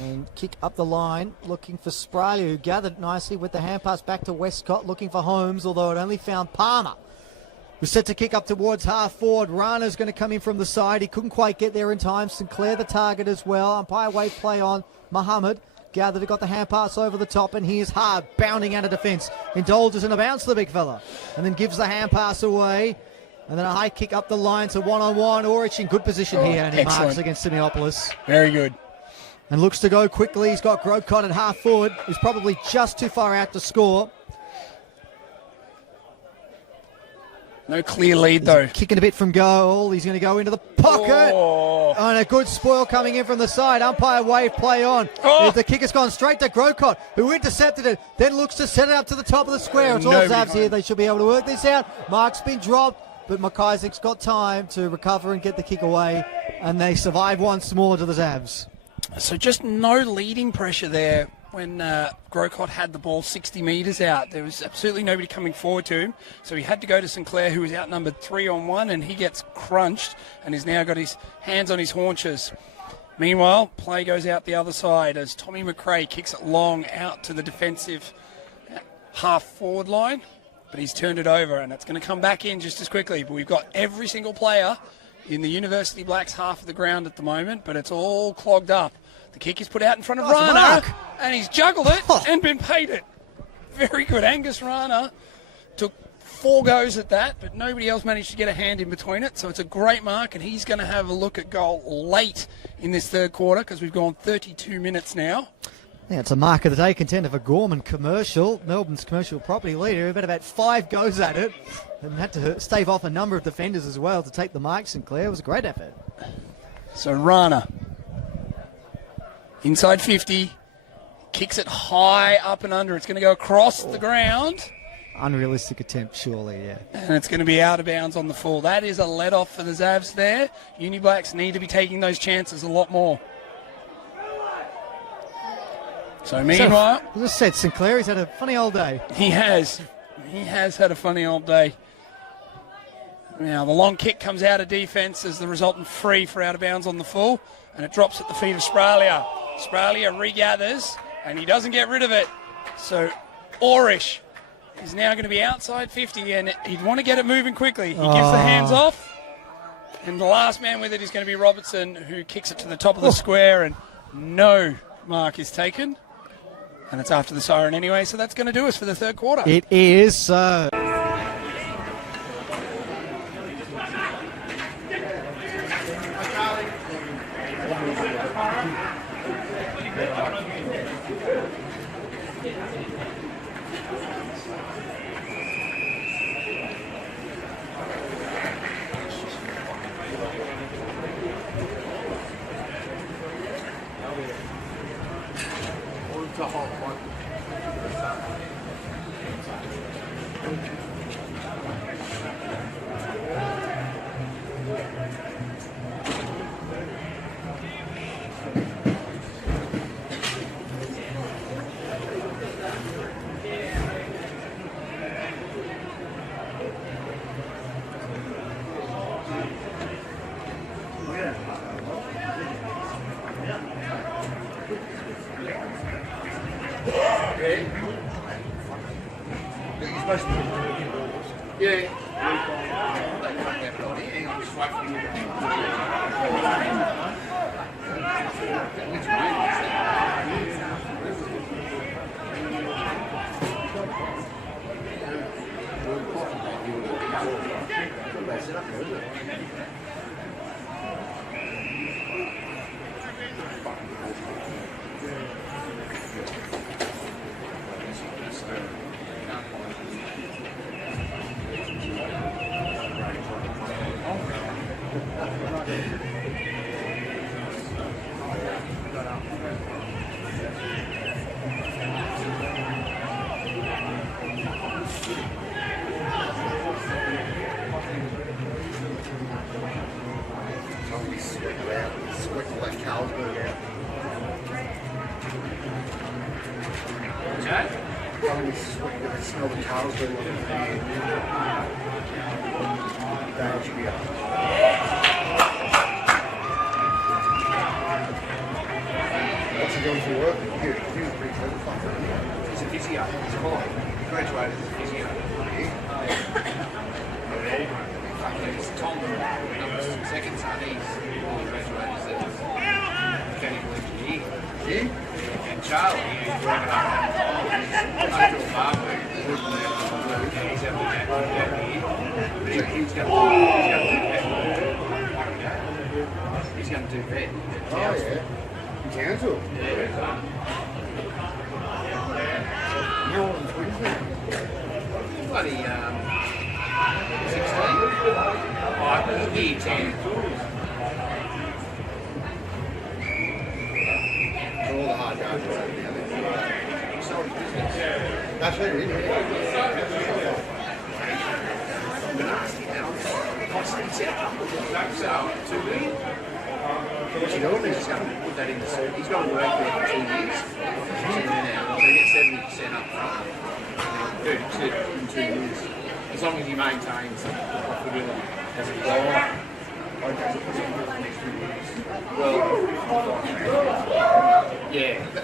And kick up the line, looking for Spralia, who gathered nicely with the hand pass back to Westcott, looking for Holmes, although it only found Palmer. Was set to kick up towards half forward. Rana's going to come in from the side. He couldn't quite get there in time. Sinclair the target as well. Umpire wave play on. Muhammad gathered, got the hand pass over the top, and he is hard, bounding out of defence. Indulges in a bounce, the big fella, and then gives the hand pass away. And then a high kick up the line to one-on-one. Orich in good position here, and he marks against Simeopoulos. Very good. And looks to go quickly. He's got Grocott at half forward, who's probably just too far out to score. No clear lead, though. Kicking a bit from goal. He's going to go into the pocket. Oh. And a good spoil coming in from the side. Umpire wave play on. Oh. The kick has gone straight to Grocott, who intercepted it, then looks to set it up to the top of the square. It's all Zavs here. They should be able to work this out. Mark's been dropped, but Mackay-Zach's got time to recover and get the kick away. And they survive once more to the Zavs. So just no leading pressure there when Grocott had the ball 60 metres out. There was absolutely nobody coming forward to him. So he had to go to Sinclair, who was outnumbered 3-on-1, and he gets crunched and has now got his hands on his haunches. Meanwhile, play goes out the other side as Tommy McRae kicks it long out to the defensive half-forward line. But he's turned it over, and it's going to come back in just as quickly. But we've got every single player in the University Blacks half of the ground at the moment, but it's all clogged up. The kick is put out in front of Rana, and he's juggled it and been paid it. Very good. Angus Rana took 4 goes at that, but nobody else managed to get a hand in between it. So it's a great mark, and he's going to have a look at goal late in this third quarter because we've gone 32 minutes now. Yeah, it's a mark of the day contender for Gorman Commercial, Melbourne's commercial property leader. He had about 5 goes at it and had to stave off a number of defenders as well to take the mark. Sinclair, it was a great effort. So Rana, inside 50, kicks it high up and under. It's going to go across the ground. Unrealistic attempt, surely, yeah. And it's going to be out of bounds on the full. That is a let-off for the Zavs there. Uni Blacks need to be taking those chances a lot more. So meanwhile, as I said, Sinclair, he's had a funny old day. He has had a funny old day. Now the long kick comes out of defence as the resultant free for out of bounds on the full, and it drops at the feet of Spralia. Spralia regathers, and he doesn't get rid of it. So Orish is now going to be outside 50, and he'd want to get it moving quickly. He gives the hands off, and the last man with it is going to be Robertson, who kicks it to the top of the square, and no mark is taken. And it's after the siren anyway, so that's going to do us for the third quarter. It is so.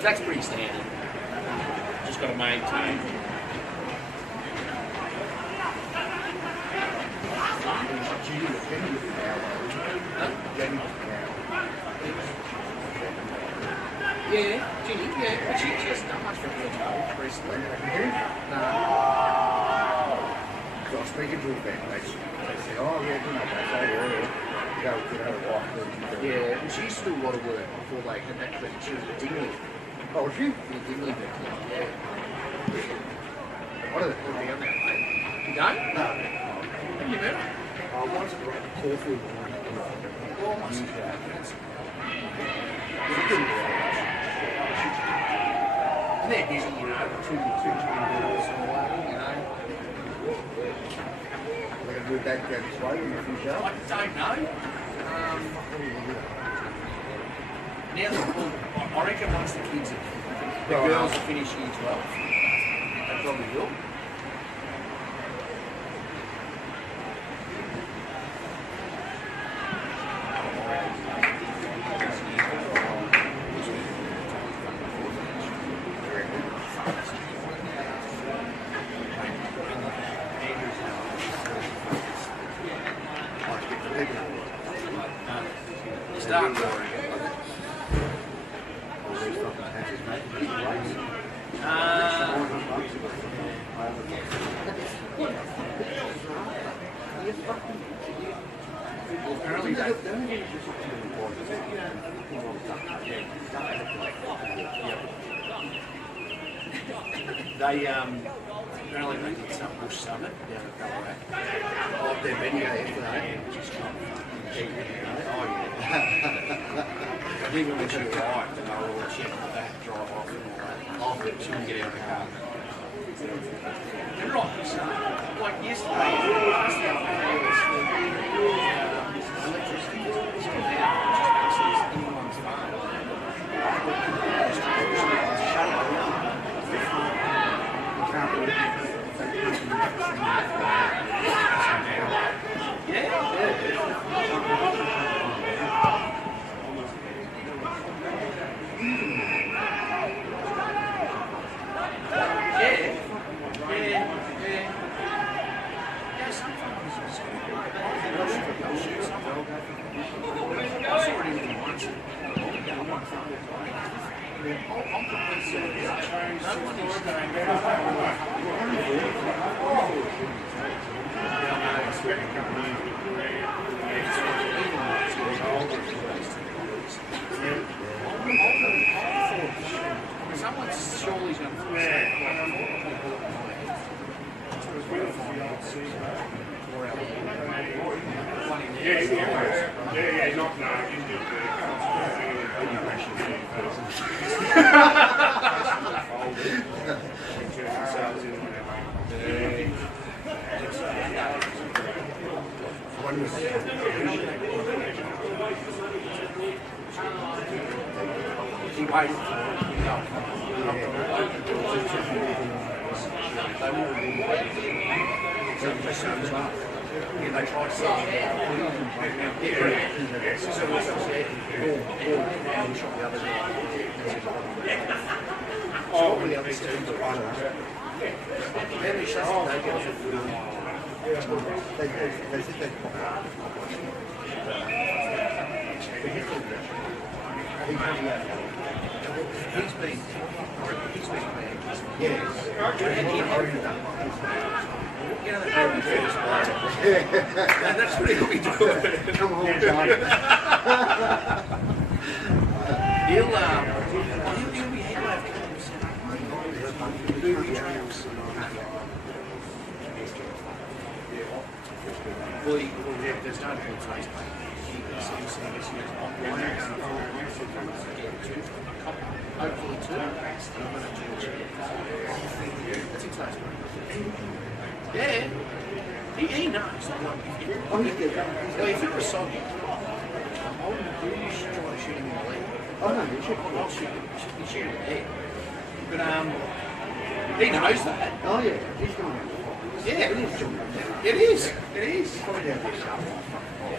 That's pretty standard. Just got to maintain. Yeah, Ginny, yeah. But she hasn't done much for her recently. I was speaking to a band, they said, oh yeah, you know, they say earlier, you know, walk. Yeah, and she used to do a lot of work before they had that clinic. She was a Dingley. Oh, was she? Yeah, Dingley vet clinic, yeah. What are they? Put me on that, mate. You don't? No. Have you met her? Once the Caulfield one. Oh, my God. And they're busy, you know, two girls, you know. They're going to do that this way when you finish up? I don't know. Now that, well, I reckon once the kids have, the girls have finished year 12, they probably will. All these fucking patches, mate. Apparently they apparently they did some bush summit down at Ballarat. Oh, their video yesterday. Just trying to keep it, oh yeah. I think when she arrived and they were all checking that they had to drive off and all that. Oh, she wouldn't get out of the car. And right, so, like yesterday, electricity was gone out, just access anyone's phone. Shut it down. Someone's surely going to they try to sell it. The other teams are right on. Maybe it's just they get it. They said they'd pop out. He's been banned. Yes. You know, that's what he'll be doing. Come home, John. He'll be headlight comes. Booby traps. Well, there's no good face, mate. Hopefully two. That's exciting. Yeah. He knows. Oh, he did. If you're a soggy, you should try to shoot him in the leg. Oh, no, you should. I'll shoot him. You shoot him in the head. But he knows that. Oh, yeah. He's going to. Yeah. It is. It is. It is.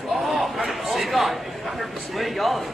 Oh, 100%. 100%. Where you going?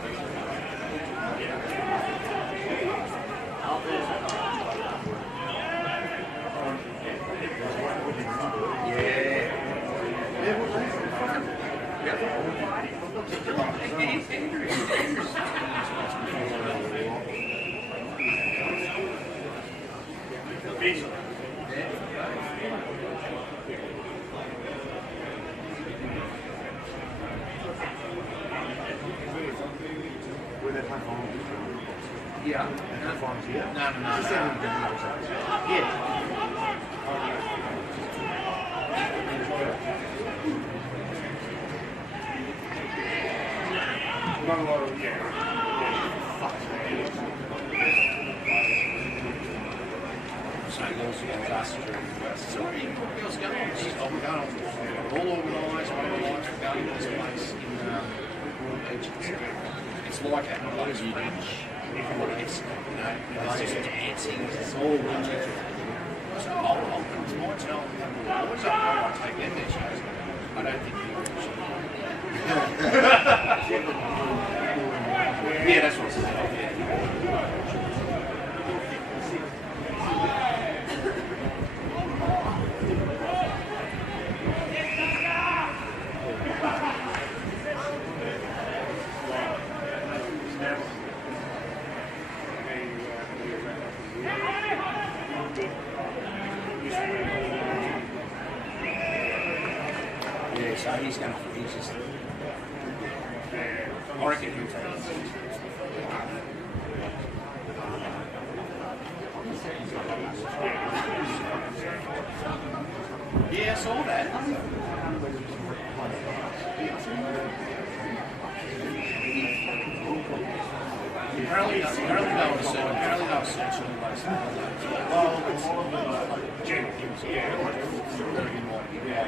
Yeah. No. Yeah. So what else going on? We're going on. All organised, mobilised, we're going to this place in Beach. It's like at Rose Beach. It's, it's just dancing. It's all magic. So I'll it's my tell them, boys, I take them their shows. I don't think you yeah, that's what it's about. So he's just. I reckon he'll take it. Yeah, I saw that. Apparently they were searching the most. Well, it's general things, yeah. Yeah.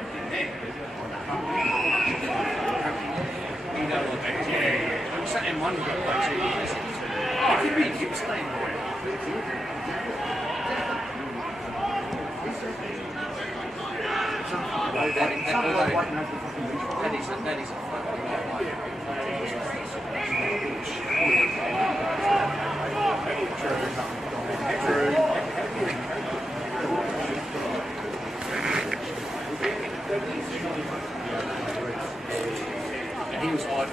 And one got like 2 years. Oh, it could be Gippsland. That is a and he was like,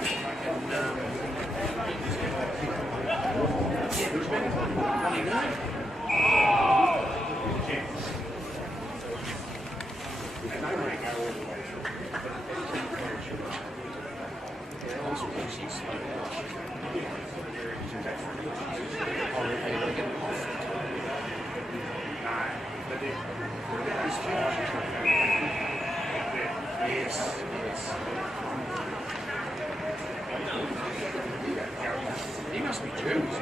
he must be Jewish.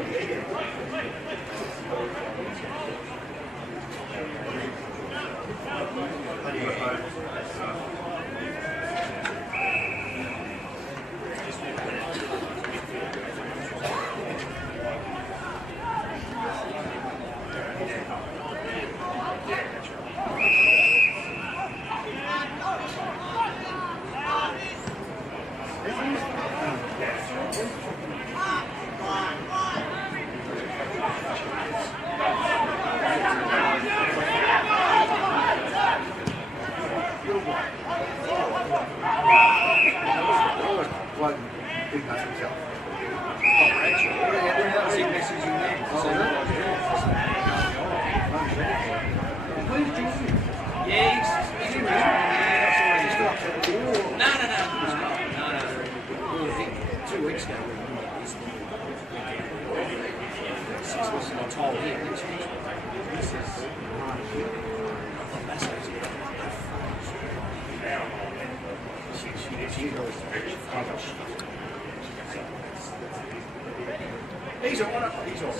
He's all right. He's all right.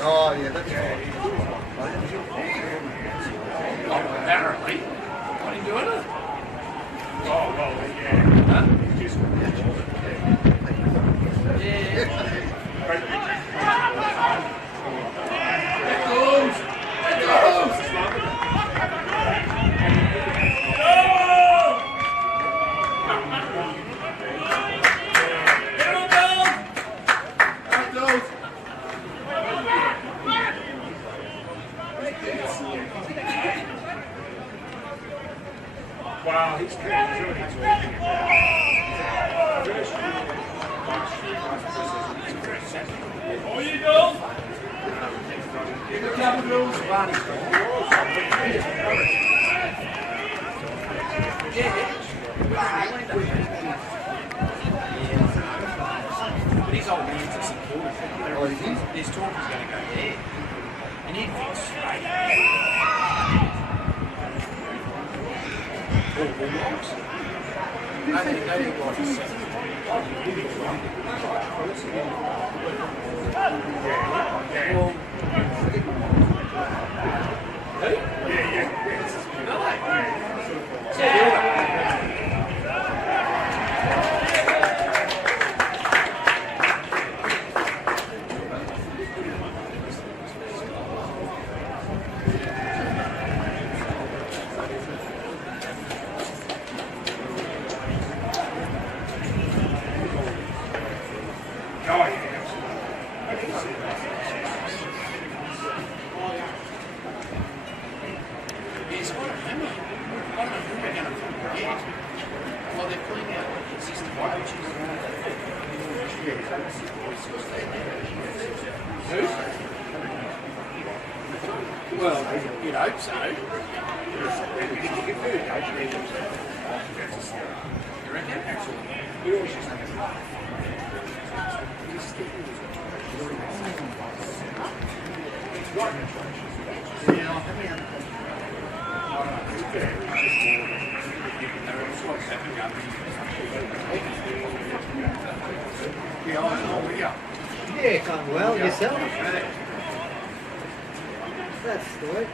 Oh, yeah, that's right. Apparently. What are you doing? Oh, well, yeah. Huh? Wow, he's Oh, you go! the Capitals. But he's old man to support. There's talk he's going to go there. And he'd fit straight. All Bulldogs. They didn't like his second. Well, Well, you'd hope so. You reckon? We always just have Yeah, going well. Yourself? That's sweet.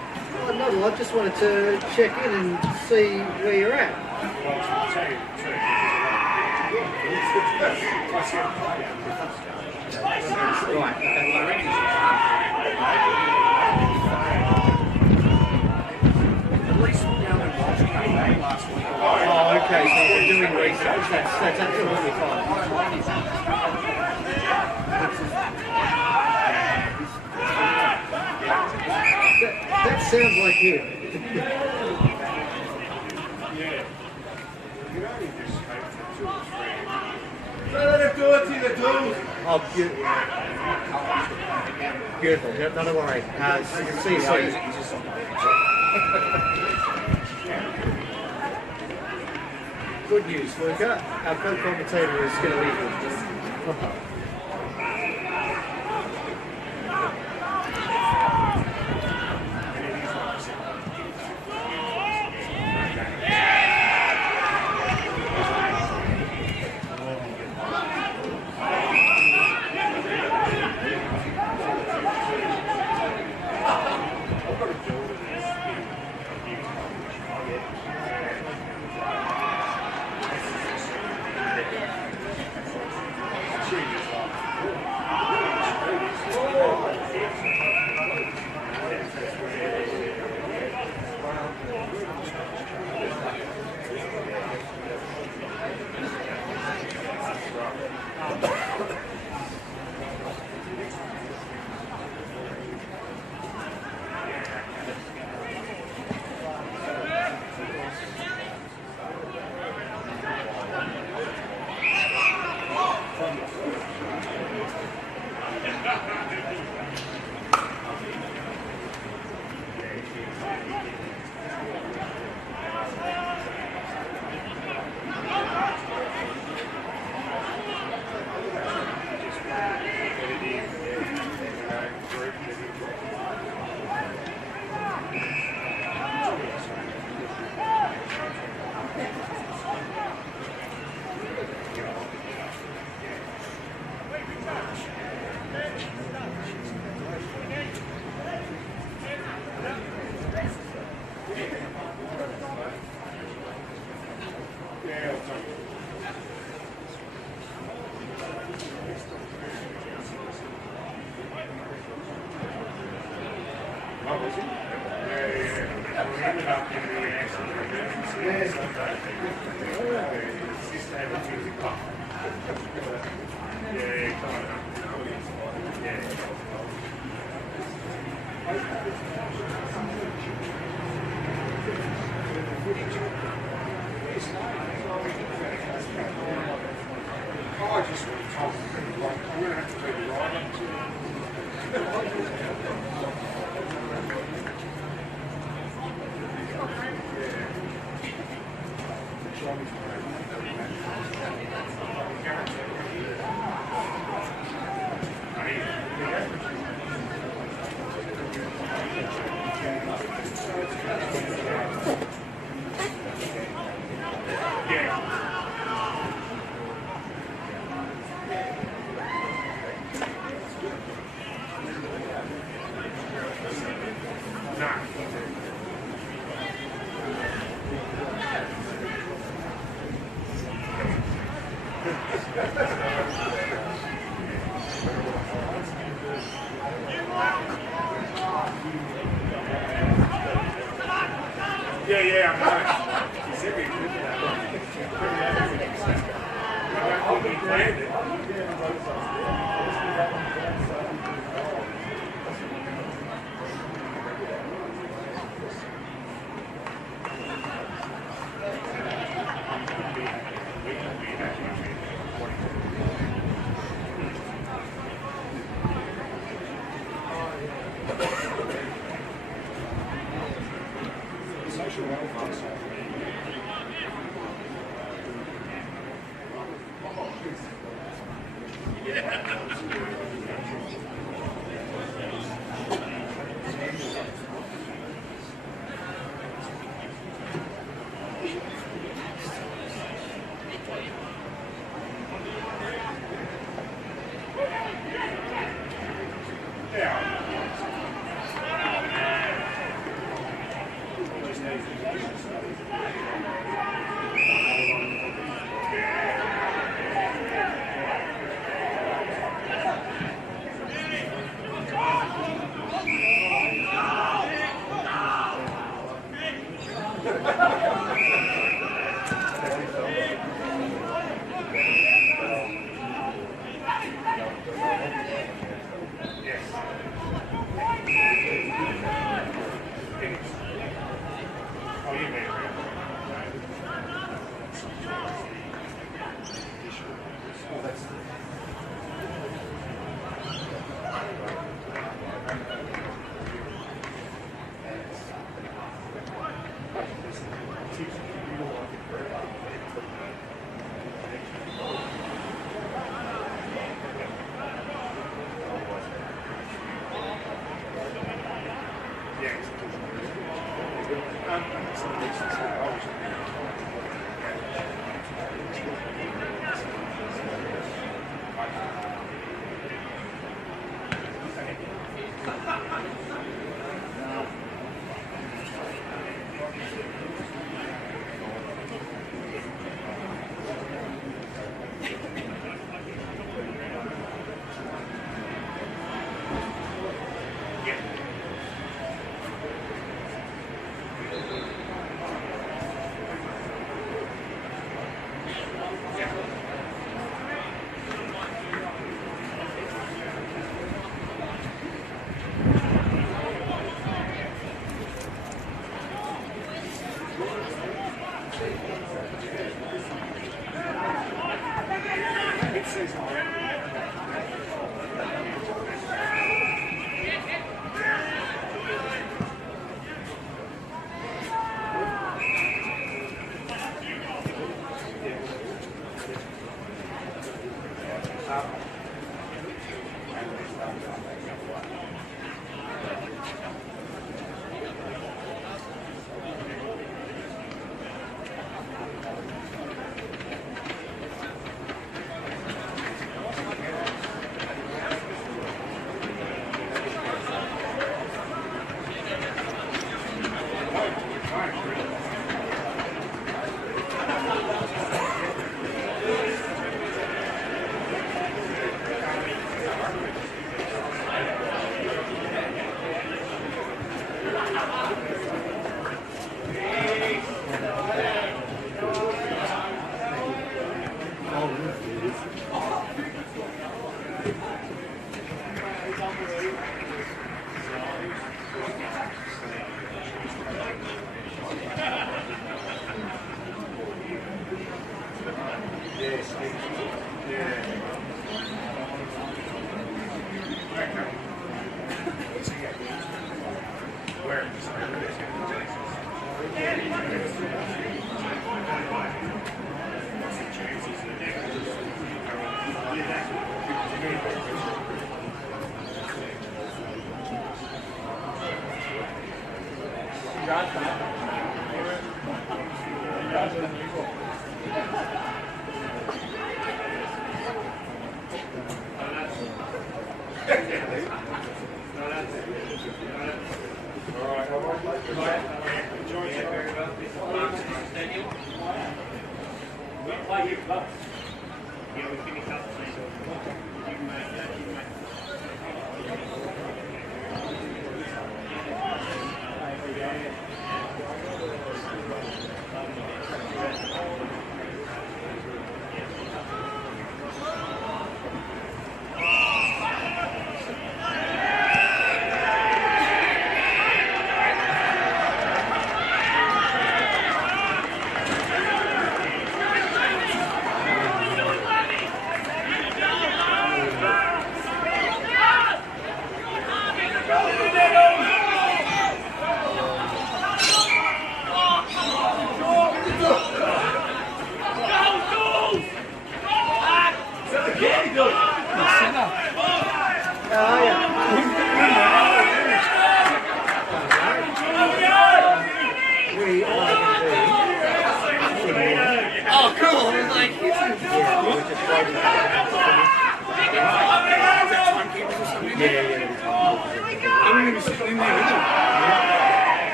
Oh, not a lot. Just wanted to check in and see where you're at. Right. Oh, okay. So you're doing research. That's absolutely fine. That sounds like you. Oh, beautiful. Not to worry. See you soon. Good news, Luca. Our co-commentator is going to be.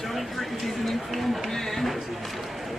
Johnny Cricket is an informed man.